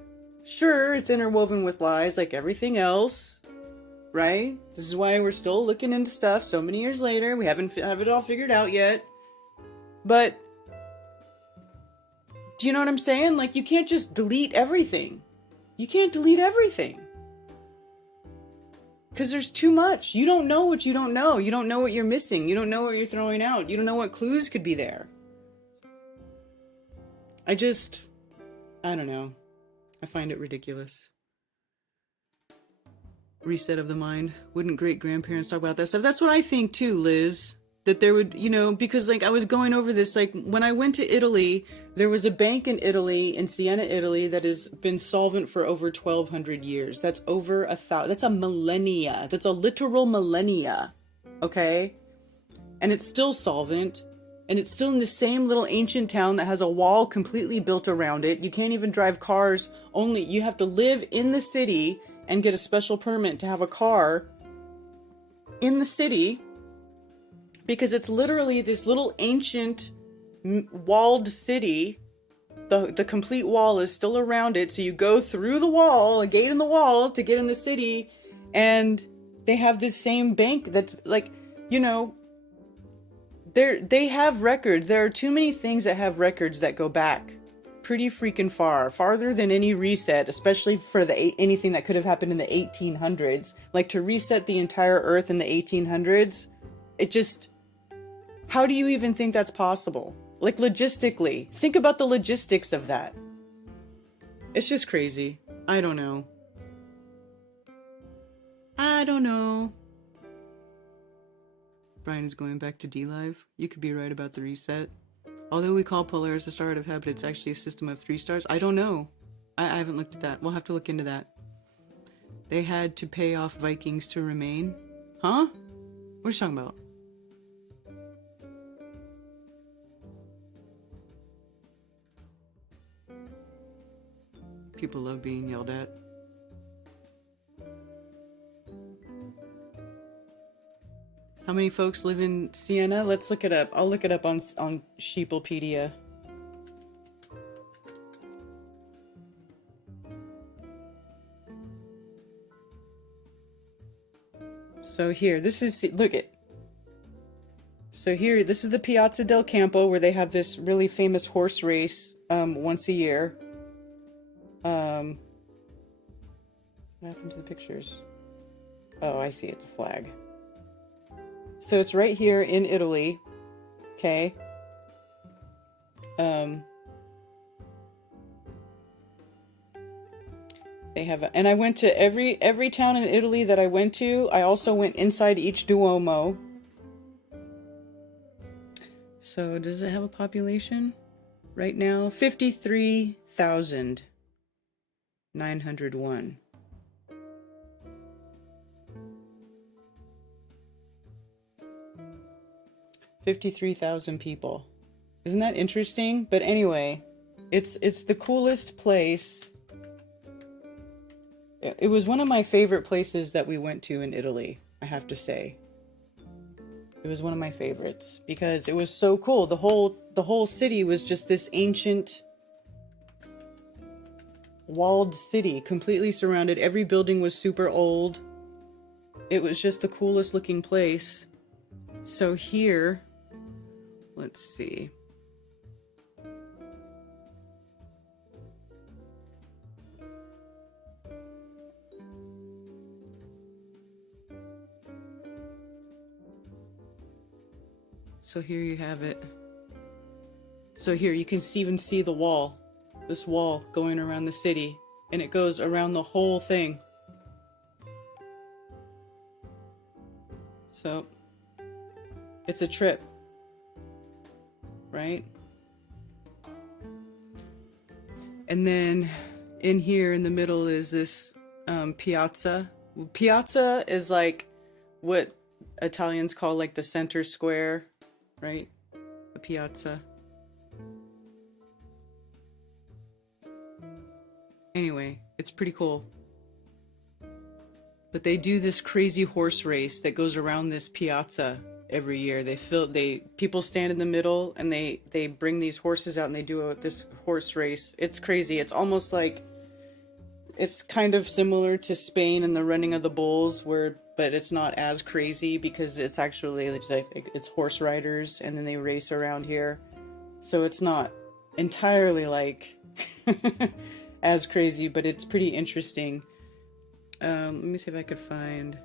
Sure, it's interwoven with lies like everything else, right? This is why we're still looking into stuff so many years later. We haven't have it all figured out yet. But do you know what I'm saying? Like, you can't just delete everything. You can't delete everything. Because there's too much. You don't know what you don't know. You don't know what you're missing. You don't know what you're throwing out. You don't know what clues could be there. I don't know. I find it ridiculous. Reset of the mind. Wouldn't great grandparents talk about that stuff? That's what I think too, Liz. That there would, you know, because like I was going over this, like when I went to Italy, there was a bank in Italy, in Sienna, Italy, that has been solvent for over 1,200 years. That's over 1,000. That's a millennia. That's a literal millennia. Okay? And it's still solvent. And it's still in the same little ancient town that has a wall completely built around it. You can't even drive cars. Only you have to live in the city and get a special permit to have a car in the city. Because it's literally this little ancient walled city. The complete wall is still around it. So you go through the wall, a gate in the wall to get in the city. And they have this same bank that's like, you know, they have records. There are too many things that have records that go back pretty freaking far. Farther than any reset, especially for anything that could have happened in the 1800s. Like to reset the entire earth in the 1800s. It just... How do you even think that's possible? Like logistically. Think about the logistics of that. It's just crazy. I don't know. I don't know. Brian is going back to D-Live. You could be right about the reset. Although we call Pulsars a star out of habit, it's actually a system of 3 stars. I don't know. I haven't looked at that. We'll have to look into that. They had to pay off Vikings to remain. Huh? What are you talking about? People love being yelled at. How many folks live in Sienna? Let's look it up. I'll look it up on Sheeplepedia. So here, this is, look it. So here, this is the Piazza del Campo where they have this really famous horse race once a year. What happened to the pictures? Oh, I see. It's a flag. So it's right here in Italy. Okay. They have and I went to every town in Italy that I went to. I also went inside each Duomo. So does it have a population? Right now, 53,901. $53,000 people. Isn't that interesting? But anyway, it's the coolest place. It was one of my favorite places that we went to in Italy, I have to say. It was one of my favorites because it was so cool. The whole city was just this ancient walled city, completely surrounded. Every building was super old. It was just the coolest looking place. So here, let's see. So here you have it. So here you can even see the wall. This wall going around the city. And it goes around the whole thing. So it's a trip. Right? And then in here in the middle is this piazza. Piazza is like what Italians call like the center square. Right? A piazza. Anyway, it's pretty cool. But they do this crazy horse race that goes around this piazza every year. People stand in the middle and they bring these horses out and they do this horse race. It's crazy. It's almost like it's kind of similar to Spain and the running of the bulls but it's not as crazy because it's actually it's horse riders and then they race around here. So it's not entirely like as crazy, but it's pretty interesting. Let me see if I could find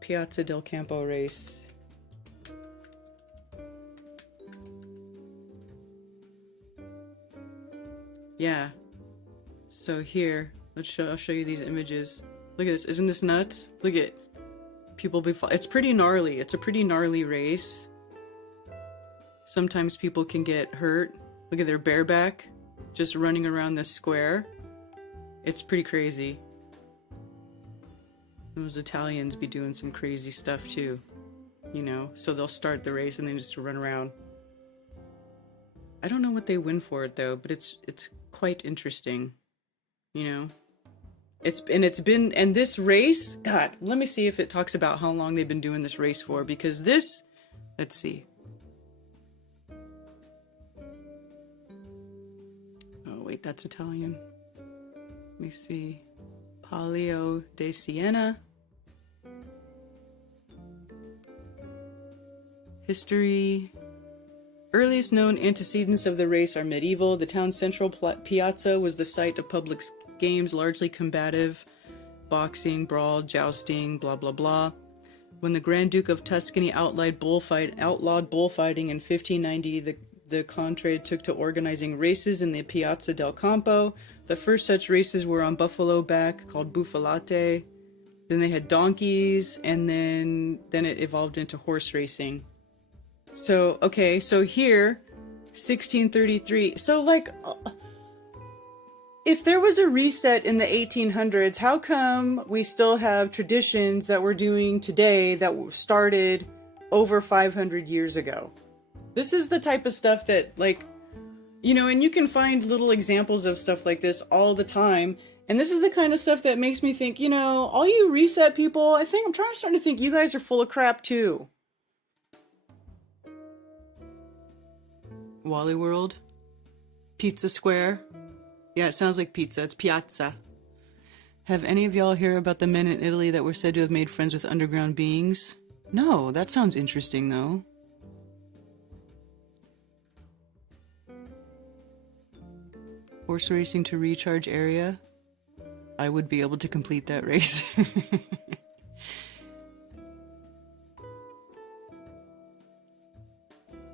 Piazza del Campo race. Yeah. So here, I'll show you these images. Look at this. Isn't this nuts? Look at people it's pretty gnarly. It's a pretty gnarly race. Sometimes people can get hurt. Look at their bareback just running around this square. It's pretty crazy. Those Italians be doing some crazy stuff too, you know? So they'll start the race and then just run around. I don't know what they win for it though, but it's quite interesting, you know? And this race, God, let me see if it talks about how long they've been doing this race for, because this, let's see. Oh wait, that's Italian. Let me see. Palio de Sienna. History. Earliest known antecedents of the race are medieval. The town's central piazza was the site of public games, largely combative, boxing, brawl, jousting, blah blah blah. When the Grand Duke of Tuscany outlawed bullfighting in 1590, the Conte took to organizing races in the Piazza del Campo. The first such races were on buffalo back, called buffalate. Then they had donkeys, and then it evolved into horse racing. So, okay, so here, 1633. So, like, if there was a reset in the 1800s, how come we still have traditions that we're doing today that started over 500 years ago? This is the type of stuff that, like, you know, and you can find little examples of stuff like this all the time. And this is the kind of stuff that makes me think, you know, all you reset people, I'm starting to think you guys are full of crap too. Wally World. Pizza Square. Yeah, it sounds like pizza. It's piazza. Have any of y'all heard about the men in Italy that were said to have made friends with underground beings? No, that sounds interesting though. Horse racing to recharge area. I would be able to complete that race.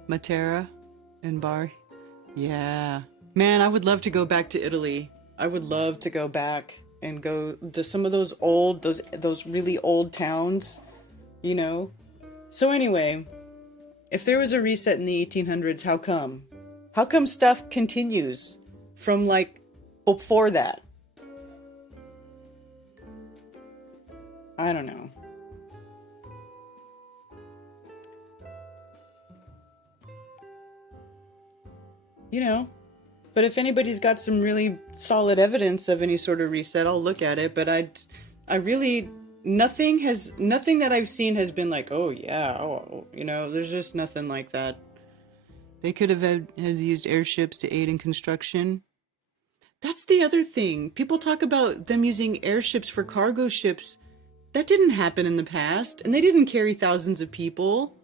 Matera and Bar. Yeah. Man, I would love to go back to Italy. I would love to go back and go to some of those really old towns, you know? So anyway, if there was a reset in the 1800s, how come? How come stuff continues from, like, before that? I don't know. You know, but if anybody's got some really solid evidence of any sort of reset, I'll look at it. But I really, nothing that I've seen has been like, oh yeah, oh, you know, there's just nothing like that. They could have had used airships to aid in construction. That's the other thing. People talk about them using airships for cargo ships. That didn't happen in the past, and they didn't carry thousands of people.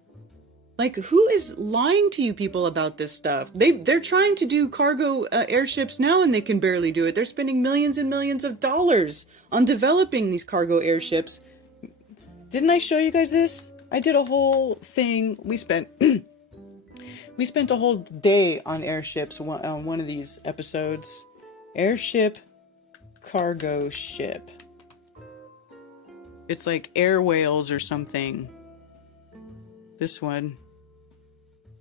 Like, who is lying to you people about this stuff? They're trying to do cargo airships now, and they can barely do it. They're spending millions and millions of dollars on developing these cargo airships. Didn't I show you guys this? I did a whole thing. We spent a whole day on airships on one of these episodes. Airship, cargo ship. It's like air whales or something. This one.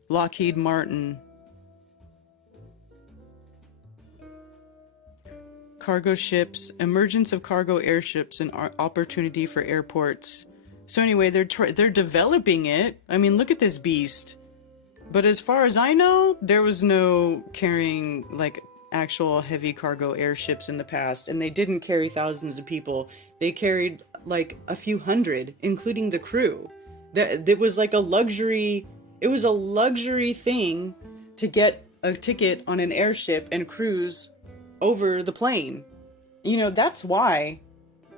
Lockheed Martin. Cargo ships. Emergence of cargo airships and opportunity for airports. So anyway, they're developing it. I mean, look at this beast. But as far as I know, there was no carrying, like, actual heavy cargo airships in the past. And they didn't carry thousands of people. They carried, like, a few hundred, including the crew. It was like a luxury. It was a luxury thing to get a ticket on an airship and cruise over the plane. You know, that's why.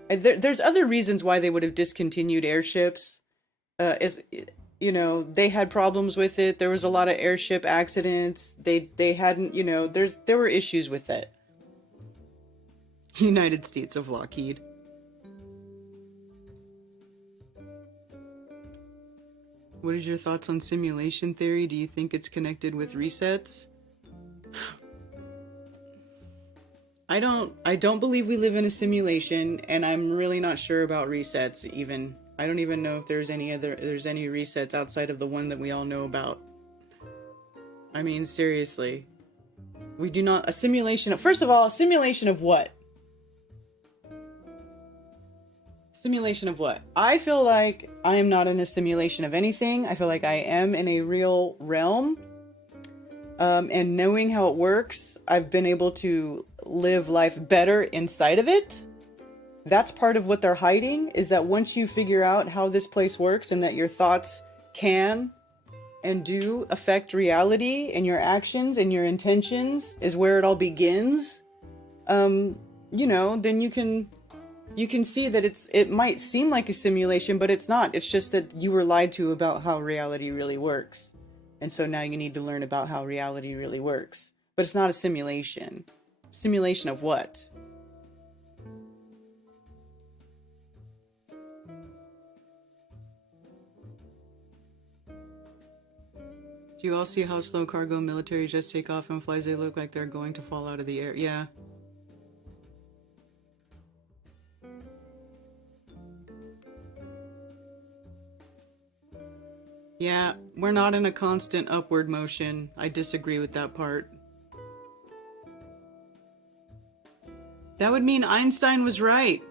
There's other reasons why they would have discontinued airships. You know, they had problems with it. There was a lot of airship accidents. They hadn't, you know, there were issues with it. United States of Lockheed. What is your thoughts on simulation theory? Do you think it's connected with resets? I don't believe we live in a simulation, and I'm really not sure about resets even. I don't even know if there's any resets outside of the one that we all know about. I mean, seriously. We do not, first of all, a simulation of what? Simulation of what? I feel like I am not in a simulation of anything. I feel like I am in a real realm. And knowing how it works, I've been able to live life better inside of it. That's part of what they're hiding, is that once you figure out how this place works and that your thoughts can and do affect reality, and your actions and your intentions is where it all begins, then you can see that it might seem like a simulation, but it's not. It's just that you were lied to about how reality really works. And so now you need to learn about how reality really works. But it's not a simulation. Simulation of what? Do you all see how slow cargo military jets take off and flies? They look like they're going to fall out of the air. Yeah. Yeah, we're not in a constant upward motion. I disagree with that part. That would mean Einstein was right.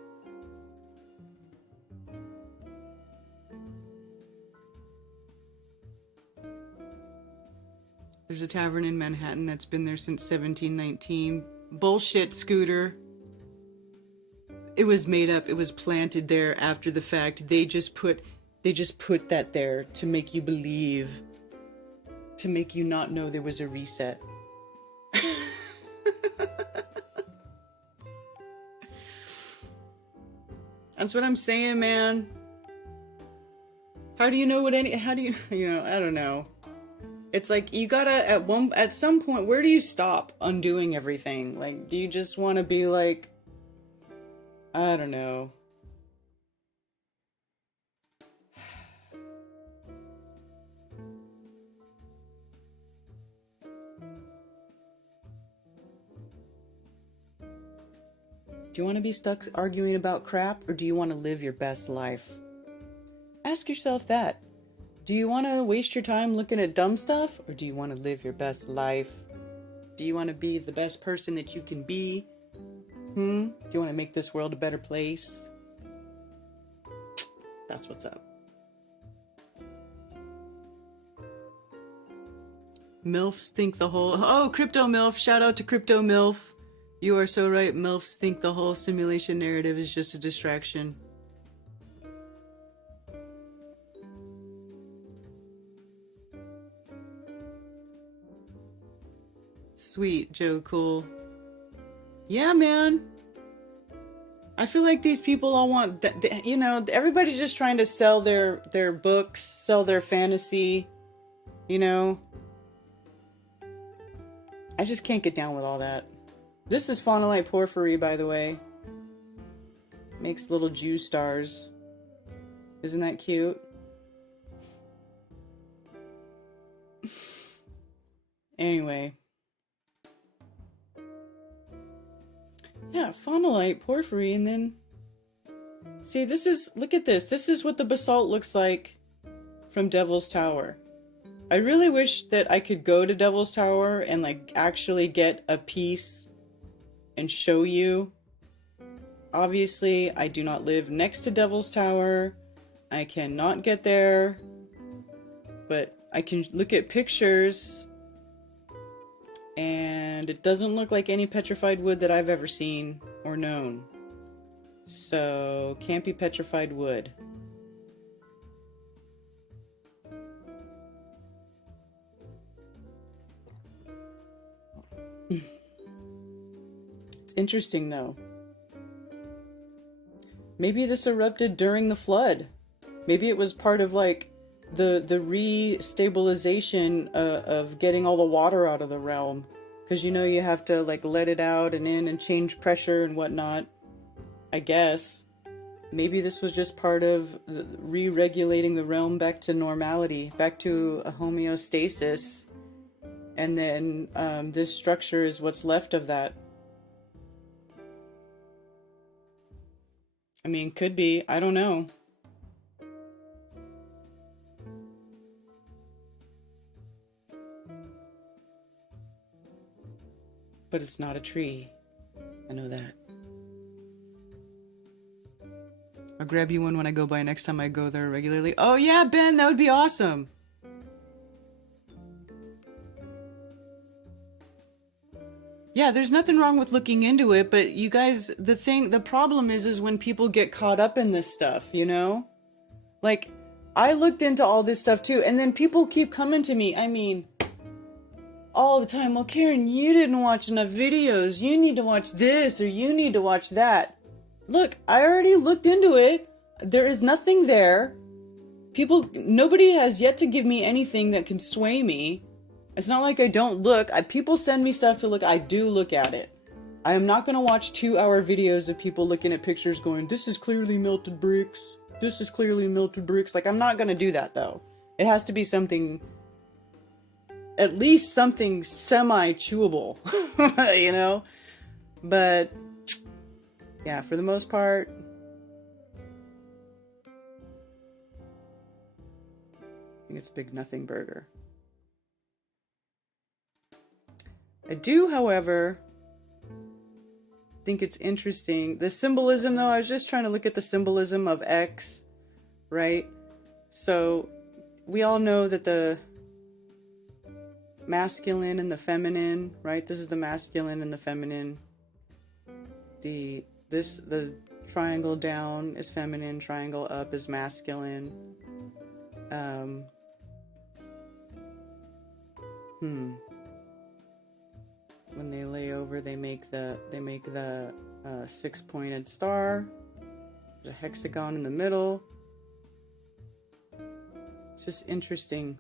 There's a tavern in Manhattan that's been there since 1719. Bullshit, Scooter. It was made up. It was planted there after the fact. They just put that there to make you believe, to make you not know there was a reset. That's what I'm saying, man. How do you know I don't know. It's like you gotta at some point, where do you stop undoing everything? Like, do you just want to be like, I don't know. Do you want to be stuck arguing about crap, or do you want to live your best life? Ask yourself that. Do you want to waste your time looking at dumb stuff, or do you want to live your best life? Do you want to be the best person that you can be? Do you want to make this world a better place? That's what's up. MILFs think the whole... Oh, Crypto MILF! Shout out to Crypto MILF! You are so right, MILFs think the whole simulation narrative is just a distraction. Sweet, Joe Cool. Yeah, man. I feel like these people all want... everybody's just trying to sell their books, sell their fantasy, I just can't get down with all that. This is faunolite porphyry, by the way. Makes little Jew stars. Isn't that cute? Anyway. Yeah, faunolite porphyry, and then... See, look at this. This is what the basalt looks like from Devil's Tower. I really wish that I could go to Devil's Tower and, actually get a piece and show you. Obviously, I do not live next to Devil's Tower. I cannot get there. But I can look at pictures. And it doesn't look like any petrified wood that I've ever seen or known. So, can't be petrified wood. Interesting though. Maybe this erupted during the flood. Maybe it was part of the re-stabilization of getting all the water out of the realm, because you have to let it out and in and change pressure and whatnot. I guess maybe this was just part of re-regulating the realm back to normality, back to a homeostasis, and then this structure is what's left of that. I mean, could be. I don't know. But it's not a tree. I know that. I'll grab you one when I go by next time I go there regularly. Oh yeah, Ben, that would be awesome. Yeah, there's nothing wrong with looking into it, but you guys, the problem is when people get caught up in this stuff, you know? Like, I looked into all this stuff too, and then people keep coming to me, I mean, all the time, well, Karen, you didn't watch enough videos, you need to watch this, or you need to watch that. Look, I already looked into it, there is nothing there. Nobody has yet to give me anything that can sway me. It's not like I don't look. People send me stuff to look. I do look at it. I am not going to watch 2-hour videos of people looking at pictures going, this is clearly melted bricks. This is clearly melted bricks. Like, I'm not going to do that, though. It has to be something, at least something semi-chewable, you know? But, yeah, for the most part, I think it's a big nothing burger. I do, however, think it's interesting. The symbolism, though, I was just trying to look at the symbolism of X, right? So, we all know that the masculine and the feminine, right? This is the masculine and the feminine. The triangle down is feminine, triangle up is masculine. When they lay over, they make the 6-pointed star, the hexagon in the middle. It's just interesting.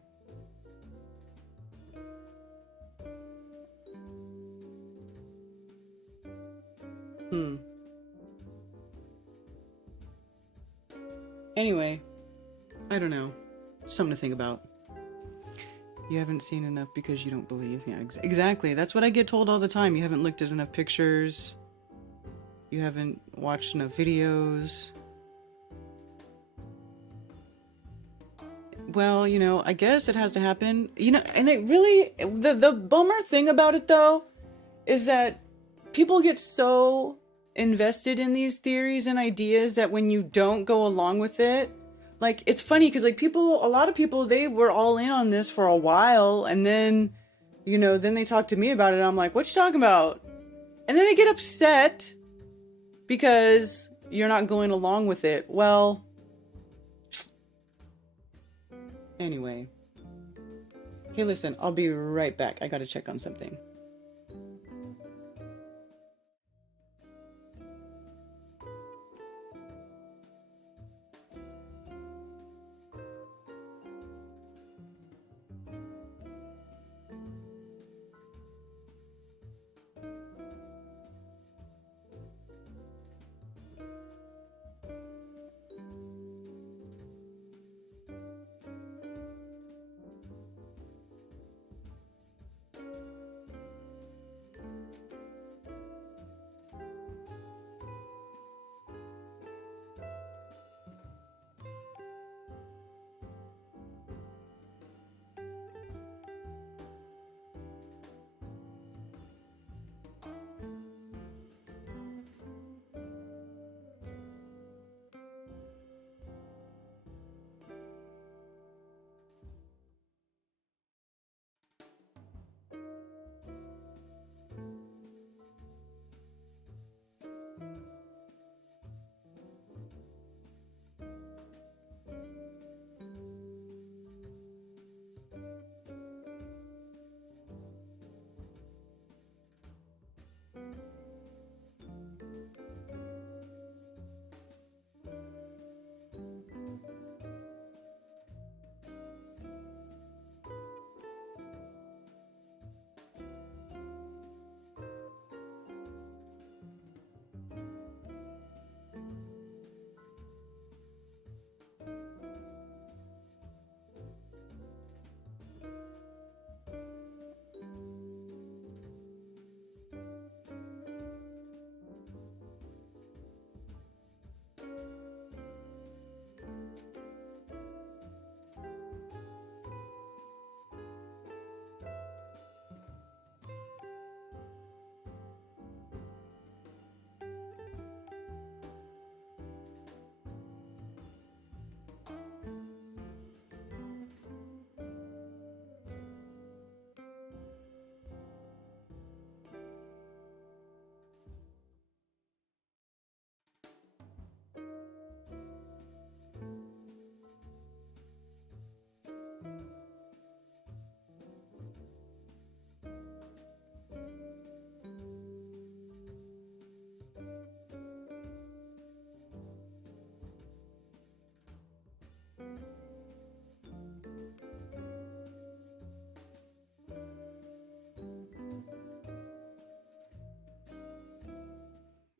Anyway, I don't know. Something to think about. You haven't seen enough because you don't believe. Yeah, exactly. That's what I get told all the time. You haven't looked at enough pictures. You haven't watched enough videos. Well, you know, I guess it has to happen. You know, and it really, the bummer thing about it, though, is that people get so invested in these theories and ideas that when you don't go along with it, like, it's funny because, like, a lot of people, they were all in on this for a while, and then, you know, then they talk to me about it, and I'm like, what you talking about? And then they get upset because you're not going along with it. Well, anyway. Hey, listen, I'll be right back. I gotta check on something.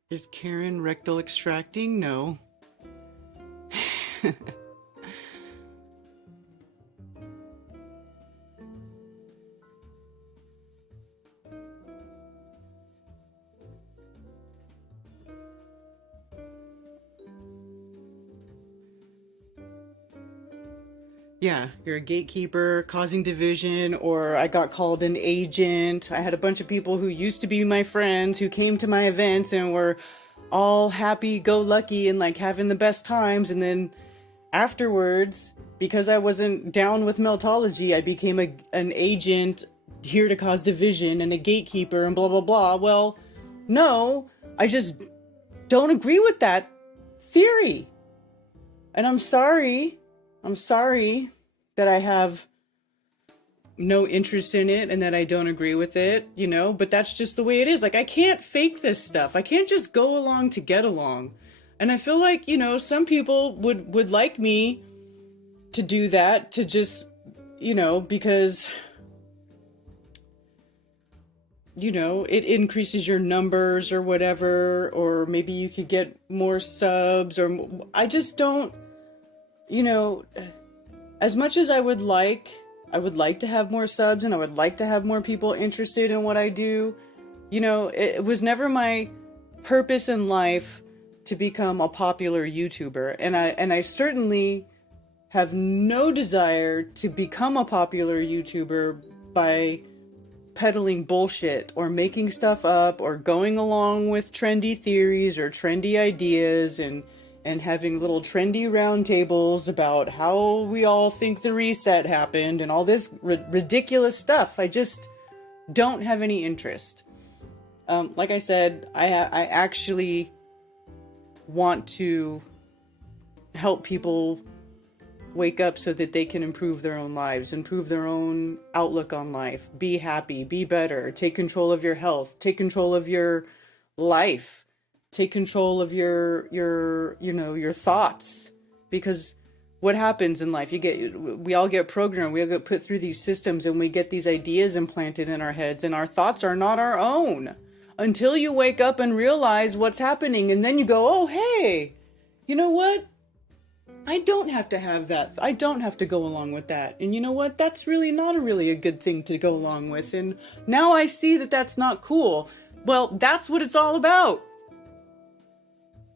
Is Karen rectal extracting? No. Yeah, you're a gatekeeper causing division, or I got called an agent. I had a bunch of people who used to be my friends who came to my events and were all happy-go-lucky and like having the best times, and then afterwards, because I wasn't down with meltology, I became an agent here to cause division and a gatekeeper and blah blah blah. Well, no, I just don't agree with that theory. And I'm sorry that I have no interest in it and that I don't agree with it, you know, but that's just the way it is. Like, I can't fake this stuff. I can't just go along to get along. And I feel like, you know, some people would like me to do that, to just, you know, because, you know, it increases your numbers or whatever, or maybe you could get more subs, or I just don't, you know, as much as I would like to have more subs and I would like to have more people interested in what I do, you know, it was never my purpose in life to become a popular YouTuber. And I certainly have no desire to become a popular YouTuber by peddling bullshit or making stuff up or going along with trendy theories or trendy ideas and having little trendy roundtables about how we all think the reset happened and all this ridiculous stuff. I just don't have any interest. Like I said, I actually want to help people wake up so that they can improve their own lives, improve their own outlook on life, be happy, be better, take control of your health, take control of your life, take control of your thoughts. Because what happens in life, we all get programmed, we all get put through these systems, and we get these ideas implanted in our heads, and our thoughts are not our own until you wake up and realize what's happening. And then you go, oh, hey, you know what? I don't have to have that. I don't have to go along with that. And you know what? That's really not a good thing to go along with. And now I see that that's not cool. Well, that's what it's all about.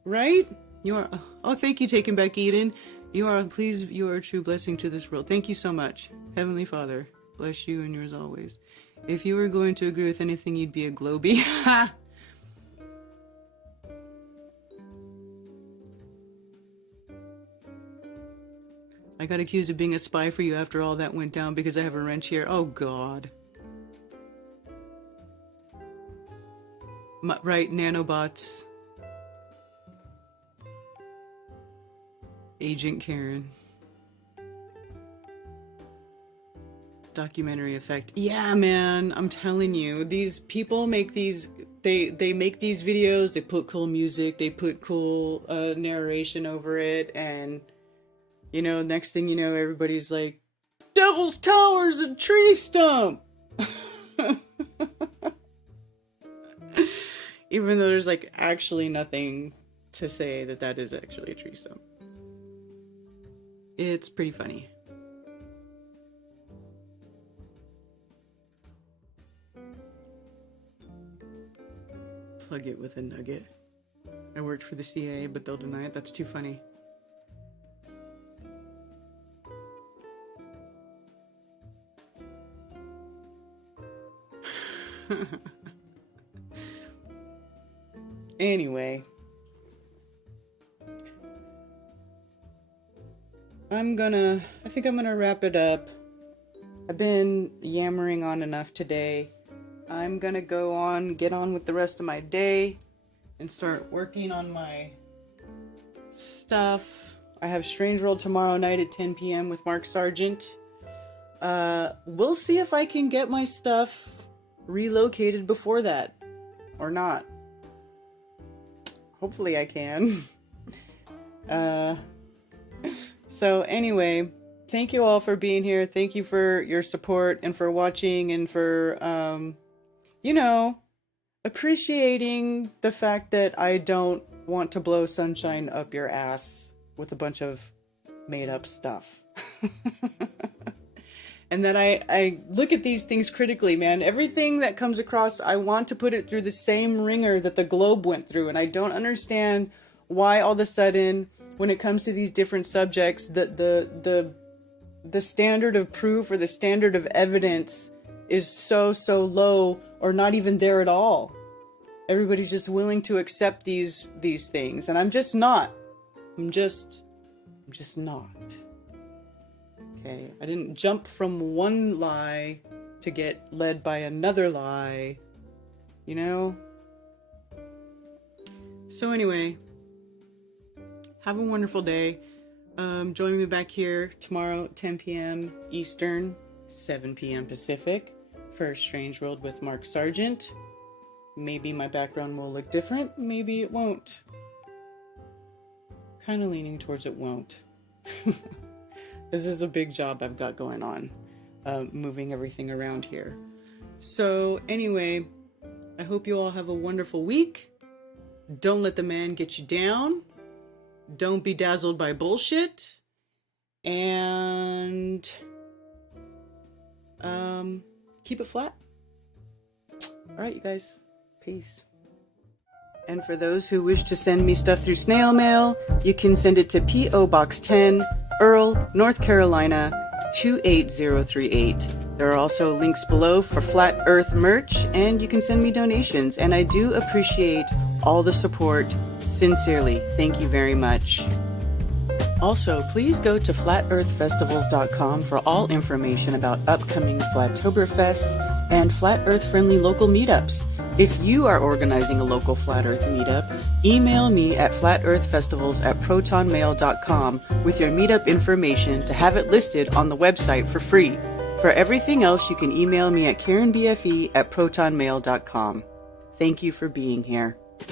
Right? You are. Oh, thank you, Taken Back Eden. You are a true blessing to this world. Thank you so much. Heavenly Father, bless you and yours always. If you were going to agree with anything, you'd be a Globie. I got accused of being a spy for you after all that went down because I have a wrench here. Oh, God. Right, nanobots. Agent Karen. Documentary effect. Yeah, man, I'm telling you, these people make these, they make these videos, they put cool music, they put cool narration over it, and, you know, next thing you know, everybody's like, Devil's Tower's a tree stump! Even though there's, like, actually nothing to say that that is actually a tree stump. It's pretty funny. Plug it with a nugget. I worked for the CIA, but they'll deny it. That's too funny. Anyway. I think I'm gonna wrap it up. I've been yammering on enough today. I'm gonna get on with the rest of my day and start working on my stuff. I have Strange World tomorrow night at 10 p.m. with Mark Sargent. We'll see if I can get my stuff relocated before that or not. Hopefully I can. So anyway, thank you all for being here. Thank you for your support and for watching and for, you know, appreciating the fact that I don't want to blow sunshine up your ass with a bunch of made up stuff. And that I look at these things critically, man. Everything that comes across, I want to put it through the same ringer that the globe went through. And I don't understand why all of a sudden, when it comes to these different subjects, the standard of proof or the standard of evidence is so low or not even there at all. Everybody's just willing to accept these things. And I'm just not. I'm just not. Okay, I didn't jump from one lie to get led by another lie, you know? So anyway, have a wonderful day. Join me back here tomorrow, 10 p.m. Eastern, 7 p.m. Pacific, for Strange World with Mark Sargent. Maybe my background will look different, maybe it won't. Kind of leaning towards it won't. This is a big job I've got going on, moving everything around here. So anyway, I hope you all have a wonderful week. Don't let the man get you down. Don't be dazzled by bullshit. And keep it flat. All right, you guys. Peace. And for those who wish to send me stuff through snail mail, you can send it to P.O. Box 10, Earl, North Carolina, 28038. There are also links below for Flat Earth merch, and you can send me donations. And I do appreciate all the support. Sincerely, thank you very much. Also, please go to flatearthfestivals.com for all information about upcoming Flattoberfests and Flat Earth-friendly local meetups. If you are organizing a local Flat Earth meetup, email me at flatearthfestivals@protonmail.com with your meetup information to have it listed on the website for free. For everything else, you can email me at karenbfe@protonmail.com. Thank you for being here.